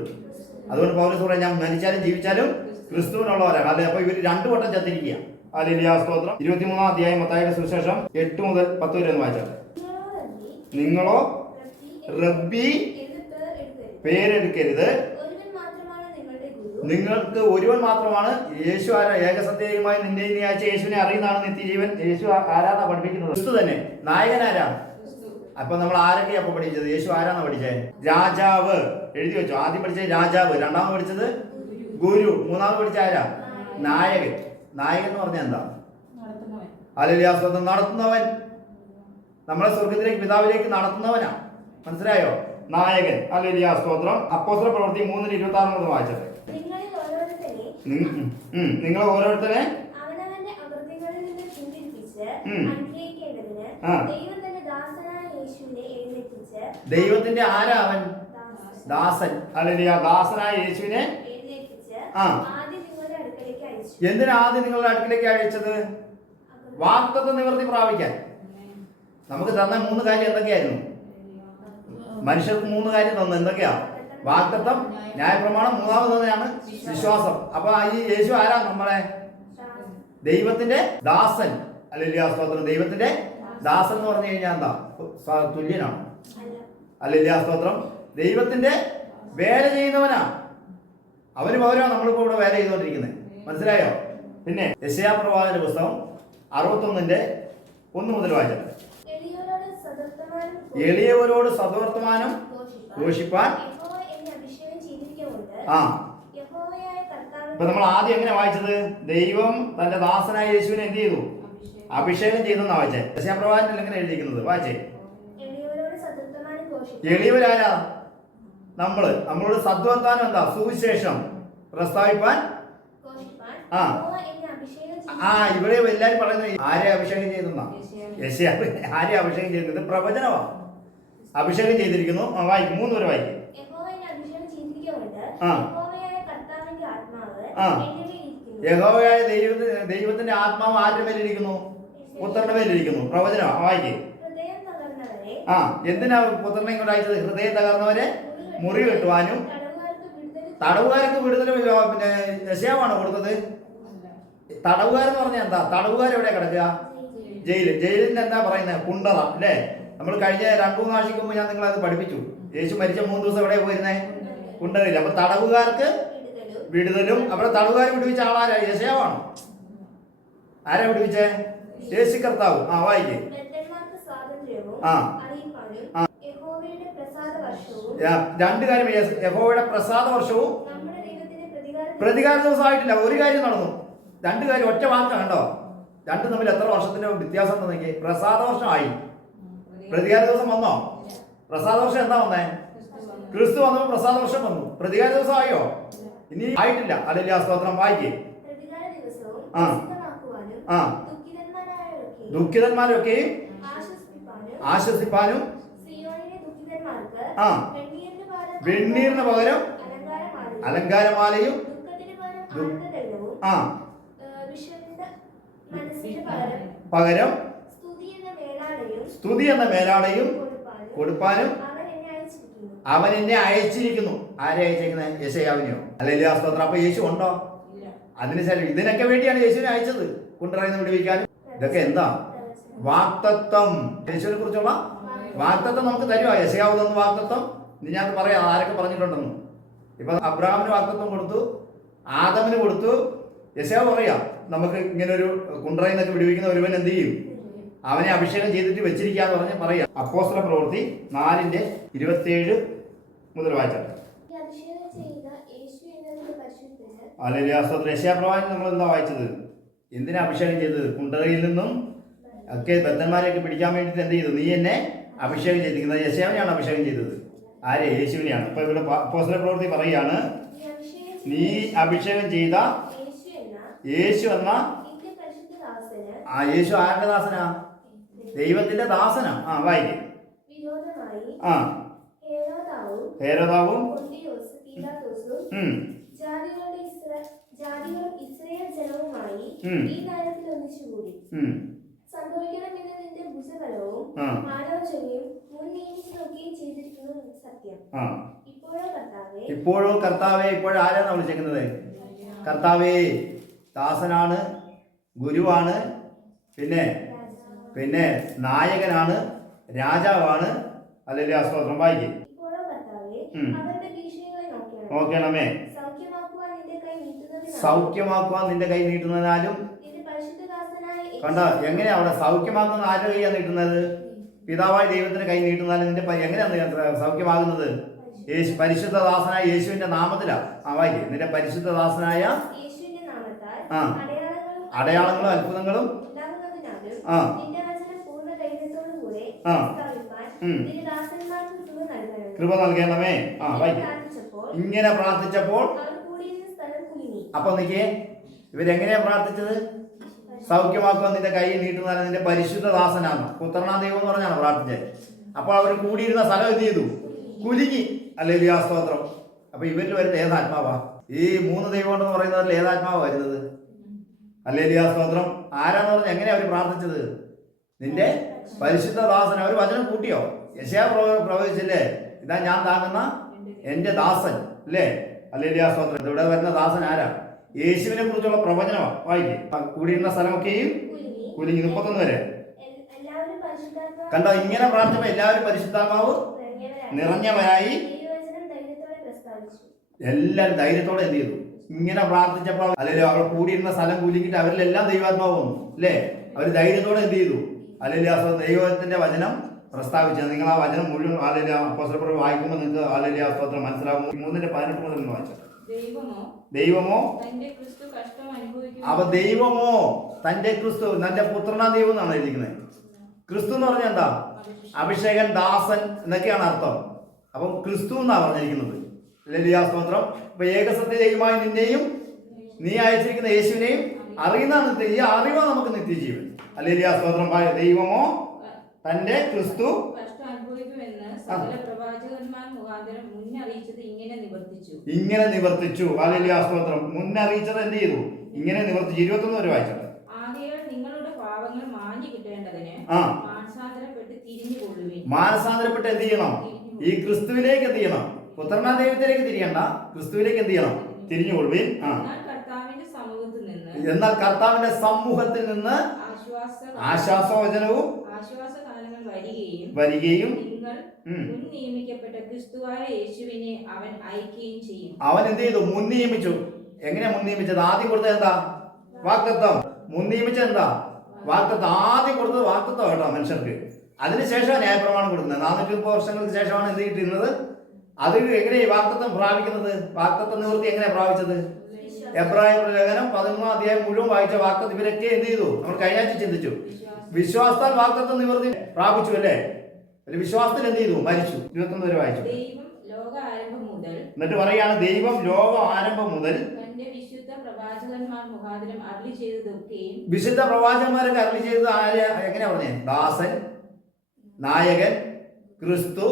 അതുകൊണ്ട് പൗലോസ് പറയാം, ഞാൻ മരിച്ചാലും ജീവിച്ചാലും ക്രിസ്തുവിനുള്ളവരാണ്. അല്ലെ, അപ്പൊ ഇവർ 2 വട്ടം ചത്തിരിക്കുക. ഹല്ലേലൂയ സ്തോത്രം. 23-ാം അധ്യായം മത്തായിയുടെ സുവിശേഷം 8 മുതൽ 10 വരെ ഒന്ന് വായിച്ചാൽ. നിങ്ങളോ റബ്ബി പേരെടുക്കരുത്, നിങ്ങൾക്ക് ഒരുവൻ മാത്രമാണ് യേശു. ആരാ? ഏകസത്യമായി നിന്നെ നീ അയച്ച യേശുവിനെ അറിയുന്നതാണ് നിത്യജീവൻ. യേശു ആരാന്നാ പഠിപ്പിക്കുന്നത്? ക്രിസ്തു തന്നെ. നായകൻ ആരാ? അപ്പൊ നമ്മൾ ആരൊക്കെയാ അപ്പൊ പഠിച്ചത്? യേശു ആരാന്നാ പഠിച്ചത്? രാജാവ്. എഴുതി വെച്ചോ. ആദ്യം പഠിച്ചത് രാജാവ്, രണ്ടാമത് പഠിച്ചത് ഗുരു, മൂന്നാമത് പഠിച്ച ആരാ? നായകൻ. നായകൻ എന്ന് പറഞ്ഞാൽ എന്താ? ഹല്ലേലൂയ സ്തോത്രം. നടത്തുന്നവൻ. നമ്മളെ സ്വർഗ്ഗത്തിലേക്ക് പിതാവിലേക്ക് നടത്തുന്നവനാ. മനസ്സിലായോ? നായകൻ. ഹല്ലേലൂയ സ്തോത്രം. അപ്പോസ്തല പ്രവൃത്തി 3:26 മുതൽ വായിച്ചത്. നിങ്ങൾ ഓരോരുത്തരെ ദൈവത്തിന്റെ ആരാ? അവൻ ദാസൻ. ഹല്ലേലൂയ. ദാസനായ യേശുവിനെ എന്തിനാ ആദ്യം നിങ്ങളുടെ അടുക്കിലേക്ക് അയച്ചത്? വാഗ്ദത്തം നിവൃത്തി പ്രാപിക്കാൻ. നമുക്ക് തന്ന 3 കാര്യം എന്തൊക്കെയായിരുന്നു? മനുഷ്യർക്ക് 3 കാര്യം തന്നു. എന്തൊക്കെയാ? വാഗ്ദത്തം, ന്യായപ്രമാണം, മൂന്നാമത് തന്നെയാണ് വിശ്വാസം. അപ്പൊ ഈ യേശു ആരാ? നമ്മളെ ദൈവത്തിന്റെ ദാസൻ. ഹല്ലേലൂയ സ്തോത്രം. ദൈവത്തിന്റെ ദാസൻ എന്ന് പറഞ്ഞു കഴിഞ്ഞാൽ എന്താ? തുല്യനാണ്. ഹല്ലേലൂയ സ്തോത്രം. ദൈവത്തിന്റെ വേല ചെയ്യുന്നവനാ. അവന് പകരമാണ് നമ്മളിപ്പോ ഇവിടെ വേല ചെയ്തുകൊണ്ടിരിക്കുന്നത്. മനസ്സിലായോ? പിന്നെ യെശയ്യാ പ്രവാചകന്റെ പുസ്തകം 61:1 മുതൽ വായിച്ചത്. എളിയവരോട് സദ്വർത്തമാനം ഘോഷിപ്പാൻ. ഇപ്പൊ നമ്മൾ ആദ്യം എങ്ങനെ വായിച്ചത്? ദൈവം തന്റെ ദാസനായ യേശുവിനെ എന്ത് ചെയ്തു? അഭിഷേകം ചെയ്തെന്നാ വായിച്ചേ. യെശയ്യാ പ്രവാചകനിൽ എങ്ങനെ എഴുതിയിരിക്കുന്നത്? വായിച്ചേ. എളിയവരാരാ? നമ്മളോട് സദ്വർത്താനം എന്താ? സുവിശേഷം പ്രസ്താവിപ്പാൻ. ഇവിടെ എല്ലാരും പറയുന്നത് ആരെ അഭിഷേകം ചെയ്തെന്നാ? യെശയ്യാ. ആരെ അഭിഷേകം ചെയ്തത്? പ്രവചനമാ. അഭിഷേകം ചെയ്തിരിക്കുന്നു. വായിക്കും. 3 വരെ വായിക്കും. യഹോവയായ ദൈവത്തിന്റെ ആത്മാവ് ആരുടെ മേലിരിക്കുന്നു? പുത്രന്റെ മേലിരിക്കുന്നു. പ്രവചനം വായിക്കേ. എന്തിനാ പുത്രനെ ഇങ്ങോട്ട് അയച്ചത്? ഹൃദയം തകർന്നവരെ മുറി കെട്ടുവാനും തടവുകാർക്ക് വിടുതൽ. പിന്നെ യെശയ്യാവാണ് കൊടുത്തത്. തടവുകാരെന്ന് പറഞ്ഞാൽ എന്താ? തടവുകാർ എവിടെ കിടക്കുക? ജയിലിന്റെ എന്താ പറയുന്നത്? കുണ്ടറ അല്ലേ? നമ്മൾ കഴിഞ്ഞ 2-3 ആഴ്ചക്ക് മുമ്പ് ഞാൻ നിങ്ങളത് പഠിപ്പിച്ചു. യേശു മരിച്ച 3 ദിവസം എവിടെ പോയിരുന്നേ? കുണ്ടറയിൽ. അപ്പൊ തടവുകാർക്ക് വിടുതലും. അവിടെ തടവുകാർ വിടുവിച്ച ആളാരാ? യെശയ്യാവാണ്. ആരാ വിടുവിച്ചേ? യേശു കർത്താവ്. വായിക്കേ. രണ്ട് കാര്യം. യഹോവയുടെ പ്രസാദ വർഷവും പ്രതികാര ദിവസം ആയിട്ടില്ല. ഒരു കാര്യം നടന്നു. 2 കാര്യം ഒറ്റ വാക്കാണ് കേട്ടോ. രണ്ടും തമ്മിൽ എത്ര വർഷത്തിന്റെ വ്യത്യാസം ഉണ്ടെന്നെങ്കിൽ. പ്രസാദ വർഷമായി. പ്രതികാര ദിവസം വന്നോ? പ്രസാദ വർഷം എന്താ വന്നേ? ക്രിസ്തു വന്നപ്പോൾ പ്രസാദ വർഷം വന്നു. പ്രതികാര ദിവസം ആയോ? ഇനി ആയിട്ടില്ല. ഹല്ലേലൂയ സ്തോത്രം. വായിക്കേ. ദുഃഖിതന്മാരൊക്കെയും ആശ്വസിപ്പാനും വെണ്ണീറിന് പകരം അലങ്കാരമാലയും പകരം സ്തുതി എന്ന മേലാടയും കൊടുപ്പാനും അവൻ എന്നെ അയച്ചിരിക്കുന്നു. ആരെ അയച്ചിരിക്കുന്നത്? യെശയ്യാവിനെയോ? ഹല്ലേലൂയ സ്തോത്രം. അപ്പൊ യേശു ഉണ്ടോ? അതിനുശേഷം ഇതിനൊക്കെ വേണ്ടിയാണ് യേശുവിനെ അയച്ചത്, കുണ്ടറയിൽ വിടുവിക്കാൻ. ഇതൊക്കെ എന്താ? വാഗ്ദത്തം. യേശുവിനെ കുറിച്ചുള്ള വാഗ്ദത്തം നമുക്ക് തരുവാ. യെശയ്യാവ് തന്ന വാഗ്ദത്തം ഇനി ഞാൻ പറയാം ആരൊക്കെ പറഞ്ഞിട്ടുണ്ടെന്ന്. ഇപ്പൊ അബ്രഹാമിന് വാഗ്ദത്തം കൊടുത്തു, ആദമിന് കൊടുത്തു. യെശയ്യാവ് പറയാ നമുക്ക് ഇങ്ങനെ ഒരു കുണ്ടറയിൽ നിന്നൊക്കെ വിടുവിക്കുന്ന ഒരുവൻ എന്ത് ചെയ്യും? അവനെ അഭിഷേകം ചെയ്തിട്ട് വെച്ചിരിക്കാന്ന് പറഞ്ഞ് പറയാ. അപ്പോസ്തല പ്രവൃത്തി 4:27 മുതൽ വായിച്ചാൽ. ഹല്ലേലൂയ സ്തോത്രം. യെശയ്യാ പ്രവാചകൻ നമ്മൾ എന്താ വായിച്ചത്? എന്തിനാ അഭിഷേകം ചെയ്തത്? കുണ്ടറയിൽ നിന്നും ഒക്കെ ബദ്ധന്മാരെയൊക്കെ പിടിക്കാൻ വേണ്ടിയിട്ട് എന്ത് ചെയ്തു? നീ എന്നെ അഭിഷേകം ചെയ്തിരിക്കുന്നത്. യെശയ്യാവിനെയാണ് അഭിഷേകം ചെയ്തത്. ആരെ? യേശുവിനെയാണ്. അപ്പൊ ഇവിടെ അപ്പോസ്തല പ്രവൃത്തി പറയാണ്, നീ അഭിഷേകം ചെയ്ത യേശു എന്ന യേശു ആരുടെ ദാസനാ? ദൈവത്തിന്റെ ദാസനാ. വായിക്കും. ആ ഹേരോദാവും ഇസ്രായേൽ ജനവുമായി ഈ നഗരത്തിൽ ഒന്നിച്ചുകൂടി സംഭവിക്കണമെന്ന് നിന്റെ ഭുജബലവും ആലോചനയും മുൻ നിയമിച്ചതൊക്കെയും ചെയ്തിരിക്കുന്നു സത്യം. ഇപ്പോഴോ കർത്താവേ, ഇപ്പോഴാരാണ് വിളിച്ചേക്കുന്നത്? കർത്താവേ, ദാസനാണ്, ഗുരുവാണ്, പിന്നെ നായകനാണ്, രാജാവാണ്. അല്ലെങ്കിൽ സ്തോത്രം. വായിക്കും. നോക്കണമേ, സൗഖ്യമാക്കുവാൻ നിന്റെ കൈ നീട്ടുന്നതിനാലും. കണ്ടോ എങ്ങനെയാ അവിടെ സൗഖ്യമാക്കുന്ന? ആരുടെ കൈയാണ് നീട്ടുന്നത്? പിതാവായ ദൈവത്തിന്റെ കൈ നീട്ടുന്നാലും നിന്റെ എങ്ങനെയാണ് സൗഖ്യമാകുന്നത്? പരിശുദ്ധ ദാസനായ യേശുവിന്റെ നാമത്തിലാ. വായിക്കും. നിന്റെ പരിശുദ്ധ ദാസനായ അടയാളങ്ങളും അത്ഭുതങ്ങളും കൃപ നൽകണമേ. വായിക്കും. ഇങ്ങനെ പ്രാർത്ഥിച്ചപ്പോൾ അപ്പൊ നിക്കേ, ഇവരെങ്ങനെയാ പ്രാർത്ഥിച്ചത്? സൗഖ്യമാക്കുവാൻ നിന്റെ കൈ നീട്ടുന്ന നിന്റെ പരിശുദ്ധ ദാസനാണ്, പുത്രനാ ദൈവം എന്ന് പറഞ്ഞാണ് പ്രാർത്ഥിച്ചത്. അപ്പോൾ അവർ കൂടിയിരുന്ന സ്ഥലം എന്ത് ചെയ്തു? കുലുങ്ങി. ഹല്ലേലൂയ, സ്തോത്രം. അപ്പൊ ഇവരിൽ വരുന്ന ഏതാത്മാവാ? ഈ 3 ദൈവം എന്ന് പറയുന്നവരിൽ ഏതാത്മാവാ വരുന്നത്? ഹല്ലേലൂയ, സ്തോത്രം. ആരാന്ന് പറഞ്ഞാൽ എങ്ങനെയാ അവർ പ്രാർത്ഥിച്ചത്? നിന്റെ പരിശുദ്ധ ദാസൻ. അവർ വചനം കൂട്ടിയോ? യെശയ്യാ പ്രവചിച്ചില്ലേ, ഇതാ ഞാൻ താങ്ങുന്ന എന്റെ ദാസൻ, അല്ലേ? ഹല്ലേലൂയ, സ്തോത്രം. ഇവിടെ വരുന്ന ദാസൻ ആരാ? യേശുവിനെ കുറിച്ചുള്ള പ്രവചനമാണ്. വായിക്കും. കൂടിയിരുന്ന സ്ഥലമൊക്കെയും കുലുങ്ങി. 31 വരെ കണ്ടോ. ഇങ്ങനെ പ്രാർത്ഥിച്ചപ്പോൾ എല്ലാവരും പരിശുദ്ധാത്മാവ് നിറഞ്ഞവരായി എല്ലാവരും ധൈര്യത്തോടെ എന്ത് ചെയ്തു? ഇങ്ങനെ പ്രാർത്ഥിച്ചപ്പോൾ അല്ലെങ്കിൽ അവർ കൂടിയിരുന്ന സ്ഥലം കുലുങ്ങിയിട്ട് അവരിലെല്ലാം ദൈവാത്മാവ് വന്നു, അല്ലേ? അവർ ധൈര്യത്തോടെ എന്ത് ചെയ്തു? അല്ലെങ്കിൽ ദൈവത്തിന്റെ വചനം പ്രസ്താവിച്ചത്. നിങ്ങൾ ആ വചനം മുഴുവൻ അല്ലെങ്കിൽ അപ്പോസ്തലപ്രവൃത്തി വായിക്കുമ്പോൾ നിങ്ങൾക്ക് അല്ലെങ്കിൽ ആ സ്തോത്രം മനസ്സിലാകും. 3:18 മുതൽ നിന്ന് വായിച്ചത്. ദൈവമോ ദൈവമോ തന്റെ ക്രിസ്തു, തന്റെ പുത്രനാ ദൈവം എന്നാണ് എഴുതിയിരിക്കുന്നത്. ക്രിസ്തു എന്ന് പറഞ്ഞാൽ എന്താ? അഭിഷേകൻ, ദാസൻ എന്നൊക്കെയാണ് അർത്ഥം. അപ്പം ക്രിസ്തു എന്നാ പറഞ്ഞിരിക്കുന്നത്. ഹല്ലേലൂയ, സ്തോത്രം. അപ്പൊ ഏകസത്യ ദൈവമായി നിന്നെയും നീ അയച്ചിരിക്കുന്ന യേശുവിനെയും അറിയുന്നതാണ്. ഈ അറിവാ നമുക്ക് നിത്യജീവൻ. ഹല്ലേലൂയ, സ്തോത്രം. ദൈവമോ തന്റെ ക്രിസ്തു ഇങ്ങനെ നിവർത്തിച്ചു. ഹല്ലേലൂയ, സ്തോത്രം. മുന്നറിയിച്ചത് എന്ത് ചെയ്തു? ഇങ്ങനെ നിവർത്തിച്ചു. 21 വരെ വായിച്ചത്. മാനസാന്തരപ്പെട്ട് എന്ത് ചെയ്യണം? ഈ ക്രിസ്തുവിലേക്ക് എന്ത് ചെയ്യണം? പുത്രനാ ദൈവത്തിലേക്ക് തിരിയണ്ട, ക്രിസ്തുവിലേക്ക് എന്ത് ചെയ്യണം? തിരിഞ്ഞുകൊള്ളുവിൻ. എന്നാൽ കർത്താവിന്റെ സമൂഹത്തിൽ നിന്ന് ആശ്വാസവചനവും വരികയും അവൻ എന്ത് ചെയ്തു? മുൻ നിയമിച്ചു. എങ്ങനെയാ മുൻ നിയമിച്ചത്? ആദ്യം കൊടുത്തത് എന്താ? വാഗ്ദത്തം. മുൻ നിയമിച്ചത് എന്താ? വാഗ്ദത്തം. ആദ്യം കൊടുത്തത് വാഗ്ദത്തം കേട്ടോ മനുഷ്യർക്ക്. അതിനുശേഷമാണ് ന്യായപ്രമാണം കൊടുക്കുന്നത്. 430 വർഷങ്ങൾക്ക് ശേഷമാണ് എന്ത് കിട്ടുന്നത്? അത് എങ്ങനെ ഈ വാഗ്ദത്തം പ്രാപിക്കുന്നത്? വാഗ്ദത്ത നിവൃത്തി എങ്ങനെ പ്രാപിച്ചത്? എബ്രായർ ലേഖനം 11 അധ്യായം മുഴുവൻ വായിച്ച വാഗ്ദത്തം ഇവരൊക്കെ എന്ത് ചെയ്തു? നമ്മൾ കഴിഞ്ഞ ആഴ്ച ചിന്തിച്ചു. വിശ്വാസത്താൽ വാഗ്ദത്ത നിവൃത്തി പ്രാപിച്ചു, അല്ലേ? വിശ്വാസത്തിൽ എന്ത് ചെയ്തു? മരിച്ചു. 21 വരെ വായിച്ചു. എന്നിട്ട് പറയാണ്, ദൈവം ലോക ആരംഭം മുതൽ വിശുദ്ധ പ്രവാചകന്മാരൊക്കെ അരുളി ചെയ്തത് ആരെ? എങ്ങനെയാ പറഞ്ഞേ? ദാസൻ, നായകൻ, ക്രിസ്തു,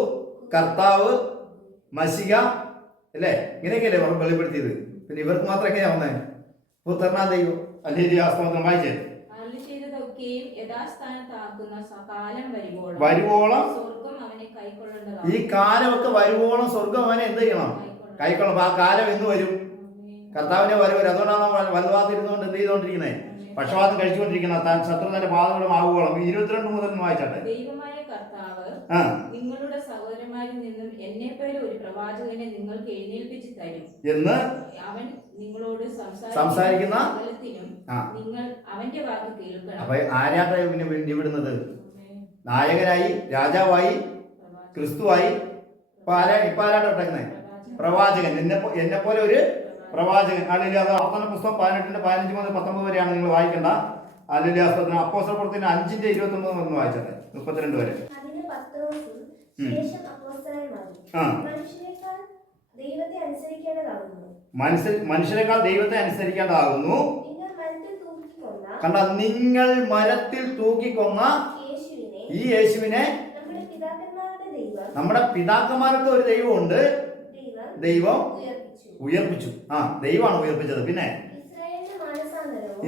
കർത്താവ്, മശിക, അല്ലേ? ഇങ്ങനെയൊക്കെയല്ലേ വെളിപ്പെടുത്തിയത്. പിന്നെ ഇവർക്ക് മാത്രം എങ്ങനെയാ വന്നേ? പുത്രനാ ദൈവം. ഹല്ലേലൂയ, സ്തോത്രം. വായിച്ചേ. വരുവോളം ഈ കാലമൊക്കെ വരുവോളം സ്വർഗം അവനെ എന്ത് ചെയ്യണം? കൈക്കൊള്ളണം. ആ കാലം എന്ന് വരും? കർത്താവിന്റെ വരവ്. അതുകൊണ്ടാണ് വലുവാതിരുന്നുകൊണ്ട് എന്ത് ചെയ്തുകൊണ്ടിരിക്കുന്നത്? പക്ഷവാതം കഴിച്ചുകൊണ്ടിരിക്കുന്ന താൻ ശത്രുവിന്റെ പാദങ്ങളും ആകുവോളം. 22 മുതൽ വായിച്ചാട്ടെ. നിങ്ങളുടെ സഹോദരന്മാരിൽ നിന്നും എന്നെപ്പോലെ ഒരു പ്രവാചകനെ നിങ്ങൾക്ക് എഴുന്നേൽപ്പിച്ച് തരും എന്ന് അവൻ നിങ്ങളോട് സംസാരിക്കുന്ന നിങ്ങൾ അവന്റെ വാക്ക് കേൾക്കണം. അപ്പൊ ആരാട്ടെ പിന്നെ വിടുന്നത്? നായകനായി, രാജാവായി, ക്രിസ്തുവായി. ഇപ്പൊ ആരാട്ടെ ഇട്ടേക്കുന്നത്? പ്രവാചകൻ. എന്നെ പോലെ ഒരു പ്രവാചകൻ. അല്ലെങ്കിൽ അത് ആവർത്തന പുസ്തകം 18 15 മുതൽ 19 വരെയാണ് നിങ്ങൾ വായിക്കേണ്ട. അല്ലെങ്കിൽ അപ്പോസ്തലപ്രവൃത്തി 5:29 മുതൽ വായിച്ചത് 32 വരെ. മനുഷ്യരെക്കാൾ ദൈവത്തെ അനുസരിക്കേണ്ടതാകുന്നു. തൂക്കിക്കൊന്ന കണ്ട, നിങ്ങൾ മരത്തിൽ തൂക്കിക്കൊന്ന യേശുവിനെ ഈ യേശുവിനെ നമ്മുടെ പിതാക്കന്മാർക്ക് ഒരു ദൈവമുണ്ട്, ദൈവം ഉയർപ്പിച്ചു. ദൈവമാണ് ഉയർപ്പിച്ചത്. പിന്നെ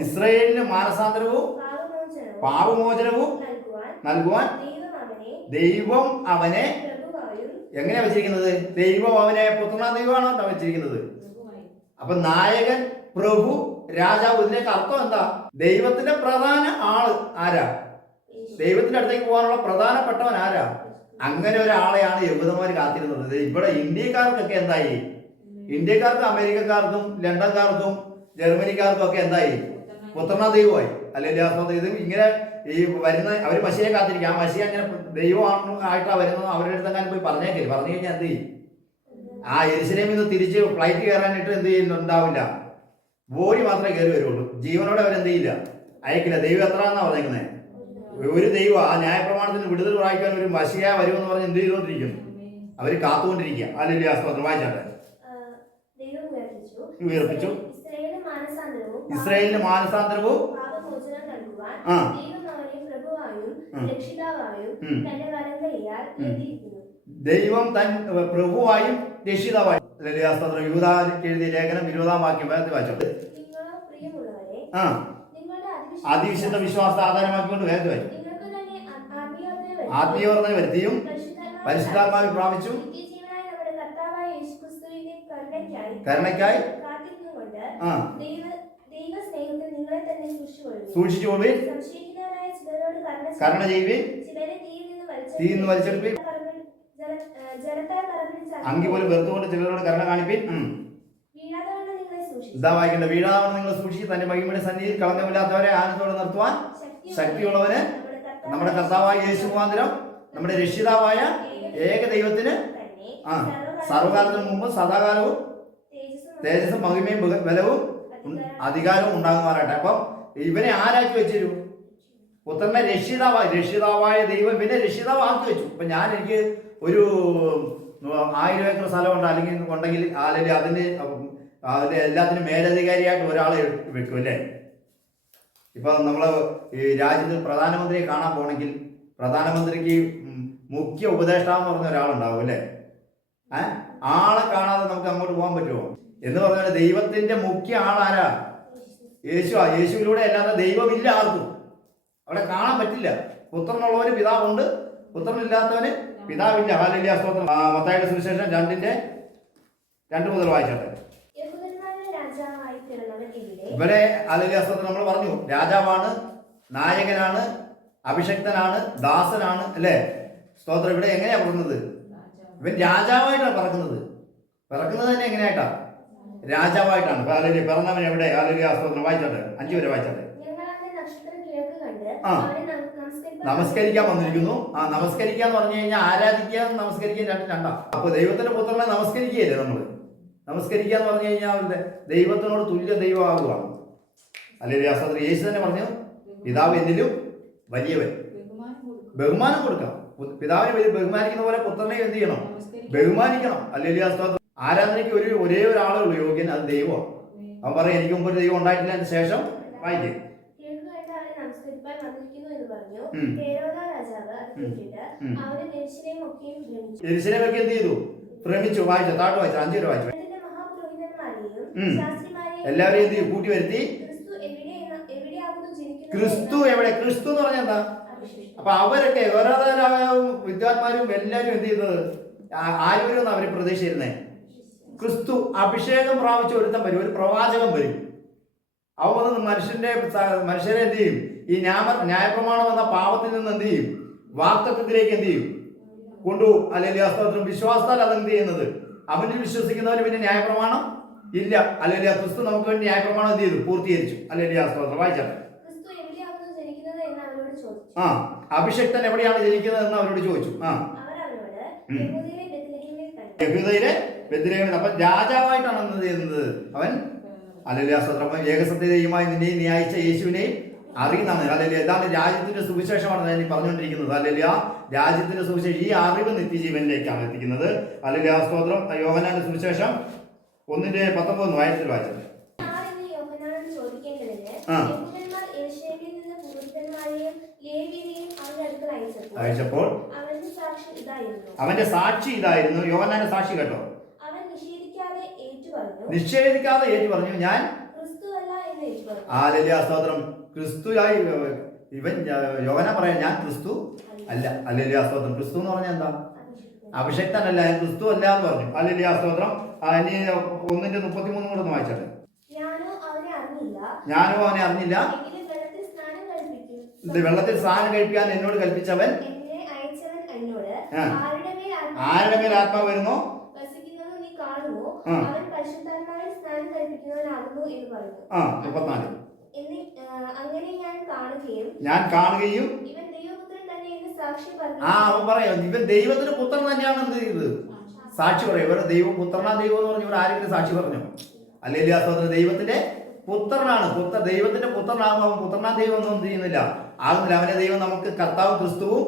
ഇസ്രായേലിന് മാനസാന്തരവും പാപമോചനവും നൽകുവാൻ ദൈവം അവനെ എങ്ങനെയാ വെച്ചിരിക്കുന്നത്? ദൈവം അവനെ പുത്രനാം ദൈവമാണോ വെച്ചിരിക്കുന്നത്? അപ്പൊ നായകൻ, പ്രഭു, രാജാവ്, ഇതിലേക്ക് അർത്ഥം എന്താ? ദൈവത്തിന്റെ പ്രധാന ആള് ആരാ? ദൈവത്തിന്റെ അടുത്തേക്ക് പോകാനുള്ള പ്രധാനപ്പെട്ടവൻ ആരാ? അങ്ങനെ ഒരാളെയാണ് യഹൂദന്മാർ കാത്തിരുന്നത്. ഇവിടെ ഇന്ത്യക്കാർക്കൊക്കെ എന്തായി? ഇന്ത്യക്കാർക്കും അമേരിക്കക്കാർക്കും ലണ്ടൻകാർക്കും ജർമ്മനിക്കാർക്കും ഒക്കെ എന്തായി? പുത്രനാം ദൈവമായി. അല്ലെങ്കിൽ ഇത് ഇങ്ങനെ ഈ വരുന്ന അവര് മഷിയെ കാത്തിരിക്കും. ആ മഷി അങ്ങനെ ദൈവമായിട്ടാ വരുന്നത്. അവരുടെ അടുത്ത് അങ്ങനെ പോയി പറഞ്ഞേക്കില്ല. പറഞ്ഞു കഴിഞ്ഞാൽ എന്ത് ചെയ്യും? ആ യെരുശലേമിൽ നിന്ന് തിരിച്ച് ഫ്ലൈറ്റ് കയറാനായിട്ട് എന്ത് ചെയ്യുന്നുണ്ടാവില്ല, ബോഡി മാത്രമേ കയറി വരുള്ളൂ. ജീവനോടെ അവരെന്ത് ചെയ്യില്ല, അയക്കില്ല. ദൈവം എത്രയാണെന്നാ പറഞ്ഞേക്കുന്നത്? ഒരു ദൈവം ആ ന്യായപ്രമാണത്തിന് വിടുതൽ വായിക്കാൻ ഒരു മഷിയ വരുമെന്ന് പറഞ്ഞ് എന്ത് ചെയ്തുകൊണ്ടിരിക്കും? അവര് കാത്തുകൊണ്ടിരിക്കുക. അല്ലെങ്കിൽ ആസ്പത്രം വായിച്ചാട്ടെ. ഉയർപ്പിച്ചു. ഇസ്രായേലിന് മാനസാന്തരവും ദൈവം തൻ പ്രഭുവായും രക്ഷിതാവായും. യൂദാ എഴുതിയ ലേഖനം 20-ാം വാക്യം വായിച്ചോട്ട്. അതിവിശുദ്ധ വിശ്വാസത്തെ ആധാരമാക്കിക്കൊണ്ട് വേഗത്തിൽ വായിച്ചു. ആത്മീയവർദ്ധന വരുത്തിയും പരിശുദ്ധാത്മാവിൽ പ്രാപിച്ചും കരുണയ്ക്കായി സൂക്ഷിച്ചുകൊള്ളുവിൻ, കരുണ ചെയ്യുവിൻ, തീയിൽ നിന്ന് വലിച്ചെടുപ്പിൻ, അങ്കി പോലും വെറുത്തുകൊണ്ട് ചിലരോട് കരുണ കാണിപ്പിൻ. ഇതാ വായിക്കേണ്ട. വീഴാതെ നിങ്ങൾ സൂക്ഷിച്ച് തന്റെ മഹിമയുടെ സന്നിധിയിൽ കളങ്കമില്ലാത്തവരെ ആനന്ദത്തോടെ നിർത്തുവാൻ ശക്തിയുള്ളവന് നമ്മുടെ കർത്താവായ യേശു മുഖാന്തരം നമ്മുടെ രക്ഷിതാവായ ഏക ദൈവത്തിന് സർവകാലത്തിനു മുമ്പ് സദാകാലവും തേജസ്സും മഹിമയും ബലവും അധികാരവും ഉണ്ടാകുമാറാട്ടെ. അപ്പം ഇവനെ ആരാക്കി വെച്ചു? പുത്രനെ രക്ഷിതാവായ ദൈവം ഇവനെ രക്ഷിതാവാക്കി വെച്ചു. ഇപ്പൊ എനിക്ക് ഒരു 1000 ഏക്കർ സ്ഥലമുണ്ട് അല്ലെങ്കിൽ ഉണ്ടെങ്കിൽ അതിന് എല്ലാത്തിനും മേലധികാരിയായിട്ട് ഒരാളെ വെക്കും അല്ലേ? ഇപ്പൊ നമ്മള് ഈ രാജ്യത്ത് പ്രധാനമന്ത്രിയെ കാണാൻ പോണെങ്കിൽ പ്രധാനമന്ത്രിക്ക് മുഖ്യ ഉപദേഷ്ടാവെന്ന് പറഞ്ഞ ഒരാളുണ്ടാവും അല്ലേ? ആളെ കാണാതെ നമുക്ക് അങ്ങോട്ട് പോകാൻ പറ്റുമോ? എന്ന് പറഞ്ഞാൽ ദൈവത്തിന്റെ മുഖ്യ ആളാരാ? യേശുവാ. യേശുവിലൂടെ അല്ലാതെ ദൈവമില്ല ആർക്കും. അവിടെ കാണാൻ പറ്റില്ല. പുത്രനുള്ളവന് പിതാവുണ്ട്, പുത്രനില്ലാത്തവന് പിതാവില്ല. ഹല്ലേലൂയ, സ്തോത്രം. മത്തായിയുടെ സുവിശേഷം 2:2 മുതൽ വായിച്ചോട്ടെ. ഇവരെ ഹല്ലേലൂയ, സ്തോത്രം. നമ്മൾ പറഞ്ഞു രാജാവാണ്, നായകനാണ്, അഭിഷക്തനാണ്, ദാസനാണ് അല്ലേ? സ്തോത്രം. ഇവിടെ എങ്ങനെയാ പറയുന്നത്? ഇവൻ രാജാവായിട്ടാണ് പറക്കുന്നത്. പിറക്കുന്നത് തന്നെ എങ്ങനെയായിട്ടാ? രാജാവായിട്ടാണ്. ഹല്ലേലൂയ. പിറന്നവൻ എവിടെ? ഹല്ലേലൂയ, സ്തോത്രം. വായിച്ചോട്ടെ, 5 വരെ വായിച്ചോട്ടെ. നമസ്കരിക്കാൻ വന്നിരിക്കുന്നു. നമസ്കരിക്കാന്ന് പറഞ്ഞു കഴിഞ്ഞാൽ ആരാധിക്കുക, നമസ്കരിക്കാൻ രണ്ടാ. അപ്പൊ ദൈവത്തിന്റെ പുത്രനെ നമസ്കരിക്കുകയല്ലേ നമ്മള്? നമസ്കരിക്കാന്ന് പറഞ്ഞു കഴിഞ്ഞാൽ അവരുടെ ദൈവത്തിനോട് തുല്യ ദൈവമാകുകയാണ്. അല്ലെങ്കിൽ അസത്ര യേശു തന്നെ പറഞ്ഞു പിതാവ് എന്നിലും വലിയവൻ. ബഹുമാനം കൊടുക്കാം. പിതാവിനെ ബഹുമാനിക്കുന്ന പോലെ പുത്രനെ എന്ത് ചെയ്യണം? ബഹുമാനിക്കണം. അല്ലെങ്കിൽ അസ്തോത്രം. ആരാധനയ്ക്ക് ഒരേ ഒരാളേ ഉള്ളൂ യോഗ്യൻ, അത് ദൈവമാണ്. അവൻ പറയും എനിക്ക് മുമ്പ് ഒരു ദൈവം ഉണ്ടായിട്ടില്ല. അതിന് ശേഷം വായിക്കും. യെരൂശലേമൊക്കെ എന്ത് ചെയ്തു? ഭ്രമിച്ചു. വായിച്ചു, താട്ട് വായിച്ചു, 5 വരെ വായിച്ചു. എല്ലാവരെയും എന്ത് ചെയ്യും? കൂട്ടി വരുത്തി. ക്രിസ്തു എവിടെ? ക്രിസ്തു എന്ന് പറഞ്ഞാൽ എന്താ? അപ്പൊ അവരൊക്കെ ഓരോ വിദ്വാൻമാരും എല്ലാവരും എന്ത് ചെയ്യുന്നത്? ആരും അവര് പ്രതീക്ഷിച്ചിരുന്നേ ക്രിസ്തു അഭിഷേകം പ്രാപിച്ച ഒരുത്തം വരും, ഒരു പ്രവാചകൻ വരും. അവ മനുഷ്യരെ എന്ത് ചെയ്യും? ഈ ന്യായപ്രമാണം എന്ന പാപത്തിൽ നിന്ന് എന്ത് ചെയ്യും? വാക്തത്വത്തിലേക്ക് എന്ത് ചെയ്യും? കൊണ്ടുപോകും. അല്ലെങ്കിൽ അസ്തോത്രം. വിശ്വാസത്താൽ അതെന്ത് ചെയ്യുന്നത്? അവനിൽ വിശ്വസിക്കുന്നവന് പിന്നെ ന്യായപ്രമാണം ഇല്ല. അല്ലെങ്കിൽ ക്രിസ്തു നമുക്ക് വേണ്ടി ന്യായപ്രമാണം എന്ത് ചെയ്തു? പൂർത്തീകരിച്ചു. അല്ലെങ്കിൽ അസ്തോത്രം. വായിച്ചാട്ടെ. അഭിഷക്തൻ എവിടെയാണ് ജനിക്കുന്നത് എന്ന് അവരോട് ചോദിച്ചു. യഹൂദയിലെ ബെത്ലഹേമിൽ. അപ്പൊ രാജാവായിട്ടാണ് എന്ത് ചെയ്യുന്നത് അവൻ? ഹല്ലേലൂയ, സ്തോത്രം. ഏകസത്യതയുമായി നിന്നെ ന്യായിച്ച യേശുവിനെയും അറിയുന്നതാണ്. ഹല്ലേലൂയ. ഇതാണ് രാജ്യത്തിന്റെ സുവിശേഷമാണ് ഞാൻ പറഞ്ഞുകൊണ്ടിരിക്കുന്നത്. ഹല്ലേലൂയ. രാജ്യത്തിന്റെ സുവിശേഷം, ഈ അറിവ് നിത്യജീവനിലേക്കാണ് എത്തിക്കുന്നത്. ഹല്ലേലൂയ, സ്തോത്രം. യോഹന്നാന്റെ സുവിശേഷം 1:19 വായനത്തിൽ വായിച്ചത്. അയച്ചപ്പോൾ അവന്റെ സാക്ഷി ഇതായിരുന്നു. അവന്റെ സാക്ഷി ഇതായിരുന്നു. യോഹന്നാന്റെ സാക്ഷി കേട്ടോ. അവൻ നിഷേധിക്കാതെ ഏറ്റുപറഞ്ഞു. നിഷേധിക്കാതെ ഏറ്റു പറഞ്ഞു, ഞാൻ ക്രിസ്തുവല്ല എന്ന് ഏറ്റുപറഞ്ഞു. ഹല്ലേലൂയ സ്തോത്രം. ക്രിസ്തുയായി ഇവൻ യോഹന്നാൻ പറയാൻ, ഞാൻ ക്രിസ്തു അല്ല. ഹല്ലേലൂയ സ്തോത്രം. ക്രിസ്തു എന്ന് പറഞ്ഞാൽ എന്താ? അഭിഷക്തനല്ല, ഞാൻ ക്രിസ്തു അല്ല എന്ന് പറഞ്ഞു. ഹല്ലേലൂയ സ്തോത്രം. ഇനി 1:33 കൂടെ ഒന്ന് വായിച്ചാട്ടെ. ഞാനോ അവനെ അറിഞ്ഞില്ല, എങ്കിലും വെള്ളത്തിൽ സ്നാനം കഴിപ്പിക്കാൻ എന്നോട് കൽപ്പിച്ചവൻ എന്നെ അയച്ചവൻ എന്നോട് ആരുടെ മേൽ ആത്മാവ് വരുന്നോ വസിക്കുന്നത് നീ കാണുമോ, അവൻ പരിശുദ്ധാത്മാവിൽ സ്നാനം കഴിപ്പിക്കുന്നവനാകുന്നു എന്ന് പറഞ്ഞു. 34. അങ്ങനെ ഞാൻ കാണുകയും ഇവൻ ദൈവപുത്രൻ തന്നെ എന്ന് സാക്ഷി പറഞ്ഞു. അവൻ പറയാം, ഇവൻ ദൈവത്തിന്റെ പുത്രൻ തന്നെയാണ് എന്ത് ചെയ്തത്? സാക്ഷി പറയും. ഇവരുടെ ദൈവം പുത്രനാ ദൈവം എന്ന് പറഞ്ഞു ഇവിടെ ആരെങ്കിലും സാക്ഷി പറഞ്ഞു? ഹല്ലേലൂയ സ്തോത്രം. ദൈവത്തിന്റെ പുത്രനാണ്. ദൈവത്തിന്റെ പുത്രനാകുമ്പോൾ അവൻ പുത്രനാ ദൈവം ഒന്നും എന്ത് ചെയ്യുന്നില്ല, ആകുന്നില്ല. അവന്റെ ദൈവം നമുക്ക് കർത്താവും ക്രിസ്തുവും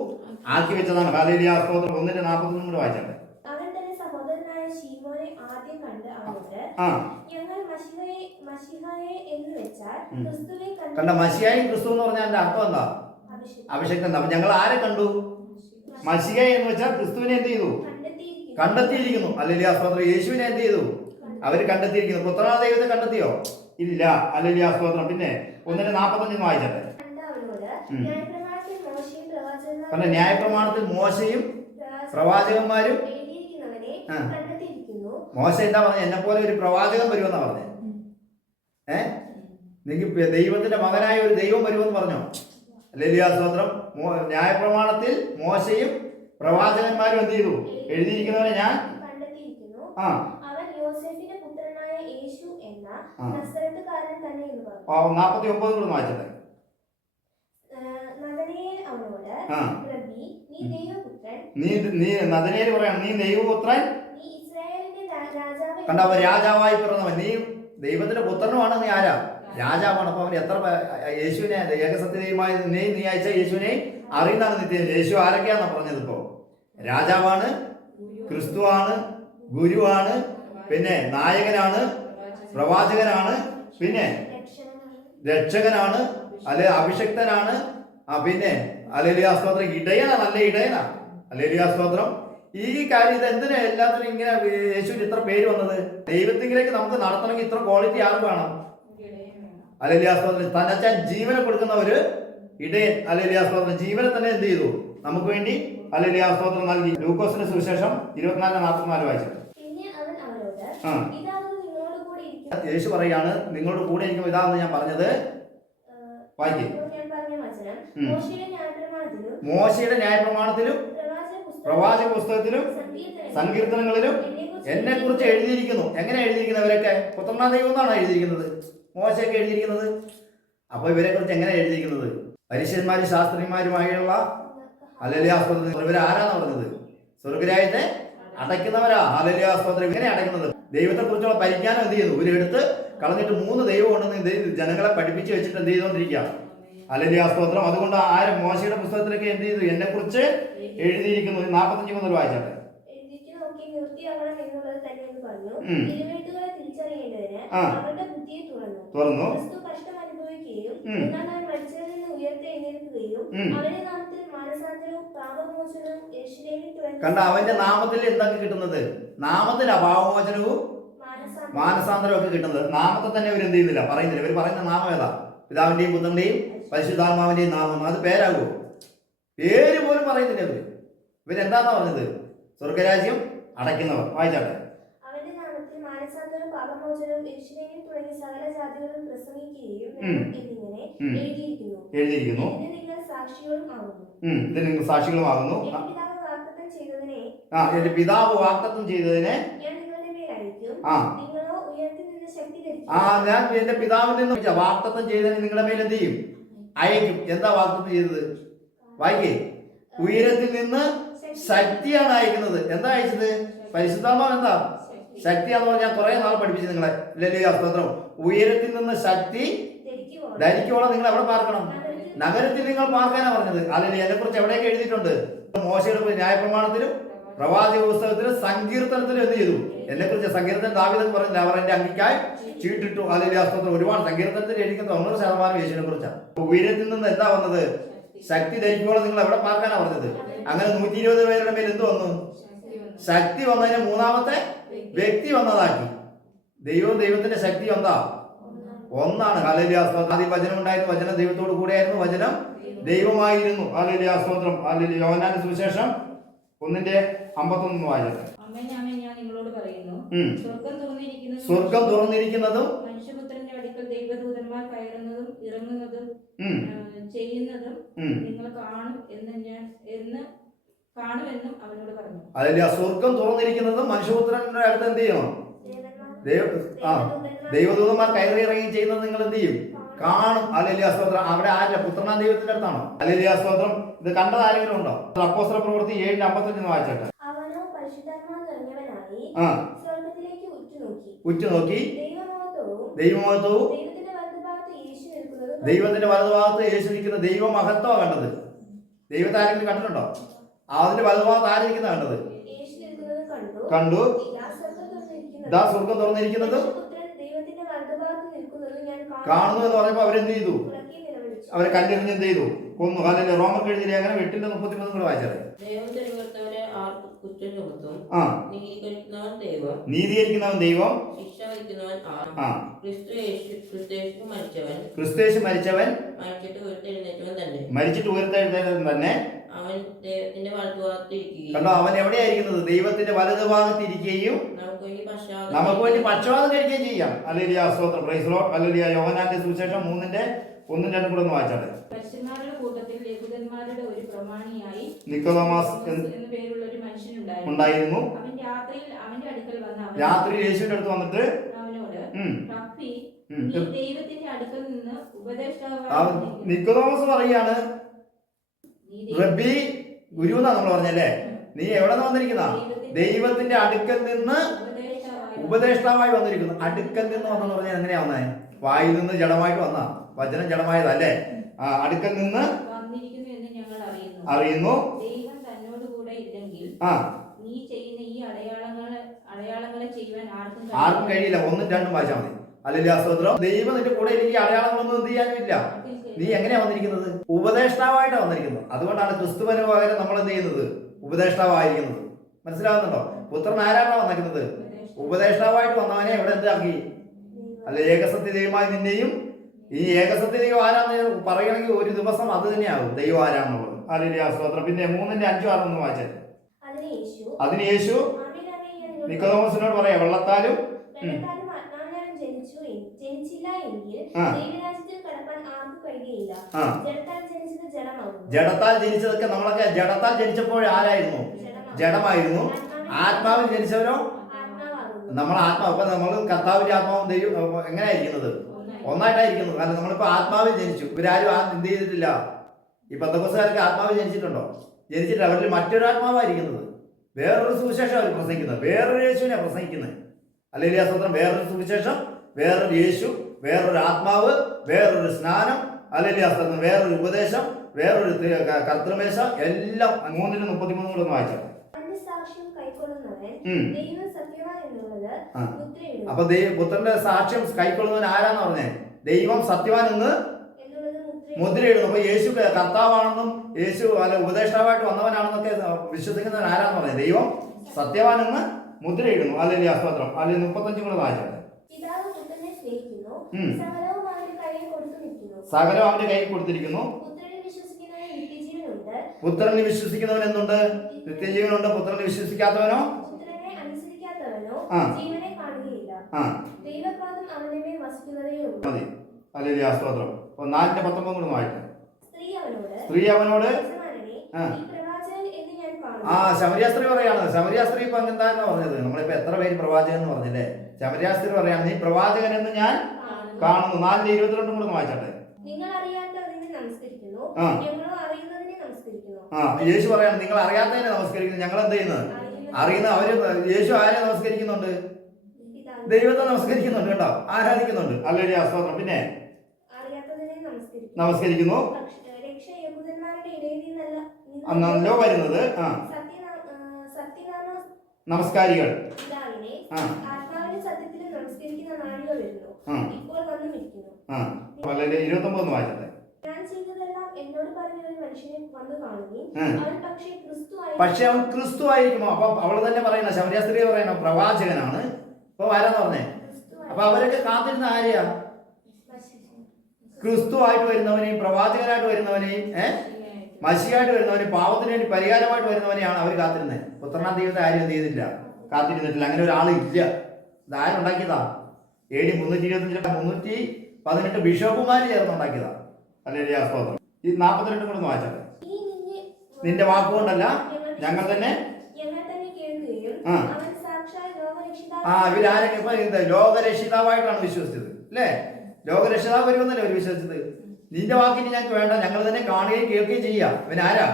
ആക്കി വെച്ചതാണ്. ഹല്ലേലൂയ സ്തോത്രം. 1:43 വായിച്ചാട്ടെ. അവൻ തന്റെ സഹോദരനായ ശീമോനെ ആദ്യം കണ്ട് അവനോട്, ഞങ്ങൾ മശിഹായെ എന്ന് വെച്ചാൽ ക്രിസ്തുവെ കണ്ട. മശിഹായും ക്രിസ്തു എന്ന് പറഞ്ഞാൽ അതിന്റെ അർത്ഥം എന്താ? അഭിഷേകം. അപ്പൊ ഞങ്ങൾ ആരെ കണ്ടു? മശിഹ എന്ന് വെച്ചാൽ ക്രിസ്തുവിനെ എന്ത് ചെയ്തു? കണ്ടെത്തിയിരിക്കുന്നു. ഹല്ലേലൂയ സ്തോത്രം. യേശുവിനെ എന്ത് ചെയ്തു? അവര് കണ്ടെത്തിയിരിക്കുന്നു. പുത്രനാ ദൈവത്തെ കണ്ടെത്തിയോ? ഇല്ല. ഹല്ലേലൂയ സ്തോത്രം. പിന്നെ 1:45 വായിച്ചട്ടെ. ന്യായപ്രമാണത്തിൽ മോശയും പ്രവാചകന്മാരും മോശ എന്താ പറഞ്ഞ? എന്നെ പോലെ ഒരു പ്രവാചകൻ വരുമെന്നാ പറഞ്ഞത്. നിങ്ങൾക്ക് ദൈവത്തിന്റെ മകനായ ഒരു ദൈവം വരുമെന്ന് പറഞ്ഞോ? ഹല്ലേലൂയ സ്തോത്രം. ന്യായപ്രമാണത്തിൽ മോശയും പ്രവാചകന്മാരും എന്ത് ചെയ്തു? എഴുതിയിരിക്കുന്നവരെ ഞാൻ കണ്ടെത്തിയിരിക്കുന്നു. അവൻ യോസേഫിന്റെ പുത്രനായ യേശു എന്ന നസറത്തുകാരൻ തന്നെ എന്ന് പറഞ്ഞു. 49 കൂടെ വായിച്ചട്ടെ. നദനയേൽ അവനോട്, റബ്ബി, നീ ദൈവപുത്രൻ. നീ നദനയേൽ പറയണം, നീ ദൈവപുത്രൻ, നീ ഇസ്രായേലിന്റെ രാജാവ്. കണ്ട, അവൻ രാജാവായി പിറന്നവൻ. നീ ദൈവത്തിന്റെ പുത്രനുമാണ്. നീ ആരാ? രാജാവാണ്. അപ്പൊ അവൻ എത്ര യേശുവിനെ ഏകസത്യമായി നീ അയച്ച യേശുവിനെ അറിയുന്നതാണ് നിത്യം. യേശു ആരൊക്കെയാന്നാ പറഞ്ഞത്? ഇപ്പോ രാജാവാണ്, ക്രിസ്തുവാണ്, ഗുരുവാണ്, പിന്നെ നായകനാണ്, പ്രവാചകനാണ്, പിന്നെ രക്ഷകനാണ്, അല്ലെ അഭിഷക്തനാണ്, പിന്നെ ഹല്ലേലൂയ സ്തോത്രം ഇടയനാ, നല്ല ഇടയനാ. ഹല്ലേലൂയ സ്തോത്രം. ഈ കാര്യം ഇത് എന്തിനാ എല്ലാത്തിനും ഇങ്ങനെ യേശുവിന് ഇത്ര പേര് വന്നത്? ദൈവത്തിലേക്ക് നമുക്ക് നടത്തണമെങ്കിൽ ഇത്ര ക്വാളിറ്റി ആരും വേണം. ഹല്ലേലൂയ സ്തോത്രം. തന്നെച്ചാൻ ജീവനെ കൊടുക്കുന്ന ഒരു ഇടയൻ. ഹല്ലേലൂയ സ്തോത്രം. ജീവനെ തന്നെ എന്ത് ചെയ്തു? നമുക്ക് വേണ്ടി ഹല്ലേലൂയ സ്തോത്രം നൽകി. ലൂക്കോസിന്റെ സുവിശേഷം 24:44 വായിച്ചു. യേശു പറയാണ്, നിങ്ങളോട് കൂടെ ഇരിക്കും ഇതാണെന്ന് ഞാൻ പറഞ്ഞത്. വായിക്കേ. മോശയുടെ ന്യായപ്രമാണത്തിലും പ്രവാചക പുസ്തകത്തിലും സങ്കീർത്തനങ്ങളിലും എന്നെ കുറിച്ച് എഴുതിയിരിക്കുന്നു. എങ്ങനെ എഴുതിയിരിക്കുന്നവരൊക്കെ? പുത്രനാ ദൈവം എന്നാണ് എഴുതിയിരിക്കുന്നത്. മോശയൊക്കെ എഴുതിയിരിക്കുന്നത്. അപ്പൊ ഇവരെ കുറിച്ച് എങ്ങനെ എഴുതിയിരിക്കുന്നത്? പരീശന്മാരും ശാസ്ത്രിമാരുമായുള്ള ഹല്ലേലൂയ സ്തോത്രം. ഇവരാരാന്ന് പറഞ്ഞത്? സ്വർഗ്ഗരാജ്യത്തെ അടയ്ക്കുന്നവരാ. ഹല്ലേലൂയ സ്തോത്രം. ഇങ്ങനെ അടയ്ക്കുന്നത് ദൈവത്തെ കുറിച്ചുള്ള പരിജ്ഞാനം എന്ത് ചെയ്യുന്നു? ഇവരെടുത്ത് കളഞ്ഞിട്ട് 3 ദൈവം ഉണ്ടെന്ന് ജനങ്ങളെ പഠിപ്പിച്ച് വെച്ചിട്ട് എന്ത് ചെയ്തുകൊണ്ടിരിക്കുക? ഹല്ലേലൂയ സ്തോത്രം. അതുകൊണ്ട് മോശയുടെ പുസ്തകത്തിലൊക്കെ എന്ത് ചെയ്തു? എന്നെ കുറിച്ച് എഴുതിയിരിക്കുന്നു. 45 മുതൽ വായിച്ചാട്ടെ. തുറന്നു. കണ്ട, അവന്റെ നാമത്തിൽ എന്തൊക്കെ കിട്ടുന്നത്? നാമത്തിൽ പാപമോചനവും മാനസാന്തരവും ഒക്കെ കിട്ടുന്നത്. നാമത്തെ തന്നെ ഇവർ എന്ത് ചെയ്യുന്നില്ല, പറയുന്നില്ല. ഇവർ പറയുന്ന നാമം ഏതാ? പിതാവിന്റെയും പുത്രന്റെയും പരിശുദ്ധാത്മാവിന്റെയും നാമം. അത് പേരാകുമോ? പേര് പോലും പറയുന്നില്ല ഇവര്. ഇവരെന്താന്നാ പറഞ്ഞത്? സ്വർഗരാജ്യം അടയ്ക്കുന്നവർ. വായിച്ചാട്ടെ. അവന്റെ നാമത്തിൽ മാനസാന്തരവും പാപമോചനവും യെരൂശലേമിൽ തുടങ്ങി സകല ജാതികളും പ്രസംഗിക്കുകയും എന്നിങ്ങനെ എഴുതിയിരിക്കുന്നു. ഇതിന് നിങ്ങൾ സാക്ഷികളുമാകുന്നു. എന്റെ പിതാവ് വാഗ്ദത്തം ചെയ്തതിനെ ഞാൻ നിങ്ങളുടെ മേൽ അയക്കും. നിങ്ങളോ ഉയരത്തിൽ നിന്ന് ശക്തി ധരിക്കും. ഞാൻ എന്റെ പിതാവിൽ നിന്ന് വാഗ്ദത്തം ചെയ്തതിന് നിങ്ങളുടെ മേൽ എന്ത് ചെയ്യും? അയക്കും. എന്താ വാഗ്ദത്തം ചെയ്തത്? വായിക്കേ. ഉയരത്തിൽ നിന്ന് ശക്തിയാണ് അയക്കുന്നത്. എന്താ അയച്ചത്? പരിശുദ്ധാത്മാവ്. എന്താ ശക്തിയാന്ന് പറഞ്ഞാൽ കുറെ നാൾ പഠിപ്പിച്ചു നിങ്ങളെ. ഹല്ലേലൂയ സ്തോത്രം. ഉയരത്തിൽ നിന്ന് ശക്തി ധരിക്കോളം നിങ്ങൾ എവിടെ പാർക്കണം? നഗരത്തിൽ നിങ്ങൾ പാർക്കാനാ പറഞ്ഞത്. അല്ലെങ്കിൽ എന്നെ കുറിച്ച് എവിടെയൊക്കെ എഴുതിയിട്ടുണ്ട്? മോശയുടെ ന്യായപ്രമാണത്തിലും പ്രവാചക പുസ്തകത്തിലും സങ്കീർത്തനത്തിലും എന്ത് ചെയ്തു? എന്നെ കുറിച്ച് സങ്കീർത്തനം ദാവീദ് പറഞ്ഞില്ല, അവർ എന്റെ അങ്കിക്കായി ചീട്ടിട്ടു. ഹല്ലേലൂയ സ്തോത്രം. ഒരുപാട് സങ്കീർത്തനത്തിൽ എഴുതിക്കുന്നത് 90% യേശുവിനെ കുറിച്ചാണ്. ഉയരത്തിൽ നിന്ന് എന്താ വന്നത്? ശക്തി ധരിക്കുമ്പോൾ നിങ്ങൾ എവിടെ പാർക്കാനാ പറഞ്ഞത്? അങ്ങനെ 120 പേരുടെ മേൽ എന്ത് വന്നു? ശക്തി വന്നതിന് മൂന്നാമത്തെ വ്യക്തി വന്നതാക്കി. ദൈവത്തിന്റെ ശക്തി എന്താ? ഒന്നാണ്. ഹല്ലേലൂയ സ്തോത്രം. ആദ്യം വചനം ഉണ്ടായിരുന്നു, വചനം ദൈവത്തോട് കൂടെയായിരുന്നു, വചനം ദൈവമായിരുന്നു. ഹല്ലേലൂയ സ്തോത്രം. ഹല്ലേലൂയ. യോഹന്നാന്റെ സുവിശേഷം 1:51 വായിക്കട്ടെ. ഞാൻ നിങ്ങളോട് പറയുന്നു, സ്വർഗം തുറന്നിരിക്കുന്നതും മനുഷ്യപുത്രന്റെ അടുക്കൽ ദൈവദൂതന്മാർ കയറുന്നതും ഇറങ്ങുന്നതും ചെയ്യുന്നതും നിങ്ങൾ കാണുമെന്നും അവനോട് പറഞ്ഞു. ഹല്ലേലൂയ. സ്വർഗം തുറന്നിരിക്കുന്നതും മനുഷ്യപുത്രന്റെ അടുത്ത് എന്ത് ചെയ്യണം? ദൈവദൂതന്മാർ കയറി ഇറങ്ങി ചെയ്യുന്നത് നിങ്ങൾ എന്ത് ചെയ്യും? കാണും. ഹല്ലേലൂയ സ്തോത്രം. അവിടെ ആരുടെ? പുത്രനാം ദൈവത്തിന്റെ അടുത്താണോ? ഹല്ലേലൂയ സ്തോത്രം. ഇത് കണ്ടത് ആരെങ്കിലും ഉണ്ടോ? അപ്പോസ്തല പ്രവൃത്തി 7:55 വായിച്ചോട്ടെ. അവനോ പരിശുദ്ധാത്മാവ് നിറഞ്ഞവനായി സ്വർഗ്ഗത്തിലേക്ക് ഉറ്റുനോക്കി ദൈവമഹത്വവും ദൈവത്തിന്റെ വലതുഭാഗത്ത് യേശു നിൽക്കുന്ന ദൈവമഹത്വം കണ്ടത്. ദൈവത്തെ ആരെങ്കിലും കണ്ടിട്ടുണ്ടോ? അതിന്റെ വലതുഭാഗത്ത് ആരിക്കുന്ന കണ്ടത്? കണ്ടു. ഇതാ സ്വർഗം തുറന്നിരിക്കുന്നതും കാണുന്നു എന്ന് പറഞ്ഞപ്പോ അവരെന്ത് ചെയ്തു? അവരെ കല്ലെറിഞ്ഞ് എന്ത് ചെയ്തു? കൊന്നു. അല്ലെങ്കിൽ റോമൻ എഴുതിയ ലേഖനം 8:33 വായിച്ചത്. നീതീകരിക്കുന്നവൻ ദൈവം, ക്രിസ്തുയേശു മരിച്ചവൻ, മരിച്ചിട്ട് ഉയർത്തെഴുന്നേറ്റവൻ തന്നെ. കണ്ടോ, അവൻ എവിടെയായിരിക്കുന്നത്? ദൈവത്തിന്റെ വലതുഭാഗത്ത് ഇരിക്കുകയും നമുക്ക് വേണ്ടി പക്ഷവാദം കഴിക്കുകയും ചെയ്യാം. ഹല്ലേലൂയ സ്തോത്രം. Praise the Lord. ഹല്ലേലൂയ. യോഹന്നാന്റെ സുവിശേഷം 3:1-2 കൂടെ ഒന്ന് വായിച്ചാട്ടെ. നിക്കോദോമസ് എന്ന പേരുള്ള ഒരു മനുഷ്യൻ ഉണ്ടായിരുന്നു. രാത്രി യേശുവിന്റെ അടുത്ത് വന്നിട്ട് നിക്കോദോമസ് പറയാണ്, റബ്ബി, ഗുരു എന്നാ നമ്മൾ പറഞ്ഞല്ലേ, നീ എവിടെ നിന്ന് വന്നിരിക്കുന്ന? ദൈവത്തിന്റെ അടുക്കൽ നിന്ന് ഉപദേഷ്ടാവായി വന്നിരിക്കുന്നു. അടുക്കൽ നിന്ന് വന്നെന്ന് പറഞ്ഞാൽ എങ്ങനെയാ വന്നേ? വായിൽ നിന്ന് ജഡമായിട്ട് വന്ന വചനം ജഡമായതല്ലേ? അടുക്കൽ നിന്ന് അറിയുന്നു. ആർക്കും കഴിയില്ല. 1-2 വായിച്ചാൽ മതി. ഹല്ലേലൂയ സ്തോത്രം. ദൈവം നിന്റെ കൂടെ ഇല്ലെങ്കിൽ അടയാളങ്ങളൊന്നും എന്ത് ചെയ്യാനില്ല. നീ എങ്ങനെയാ വന്നിരിക്കുന്നത്? ഉപദേഷ്ടാവായിട്ടാണ് വന്നിരിക്കുന്നത്. അതുകൊണ്ടാണ് ക്രിസ്തുവിന് പകരം നമ്മൾ എന്ത് ചെയ്യുന്നത്? ഉപദേഷ്ടാവായിരിക്കുന്നത്. മനസ്സിലാകുന്നുണ്ടോ? പുത്രൻ ആരാണോ വന്നിരിക്കുന്നത്? ഉപദേഷ്ടാവായിട്ട് വന്നവനെ എവിടെ എന്താക്കി? അല്ല, ഏകസത്യ ദൈവമായി നിന്നെയും. ഈ ഏകസത്യ ദൈവം ആരാന്ന് പറയണമെങ്കിൽ ഒരു ദിവസം അത് തന്നെയാകും ദൈവം ആരാന്നുള്ളത്. ഹല്ലേലൂയ സ്തോത്രം. പിന്നെ 3:5-6 വായിച്ചേ. അതിന് യേശു നിക്കോദോമസിനോട് പറയാ, വെള്ളത്താലും ജഡത്താൽ ജനിച്ചതൊക്കെ നമ്മളൊക്കെ ജഡത്താൽ ജനിച്ചപ്പോൾ ആരായിരുന്നു? ജഡമായിരുന്നു. ആത്മാവിൽ ജനിച്ചവരോ നമ്മൾ ആത്മാവ്. ഇപ്പൊ നമ്മൾ കർത്താവിന്റെ ആത്മാവും ദൈവം എങ്ങനെയായിരിക്കുന്നത്? ഒന്നായിട്ടായിരിക്കുന്നത്. കാരണം നമ്മളിപ്പോ ആത്മാവിൽ ജനിച്ചു. ഇവരാരും എന്ത് ചെയ്തിട്ടില്ല. ഈ പെന്തക്കോസ്തുകാർക്ക് ആത്മാവിൽ ജനിച്ചിട്ടുണ്ടോ? ജനിച്ചിട്ട് അവരിൽ മറ്റൊരു ആത്മാവായിരിക്കുന്നത്. വേറൊരു സുവിശേഷം അവർ പ്രസംഗിക്കുന്നത്, വേറൊരു യേശുവിനെ പ്രസംഗിക്കുന്നത്. ഹല്ലേലൂയ സ്തോത്രം. വേറൊരു സുവിശേഷം, വേറൊരു യേശു, വേറൊരു ആത്മാവ്, വേറൊരു സ്നാനം, ഹല്ലേലൂയ സ്തോത്രം, വേറൊരു ഉപദേശം, വേറൊരു കർത്തൃമേശ, എല്ലാം 3:33 കൂടെ വായിച്ചാൽ. അപ്പൊ പുത്രന്റെ സാക്ഷ്യം കൈക്കൊള്ളുന്നവൻ ആരാന്ന് പറഞ്ഞേ? ദൈവം സത്യവാൻ എന്ന് മുദ്രയിടുന്നു. അപ്പൊ യേശു കർത്താവാണെന്നും യേശു അല്ല ഉപദേഷ്ടാവായിട്ട് വന്നവനാണെന്നൊക്കെ വിശ്വസിക്കുന്നവൻ ആരാന്ന് പറഞ്ഞേ? ദൈവം സത്യവാനെന്ന് മുദ്രയിടുന്നു. ഹല്ലേലൂയ സ്തോത്രം. അല്ലെങ്കിൽ 35 കൂടെ വായിച്ചാൽ. സകലം അവന്റെ കയ്യിൽ കൊടുത്തിരിക്കുന്നു. പുത്രനെ വിശ്വസിക്കുന്നവൻ എന്തുണ്ട്? നിത്യജീവനുണ്ട്. പുത്രനെ വിശ്വസിക്കാത്തവനോ മതി. ഹല്ലേലൂയ സ്തോത്രം. 4:19 കൂടെ വായിക്കാം. സ്ത്രീ അവനോട് ശമരിയാസ്ത്രീ പറയാണ്. ശമരിയാസ്ത്രീ ഇപ്പൊ എന്താന്ന് പറഞ്ഞത്? നമ്മളിപ്പോ എത്ര പേര് പ്രവാചകൻ എന്ന് പറഞ്ഞില്ലേ? ശമരിയാസ്ത്രീ പറയാണ്, നീ പ്രവാചകൻ എന്ന് ഞാൻ കാണുന്നു. 4:22 കൂടെ വായിച്ചാട്ടെ. യേശു പറയാണ്, നിങ്ങൾ അറിയാത്തതിനെ നമസ്കരിക്കുന്നു. ഞങ്ങൾ എന്ത് ചെയ്യുന്നത്? അറിയുന്ന. അവര് യേശു ആരെ നമസ്കരിക്കുന്നുണ്ട്? ദൈവത്തെ നമസ്കരിക്കുന്നുണ്ട് കേട്ടോ, ആരാധിക്കുന്നുണ്ട്. ഹല്ലേലൂയ സ്തോത്രം. പിന്നെ നമസ്കരിക്കുന്നു. അന്നല്ലോ വരുന്നത് നമസ്കാരികൾ. വളരെ 29 വായിച്ചത്. എന്നോട് പറഞ്ഞ ഒരു മനുഷ്യനെ വന്നു കാണുകയും അവൻ പക്ഷെ അവൻ ക്രിസ്തു ആയിരിക്കുമോ? അപ്പൊ അവള് തന്നെ പറയുന്ന ശമരിയ സ്ത്രീ പറയുന്ന പ്രവാചകനാണ്. അപ്പൊ ആരാന്ന് പറഞ്ഞേ? അപ്പൊ അവരൊക്കെ കാത്തിരുന്ന ആരെയാ? ക്രിസ്തു ആയിട്ട് വരുന്നവനെയും പ്രവാചകനായിട്ട് വരുന്നവനെയും മഷിയായിട്ട് വരുന്നവനെയും പാവത്തിന് വേണ്ടി പരിഹാരമായിട്ട് വരുന്നവനെയാണ് അവർ കാത്തിരുന്നത്. പുത്രനാം ദൈവത്തെ ആരും എന്ത് ചെയ്തില്ല, കാത്തിരുന്നിട്ടില്ല. അങ്ങനെ ഒരാളില്ല. ഇത് ആരുണ്ടാക്കിയതാ? AD 318 ബിഷപ്പുമാര് ചേർന്നുണ്ടാക്കിയതാ. അല്ലെങ്കിൽ ആ സ്തോത്രം. ഈ 42 കൂടെ ഒന്ന് വായിച്ചാട്ടെ. നിന്റെ വാക്കുകൊണ്ടല്ല ഞങ്ങൾ തന്നെ ഇവരാരൊക്കെ ഇപ്പൊ ലോകരക്ഷിതാവായിട്ടാണ് വിശ്വസിച്ചത് അല്ലേ? ലോകരക്ഷിതാവ് വരുമെന്നല്ലേ അവർ വിശ്വസിച്ചത്. നിന്റെ വാക്കിന് ഞങ്ങൾക്ക് വേണ്ട, ഞങ്ങൾ തന്നെ കാണുകയും കേൾക്കുകയും ചെയ്യാം. ഇവനാരാ?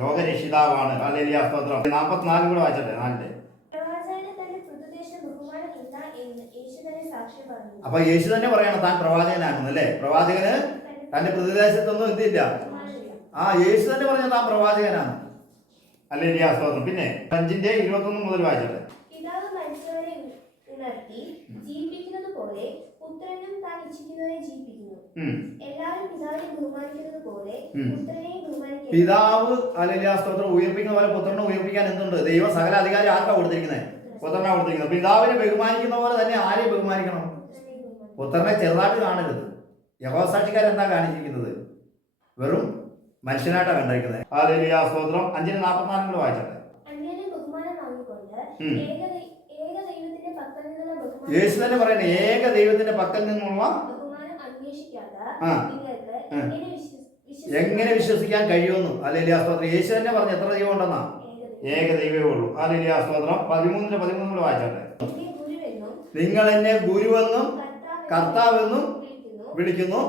ലോകരക്ഷിതാവാണ്. ഹല്ലേലൂയ സ്തോത്രം. 44 കൂടെ വായിച്ചട്ടെ. 4. അപ്പൊ യേശു തന്നെ പറയണം താൻ പ്രവാചകനാണെന്നല്ലേ? പ്രവാചകന് തന്റെ പ്രതിദേശത്തൊന്നും എന്തില്ല. യേശു തന്നെ പറഞ്ഞ താൻ പ്രവാചകനാണ്. ഹല്ലേലൂയ സ്തോത്രം. പിന്നെ 5:21 മുതൽ വായിച്ചട്ടെ. പിതാവ് മനുഷ്യരെ ഉണർത്തി ജീവിപ്പിക്കുന്നത് പോലെ പുത്രനും താൻ ഇച്ഛിക്കുന്നവരെ ജീവിപ്പിക്കുന്നു. എല്ലാവരും പിതാവിനെ ബഹുമാനിക്കുന്നത് പോലെ പുത്രനെയും ബഹുമാനിക്കുന്നു. പിതാവ് ഹല്ലേലൂയ സ്തോത്രം ഉയർപ്പിക്കുന്ന പോലെ പുത്രനെ ഉയർപ്പിക്കാൻ എന്തുണ്ട്? ദൈവം സകല അധികാരം ആർക്കാ കൊടുത്തിരിക്കുന്നത്? പുത്രനാ കൊടുത്തിരിക്കുന്നത്. പിതാവിനെ ബഹുമാനിക്കുന്ന പോലെ തന്നെ ആരെ ബഹുമാനിക്കണം? പുത്രനെ ചെറുതായിട്ട് കാണരുത്. യഹോവസാക്ഷിക്കാരെന്താ കാണിച്ചിരിക്കുന്നത്? വെറും മനുഷ്യനായിട്ടാണ് കണ്ടിരിക്കുന്നത്. ഹല്ലേലൂയ സ്തോത്രം. 5:44 വായിച്ചട്ടെ. യേശു തന്നെ പറയുന്നത് ഏക ദൈവത്തിന്റെ പക്കൽ നിന്നുള്ള എങ്ങനെ വിശ്വസിക്കാൻ കഴിയുമെന്ന്. ഹല്ലേലൂയ സ്തോത്രം. യേശു തന്നെ പറഞ്ഞു എത്ര ദൈവം ഉണ്ടെന്നാ? ഏക ദൈവമേ ഉള്ളൂ. ഹല്ലേലൂയ സ്തോത്രം. 13:13 വായിച്ചട്ടെ. നിങ്ങൾ എന്നെ ഗുരുവെന്നും കർത്താവെന്നും വിളിക്കുന്നു.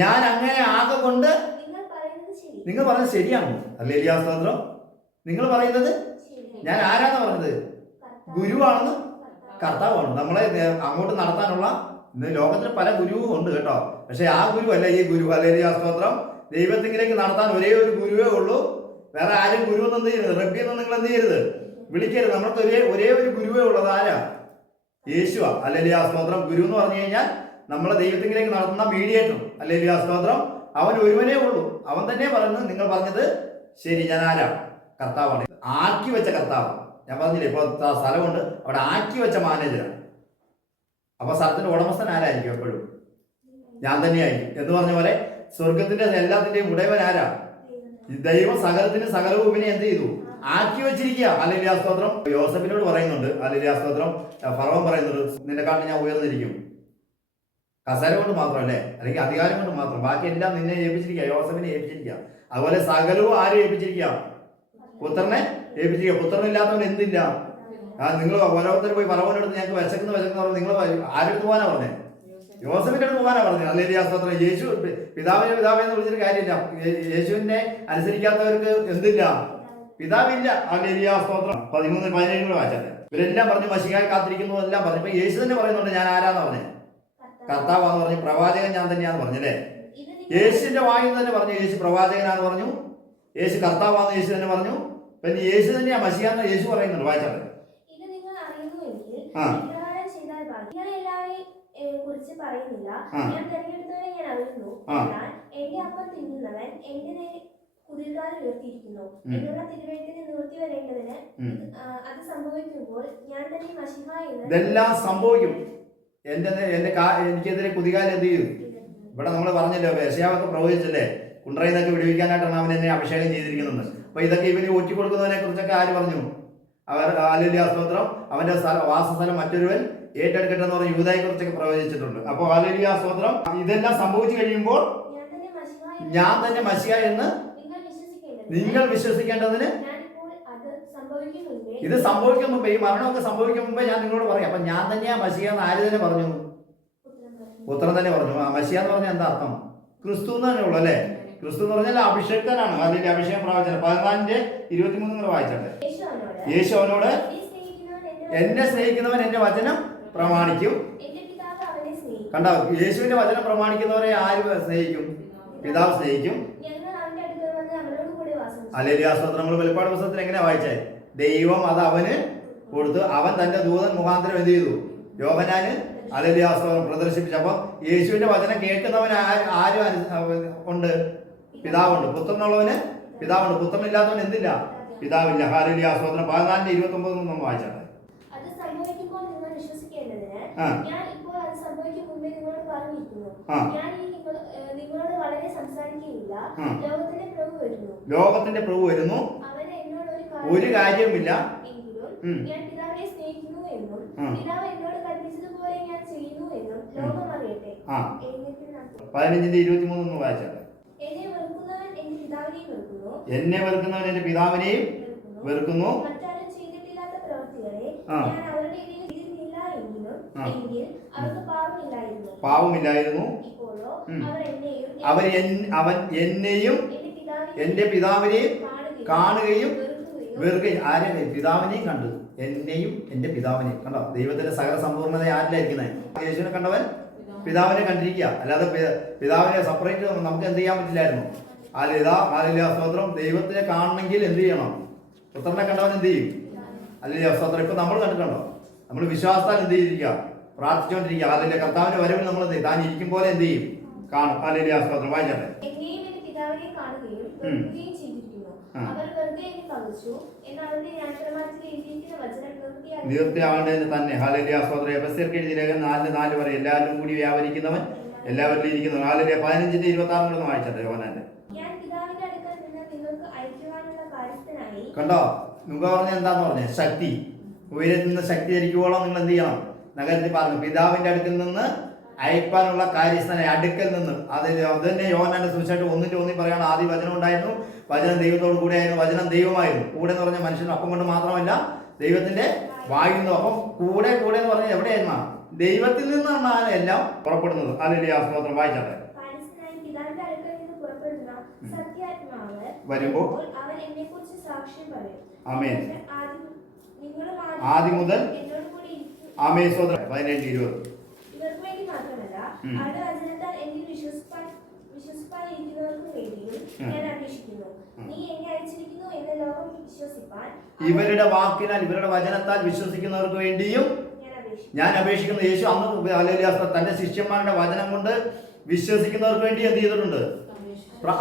ഞാൻ അങ്ങനെ ആകൊണ്ട് നിങ്ങൾ പറയുന്നത് ശരിയാണ്. ഹല്ലേലൂയ സ്തോത്രം. നിങ്ങൾ പറയുന്നത് ഞാൻ ആരാന്ന് പറഞ്ഞത്? ഗുരുവാണെന്ന് കർത്താവാണ്. നമ്മളെ അങ്ങോട്ട് നടത്താനുള്ള ഇന്ന് ലോകത്തിൽ പല ഗുരുവും ഉണ്ട് കേട്ടോ. പക്ഷെ ആ ഗുരു അല്ല ഈ ഗുരു. ഹല്ലേലൂയ സ്തോത്രം. ദൈവത്തിലേക്ക് നടത്താൻ ഒരേ ഒരു ഗുരുവേ ഉള്ളൂ. വേറെ ആരും ഗുരു ഒന്നും എന്ത് ചെയ്യരുത്, റബ്ബി ഒന്നും നിങ്ങൾ എന്ത് ചെയ്യരുത്, വിളിക്കരുത്. നമ്മൾക്ക് ഒരേ ഒരു ഗുരുവേ ഉള്ളത്. ആരാ? യേശുവാ. ഹല്ലേലൂയ സ്തോത്രം. ഗുരു എന്ന് പറഞ്ഞു കഴിഞ്ഞാൽ നമ്മളെ ദൈവത്തിലേക്ക് നടത്തുന്ന മീഡിയേറ്റർ. ഹല്ലേലൂയ സ്തോത്രം. അവൻ ഒരുവനേ ഉള്ളൂ. അവൻ തന്നെ പറഞ്ഞു നിങ്ങൾ പറഞ്ഞത് ശരി, ഞാൻ ആരാ? കർത്താവാണ്. ആക്കി വെച്ച കർത്താവ്. ഞാൻ പറഞ്ഞില്ലേ ഇപ്പൊ സ്ഥലമുണ്ട്, അവിടെ ആക്കി വെച്ച മാനേജരാണ്. അപ്പൊ സ്ഥലത്തിന്റെ ഉടമസ്ഥൻ ആരായിരിക്കും? എപ്പോഴും ഞാൻ തന്നെയായിരിക്കും എന്ന് പറഞ്ഞ പോലെ സ്വർഗത്തിന്റെ എല്ലാത്തിന്റെയും ഉടയവൻ ആരാ? ദൈവം സകലത്തിന് സകലവും ഇവനെ എന്ത് ചെയ്തു? ആക്കി വെച്ചിരിക്കുക. ഹല്ലേലൂയ സ്തോത്രം. യോസഫിനോട് പറയുന്നുണ്ട്. ഹല്ലേലൂയ സ്തോത്രം. ഫറവോൻ പറയുന്നുണ്ട് നിന്നെ കാട്ടി ഞാൻ ഉയർന്നിരിക്കും. കസേര കൊണ്ട് മാത്രമല്ലേ, അല്ലെങ്കിൽ അധികാരം കൊണ്ട് മാത്രം. ബാക്കി എല്ലാം നിന്നെ ഏൽപ്പിച്ചിരിക്കുക, യോസഫിനെ ഏൽപ്പിച്ചിരിക്കുക. അതുപോലെ സകലവും ആരും ഏൽപ്പിച്ചിരിക്കുക? പുത്രനെ ഏൽപ്പിച്ചിരിക്കുക. പുത്രനില്ലാത്തവൻ എന്തില്ല? നിങ്ങൾ ഓരോരുത്തർ പോയി ഫറവോനെടുത്ത് ഞങ്ങൾക്ക് വിശക്കുന്ന പറഞ്ഞു. നിങ്ങൾ ആരെടുത്ത് പോകാനാ പറഞ്ഞേ? യോസഫിന്റെ അടുത്ത് പോകാനാ പറഞ്ഞത്. ഹല്ലേലൂയ സ്തോത്രം. യേശു പിതാവിനെ എന്ന് വിളിച്ചിട്ട് കാര്യമില്ല. യേശുവിനെ അനുസരിക്കാത്തവർക്ക് എന്തില്ല? പിതാവില്ല. ഹല്ലേലൂയ സ്തോത്രം. 13-17 വായിച്ചാൽ ഇവരെല്ലാം പറഞ്ഞു മശിഹായെ കാത്തിരിക്കുന്നു എല്ലാം പറഞ്ഞു. ഇപ്പൊ യേശു തന്നെ പറയുന്നുണ്ട് ഞാൻ ആരാന്ന് പറഞ്ഞേ? കർത്താവാന്ന് പറഞ്ഞു. പ്രവാചകൻ ഞാൻ തന്നെയാന്ന് പറഞ്ഞല്ലേ? യേശുവിന്റെ വായിൽ തന്നെ പറഞ്ഞു യേശു പ്രവാചകനാന്ന് പറഞ്ഞു. യേശു കർത്താവാന്ന് യേശു തന്നെ പറഞ്ഞു. പിന്നെ യേശു തന്നെയാ മശിഹാന്ന് യേശു പറയുന്നുണ്ട്. വായിച്ചാൽ കുറിച്ച് പറയുന്നില്ല. ഞാൻ തെരഞ്ഞെടുത്തവരെ ഞാൻ അറിയുന്നു. എന്റെ അപ്പം തിന്നുന്നവൻ എന്റെ കുതിർകാൽ ഉയർത്തിയിരിക്കുന്നു എന്നുള്ള തിരുവെഴുത്തിന് നിവൃത്തി വരേണ്ടതിന് അത് സംഭവിക്കുമ്പോൾ ഞാൻ തന്നെ മശിഹ എന്ന് ഇതെല്ലാം സംഭവിക്കും. എനിക്കെതിരെ കുതികാൽ എന്ത് ചെയ്യും? ഇവിടെ നമ്മൾ പറഞ്ഞല്ലോ, യെശയ്യാവൊക്കെ പ്രവചിച്ചല്ലേ, കുണ്ട്രയിൽ നിന്നൊക്കെ വിടുവിക്കാനായിട്ടാണ് അവൻ എന്നെ അഭിഷേകം ചെയ്തിരിക്കുന്നത്. അപ്പൊ ഇതൊക്കെ ഇവന് ഒറ്റിക്കൊടുക്കുന്നതിനെ കുറിച്ചൊക്കെ ആര് പറഞ്ഞു? അവർ ഹല്ലേലൂയ സ്തോത്രം. അവന്റെ വാസസ്ഥലം മറ്റൊരുവൻ ഏറ്റെടുക്കട്ടെ എന്ന് പറഞ്ഞ് യൂദായെ കുറിച്ചൊക്കെ പ്രവചിച്ചിട്ടുണ്ട്. അപ്പൊ ഹല്ലേലൂയ സ്തോത്രം. ഇതെല്ലാം സംഭവിച്ചു കഴിയുമ്പോൾ ഞാൻ തന്നെ മശിഹ എന്ന് നിങ്ങൾ വിശ്വസിക്കേണ്ടതിന് ഇത് സംഭവിക്കും മുമ്പേ, ഈ മരണമൊക്കെ സംഭവിക്കും മുമ്പേ ഞാൻ നിങ്ങളോട് പറയാം. അപ്പൊ ഞാൻ തന്നെയാ മശിഹ എന്ന് ആര് തന്നെ പറഞ്ഞു? പുത്രൻ തന്നെ പറഞ്ഞു. മശിഹ എന്ന് പറഞ്ഞാൽ എന്താ അർത്ഥം? ക്രിസ്തു എന്ന് തന്നെ ഉള്ളു അല്ലേ? ക്രിസ്തു എന്ന് പറഞ്ഞാൽ അഭിഷേക്തനാണ്. അല്ലെങ്കിൽ അഭിഷേകം പ്രാപിച്ചത്. 14:23 വായിച്ചോട്ടെ. യേശു അവനോട് എന്നെ സ്നേഹിക്കുന്നവൻ എന്റെ വചനം പ്രമാണിക്കും. കണ്ടോ? യേശുവിന്റെ വചനം പ്രമാണിക്കുന്നവരെ ആര് സ്നേഹിക്കും? പിതാവ് സ്നേഹിക്കും. ഹല്ലേലൂയ സ്തോത്രം. നമ്മൾ വെളിപ്പാട് പുസ്തകത്തിൽ എങ്ങനെ വായിച്ചേ? ദൈവം അത് അവന് കൊടുത്തു. അവൻ തന്റെ ദൂതൻ മുഖാന്തരം എന്ത് ചെയ്തു? യോഹന്നാന് ഹല്ലേലൂയ സ്തോത്രം പ്രദർശിപ്പിച്ചു. അപ്പൊ യേശുവിന്റെ വചനം കേൾക്കുന്നവൻ ആരും ഉണ്ട്? പിതാവുണ്ട്. പുത്രനുള്ളവന് പിതാവുണ്ട്. പുത്രനില്ലാത്തവൻ എന്തില്ല? പിതാവില്ല. ഹല്ലേലൂയ സ്തോത്രം. 14:29 നമ്മൾ വായിച്ചാട്ടെ. അത് സംഭവിക്കുമ്പോൾ നിങ്ങൾ വിശ്വസിക്കേണ്ടതിന് ഞാൻ ഇപ്പോൾ അത് സംഭവിക്കും മുമ്പേ നിങ്ങളോട് പറഞ്ഞിരിക്കുന്നു. ഞാൻ നിങ്ങളോട് വളരെ സംസാരിക്കുകയില്ല. ലോകത്തിന്റെ പ്രഭു വരുന്നു. ലോകത്തിന്റെ പ്രഭു വരുന്നു. അവന് എന്നോട് ഒരു കാര്യവുമില്ല. എങ്കിലും ഞാൻ പിതാവിനെ സ്നേഹിക്കുന്നു എന്നും പിതാവ് എന്നോട് കൽപ്പിച്ചതുപോലെ ഞാൻ ചെയ്യുന്നു എന്നും ലോകം അറിയട്ടെ. 15:23 വായിച്ചാട്ടെ. എന്നെ വെറുക്കുന്നവൻ എന്റെ പിതാവിനെയും വെറുക്കുന്നു. എന്നെ വെറുക്കുന്നവൻ എന്റെ പിതാവിനെയും വെറുക്കുന്നു. മറ്റാരും ചെയ്തിട്ടില്ലാത്ത പ്രവൃത്തികളെ ഞാൻ അവരുടെ ഇടയിൽ ചെയ്തിരുന്നില്ല എങ്കിൽ അവർക്ക് പാപമില്ലായിരുന്നു. ഇപ്പോഴോ അവൻ എന്നെയും എന്റെ പിതാവിനെയും കാണുകയും വെറുക്കുകയും. ആരെ? പിതാവിനെയും കണ്ടു. എന്നെയും എന്റെ പിതാവിനെയും കണ്ടോ? ദൈവത്തിന്റെ സകല സമ്പൂർണ്ണത ആരിലായിരിക്കുന്നത്? യേശുവിനെ കണ്ടവൻ പിതാവിനെ കണ്ടിരിക്കുക. അല്ലാതെ പിതാവിനെ സെപ്പറേറ്റ് നമുക്ക് എന്ത് ചെയ്യാൻ പറ്റില്ലായിരുന്നു. ഹല്ലേലൂയ സ്തോത്രം. ദൈവത്തിനെ കാണണമെങ്കിൽ എന്ത് ചെയ്യണം? പുത്രനെ കണ്ടവൻ എന്ത് ചെയ്യും? ഹല്ലേലൂയ സ്തോത്രം. ഇപ്പൊ നമ്മൾ കണ്ടിട്ടുണ്ടോ? നമ്മൾ വിശ്വാസത്താൽ എന്ത് ചെയ്തിരിക്കുക? പ്രാർത്ഥിച്ചുകൊണ്ടിരിക്കുക. ഹല്ലേലൂയ കർത്താവിന്റെ വരവിൽ നമ്മൾ താൻ ഇരിക്കും പോലെ എന്ത് ചെയ്യും? കാണും. ഹല്ലേലൂയ സ്തോത്രം. വായിച്ചാട്ടെ. നിവൃത്തിയാകേണ്ടതിന് തന്നെ. ഹല്ലേലൂയ സ്തോത്രം. എഫെസ്യർക്ക് എഴുതിയ ലേഖനം 4:4 വരെ എല്ലാവരും കൂടി വ്യാപരിക്കുന്നവൻ എല്ലാവരിലും ഇരിക്കുന്നവൻ. ഹല്ലേലൂയ 15:26 വായിച്ചാട്ടെ യോഹന്നാന്റെ. കണ്ടോ? മുമ്പ് പറഞ്ഞ എന്താന്ന് പറഞ്ഞ ശക്തി. ഉയരത്തിൽ നിന്ന് ശക്തി ധരിക്കുവോളം നിങ്ങൾ എന്ത് ചെയ്യണം? നഗരത്തിൽ പറഞ്ഞു പിതാവിന്റെ അടുക്കൽ നിന്ന് അയക്കാനുള്ള കാര്യസ്ഥനെ അടുക്കൽ നിന്ന്. അത് തന്നെ യോഹന്നാന്റെ സുവിശേഷം 1:1 പറയാണ്. ആദ്യ വചനം ഉണ്ടായിരുന്നു, വചനം ദൈവത്തോട് കൂടെയായിരുന്നു, വചനം ദൈവമായിരുന്നു. കൂടെ എന്ന് പറഞ്ഞ മനുഷ്യൻ അപ്പം കൊണ്ട് മാത്രമല്ല ദൈവത്തിന്റെ വായുന്നു. അപ്പം കൂടെ എന്ന് പറഞ്ഞാൽ എവിടെയായിരുന്നു? ദൈവത്തിൽ നിന്നാണ് എല്ലാം പുറപ്പെടുന്നത്. ഹല്ലേലൂയ സ്തോത്രം. വായിച്ചാട്ടെ. വരുമ്പോൾ ആമേൻ. ആദ്യം മുതൽ ആമേൻ. സ്തോത്രം. 17:20. ഇവർക്ക് വേണ്ടി മാത്രമല്ല അവരുടെ വചനത്താൽ എന്നിൽ വിശ്വസിപ്പാനിരിക്കുന്നവർക്കും വേണ്ടിയും ഞാൻ അപേക്ഷിക്കുന്നു. നീ എന്നെ അയച്ചിരിക്കുന്നു എന്ന് ലോകം വിശ്വസിപ്പാൻ. ഇവരുടെ വാക്കിനാൽ ഇവരുടെ വചനത്താൽ വിശ്വസിക്കുന്നവർക്ക് വേണ്ടിയും ഞാൻ അപേക്ഷിക്കുന്നു. യേശു അന്ന് ഹല്ലേലൂയ തന്റെ ശിഷ്യന്മാരുടെ വചനം കൊണ്ട് വിശ്വസിക്കുന്നവർക്ക് വേണ്ടി എന്ത് ചെയ്തിട്ടുണ്ട്?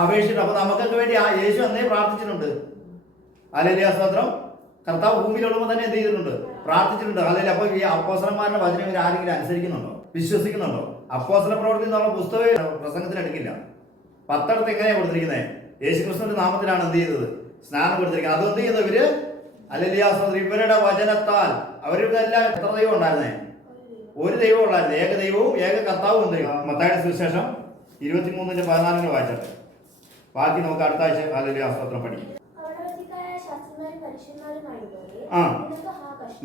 അപേക്ഷിച്ചിട്ടുണ്ട്. അപ്പൊ നമുക്കൊക്കെ വേണ്ടി യേശു അന്നേ പ്രാർത്ഥിച്ചിട്ടുണ്ട്. ഹല്ലേലൂയ സ്തോത്രം. കർത്താവ് ഭൂമിയിലുള്ളപ്പോൾ തന്നെ എന്ത് ചെയ്തിട്ടുണ്ട്? പ്രാർത്ഥിച്ചിട്ടുണ്ട്. ഹല്ലേലൂയ. അപ്പൊ ഈ അപ്പോസ്തലന്മാരുടെ വചനം ഇവർ ആരെങ്കിലും അനുസരിക്കുന്നുണ്ടോ? വിശ്വസിക്കുന്നുണ്ടോ? അപ്പോസ്തല പ്രവൃത്തി എന്നുള്ള പുസ്തകം പ്രസംഗത്തിന് എടുക്കില്ല. 10 എങ്ങനെയാണ് കൊടുത്തിരിക്കുന്നത്? യേശുക്രിസ്തുവിന്റെ നാമത്തിലാണ് എന്ത് ചെയ്തത്? സ്നാനം കൊടുത്തിരിക്കുന്നത്. അതെന്ത് ചെയ്യുന്നത് ഇവര്? ഹല്ലേലൂയ സ്തോത്രം. ഇവരുടെ വചനത്താൽ അവർക്ക് എല്ലാം എത്ര ദൈവം ഉണ്ടായിരുന്നേ? ഒരു ദൈവം ഉള്ളായിരുന്നു. ഏക ദൈവവും ഏക കർത്താവും എന്ത് ചെയ്യും? മത്തായിയുടെ സുവിശേഷം 23:14 വായിച്ചട്ടെ. ബാക്കി നമുക്ക് അടുത്ത ആഴ്ച ഹല്ലേലൂയ സ്തോത്രം പഠിക്കും.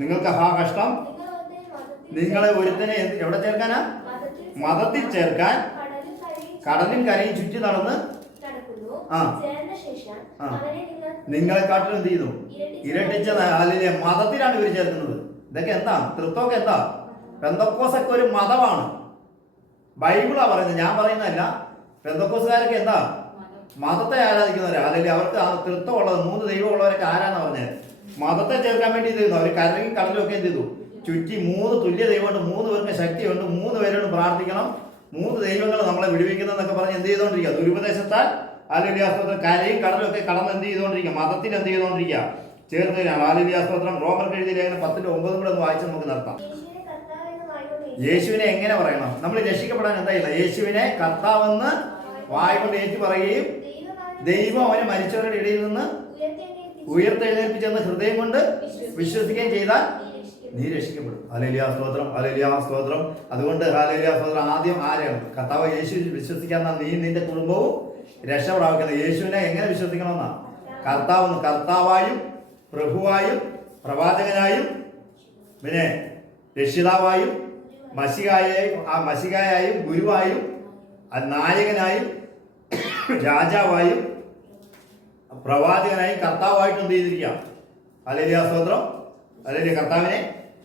നിങ്ങൾക്ക് ഹാ കഷ്ടം. നിങ്ങളെ ഒരുത്തനെ എവിടെ ചേർക്കാനാ? മതത്തിൽ ചേർക്കാൻ കടലും കരയും ചുറ്റി നടന്ന് നിങ്ങളെക്കാട്ടിലും എന്ത് ചെയ്തു? ഇരട്ടിച്ചത്. ഹല്ലേലൂയ. മതത്തിലാണ് ഇവർ ചേർക്കുന്നത്. ഇതൊക്കെ എന്താ? തൃത്വമൊക്കെ എന്താ? പെന്തക്കോസൊക്കെ ഒരു മതമാണ്. ബൈബിളാ പറയുന്നത്, ഞാൻ പറയുന്നതല്ല. പെന്തക്കോസുകാരൊക്കെ എന്താ? മതത്തെ ആരാധിക്കുന്നവരാ. അല്ലെങ്കിൽ അവർക്ക് തൃത്വം ഉള്ളത് 3 ദൈവം ഉള്ളവരൊക്കെ ആരാന്ന് പറഞ്ഞത്? മതത്തെ ചേർക്കാൻ വേണ്ടി എന്ത് ചെയ്യുന്നു? അവർ കരയും കടലും ഒക്കെ എന്ത് ചെയ്തു? ചുറ്റി 3 തുല്യ ദൈവമുണ്ട്, 3 പേർക്ക് ശക്തിയുണ്ട്, 3 പേരോട് പ്രാർത്ഥിക്കണം, 3 ദൈവങ്ങൾ നമ്മളെ വിടുവിക്കുന്നതെന്നൊക്കെ പറഞ്ഞ് എന്ത് ചെയ്തുകൊണ്ടിരിക്കുക? ദുരുപദേശത്താൽ ഹല്ലേലൂയ സ്തോത്രം കരയും കടലും ഒക്കെ കടന്ന് എന്ത് ചെയ്തുകൊണ്ടിരിക്കുക? മതത്തിൽ എന്ത് ചെയ്തുകൊണ്ടിരിക്കുക? ചേർന്നതിനാണ്. ഹല്ലേലൂയ സ്തോത്രം. റോമർക്ക് എഴുതിയ ലേഖനം 10:9 കൂടെ ഒന്ന് വായിച്ച് നമുക്ക് നിർത്താം. യേശുവിനെ എങ്ങനെ പറയണം? നമ്മൾ രക്ഷിക്കപ്പെടാൻ എന്തായില്ല? യേശുവിനെ കർത്താവെന്ന് വായ കൊണ്ട് ഏറ്റു പറയുകയും ദൈവം അവനെ മരിച്ചവരുടെ ഇടയിൽ നിന്ന് ഉയർത്തെഴുന്നേൽപ്പിച്ചെന്ന് ഹൃദയം കൊണ്ട് വിശ്വസിക്കുകയും ചെയ്താൽ നീ രക്ഷിക്കപ്പെടും. ഹല്ലേലൂയ സ്തോത്രം. ഹല്ലേലൂയ സ്തോത്രം. അതുകൊണ്ട് ഹല്ലേലൂയ സ്തോത്രം. ആദ്യം ആരെയാണ്? കർത്താവ് യേശു വിശ്വസിക്കാൻ നീ നിന്റെ കുടുംബവും രക്ഷ പ്രാപിക്കുന്നത്. യേശുവിനെ എങ്ങനെ വിശ്വസിക്കണമെന്നാ? കർത്താവായും പ്രഭുവായും പ്രവാചകനായും പിന്നെ രക്ഷിതാവായും മശികായായും ഗുരുവായും നായകനായും രാജാവായും പ്രവാചകനായും കർത്താവായിട്ട് എന്ത് ചെയ്തിരിക്കാം? ഹല്ലേലൂയ സ്തോത്രം. ഹല്ലേലൂയ. കർത്താവിനെ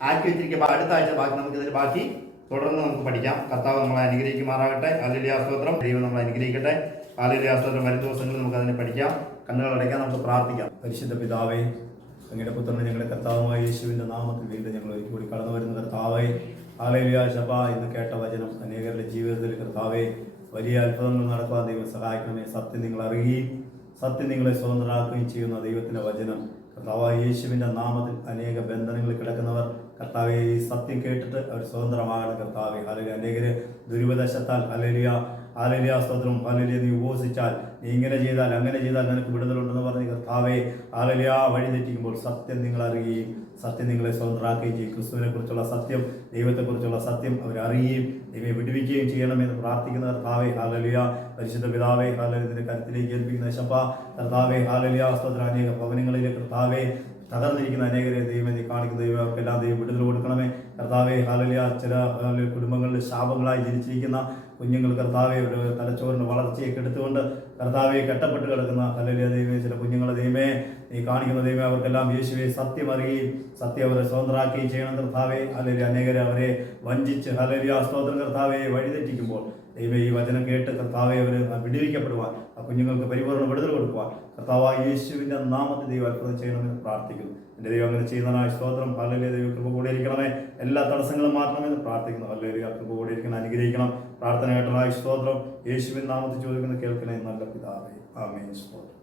ആക്കി വെച്ചിരിക്കുക. അടുത്ത ആഴ്ച ബാക്കി നമുക്ക് ഇതിന് ബാക്കി തുടർന്ന് നമുക്ക് പഠിക്കാം. കർത്താവ് നമ്മളെ അനുഗ്രഹിക്കുമാറാകട്ടെ. ഹല്ലേലൂയ സ്തോത്രം. ദൈവം നമ്മളെ അനുഗ്രഹിക്കട്ടെ. ഹല്ലേലൂയ സ്തോത്രം. വരും ദിവസങ്ങളിൽ നമുക്ക് അതിനെ പഠിക്കാം. കണ്ണുകൾ അടയ്ക്കാം, നമുക്ക് പ്രാർത്ഥിക്കാം. പരിശുദ്ധ പിതാവേ, അങ്ങയുടെ പുത്രനെ ഞങ്ങളുടെ കർത്താവുമായ യേശുവിൻ്റെ നാമത്തിൽ വീണ്ടും ഞങ്ങൾ ഒരിക്കൽ കൂടി കടന്നു വരുന്ന കർത്താവേ, ഹല്ലേലൂയ. ശബ ഇന്ന് കേട്ട വചനം അനേകരുടെ ജീവിതത്തിൽ കർത്താവേ വലിയ അത്ഭുതങ്ങൾ നടക്കുവാൻ ദൈവം സഹായിക്കണമേ. സത്യം നിങ്ങൾ അറിയുകയും സത്യം നിങ്ങളെ സ്വതന്ത്രരാക്കുകയും ചെയ്യുന്ന ദൈവത്തിൻ്റെ വചനം കർത്താവായ യേശുവിൻ്റെ നാമത്തിൽ അനേക ബന്ധനങ്ങളിൽ കിടക്കുന്നവർ കർത്താവെ ഈ സത്യം കേട്ടിട്ട് അവർ സ്വതന്ത്രമാകണം കർത്താവെ. ഹല്ലേലൂയ. അനേകര് ദുരിതവശത്താൽ ഹല്ലേലൂയ ഹല്ലേലൂയ സ്തോത്രം ഹല്ലേലൂയ നീ ഉപവസിച്ചാൽ നീ ഇങ്ങനെ ചെയ്താൽ അങ്ങനെ ചെയ്താൽ നിനക്ക് വിടുതലുണ്ടെന്ന് പറഞ്ഞ് കർത്താവെ ഹല്ലേലൂയ വഴി തെറ്റിക്കുമ്പോൾ സത്യം നിങ്ങൾ അറിയുകയും സത്യം നിങ്ങളെ സ്വതന്ത്രരാക്കുകയും ചെയ്യും. ക്രിസ്തുവിനെ കുറിച്ചുള്ള സത്യം, ദൈവത്തെക്കുറിച്ചുള്ള സത്യം അവരറിയുകയും ദൈവം വിടുവിക്കുകയും ചെയ്യണമെന്ന് പ്രാർത്ഥിക്കുന്ന കർത്താവെ ഹല്ലേലൂയ. പരിശുദ്ധ പിതാവേ ഹല്ലേലൂയ ഇതിന്റെ കരുത്തിലേക്ക് ഏൽപ്പിക്കുന്ന ശപ്പ കർത്താവെ ഹല്ലേലൂയ സ്തോത്രം. അനേക ഭവനങ്ങളിലെ കർത്താവെ തകർന്നിരിക്കുന്ന അനേകരെ ദൈവം നീ കാണിക്കുന്ന ദൈവം അവർക്കെല്ലാം ദൈവം വിടുതൽ കൊടുക്കണമേ കർത്താവെ. ഹല്ലേലൂയ ചില കുടുംബങ്ങളിൽ ശാപങ്ങളായി ജനിച്ചിരിക്കുന്ന കുഞ്ഞുങ്ങൾ കർത്താവെ ഒരു തലച്ചോറിൻ്റെ വളർച്ചയെ കെടുത്തുകൊണ്ട് കർത്താവെ കെട്ടപ്പെട്ട് കിടക്കുന്ന ഹല്ലേലൂയ ദൈവമേ ചില കുഞ്ഞുങ്ങളെ ദൈവമേ നീ കാണിക്കുന്ന ദൈവമേ അവർക്കെല്ലാം യേശുവെ സത്യം അറിയുകയും സത്യം അവരെ സ്വതന്ത്രരാക്കുകയും ചെയ്യണം കർത്താവെ. ഹല്ലേലൂയ അനേകരെ അവരെ വഞ്ചിച്ച് ഹല്ലേലൂയ സ്തോത്രം കർത്താവെ വഴിതെറ്റിക്കുമ്പോൾ ദൈവമേ ഈ വചനം കേട്ട് കർത്താവെ അവർ വിടുവിക്കപ്പെടുവാൻ ആ കുഞ്ഞുങ്ങൾക്ക് പരിപൂർണ്ണ വിടുതൽ കൊടുക്കുവാൻ കർത്താവായ യേശുവിൻ്റെ നാമത്തിൽ ദൈവം അത്ഭുതം ചെയ്യണമെന്ന് പ്രാർത്ഥിക്കുന്നു. എൻ്റെ ദൈവം അങ്ങനെ ചെയ്യുന്നതിനായി സ്തോത്രം. ഹല്ലേലൂയ ദൈവം കൃപ കൂടെ ഇരിക്കണമേ. എല്ലാ തടസ്സങ്ങളും മാറ്റണമെന്ന് പ്രാർത്ഥിക്കുന്നു. ഹല്ലേലൂയ കൃപ കൂടെ ഇരിക്കണം, അനുഗ്രഹിക്കണം. പ്രാർത്ഥന കേട്ടനായി സ്തോത്രം. യേശുവിൻ നാമത്തിൽ ചോദിക്കുന്ന കേൾക്കണേ നല്ല പിതാവേ. ആമേൻ. സ്തോത്രം.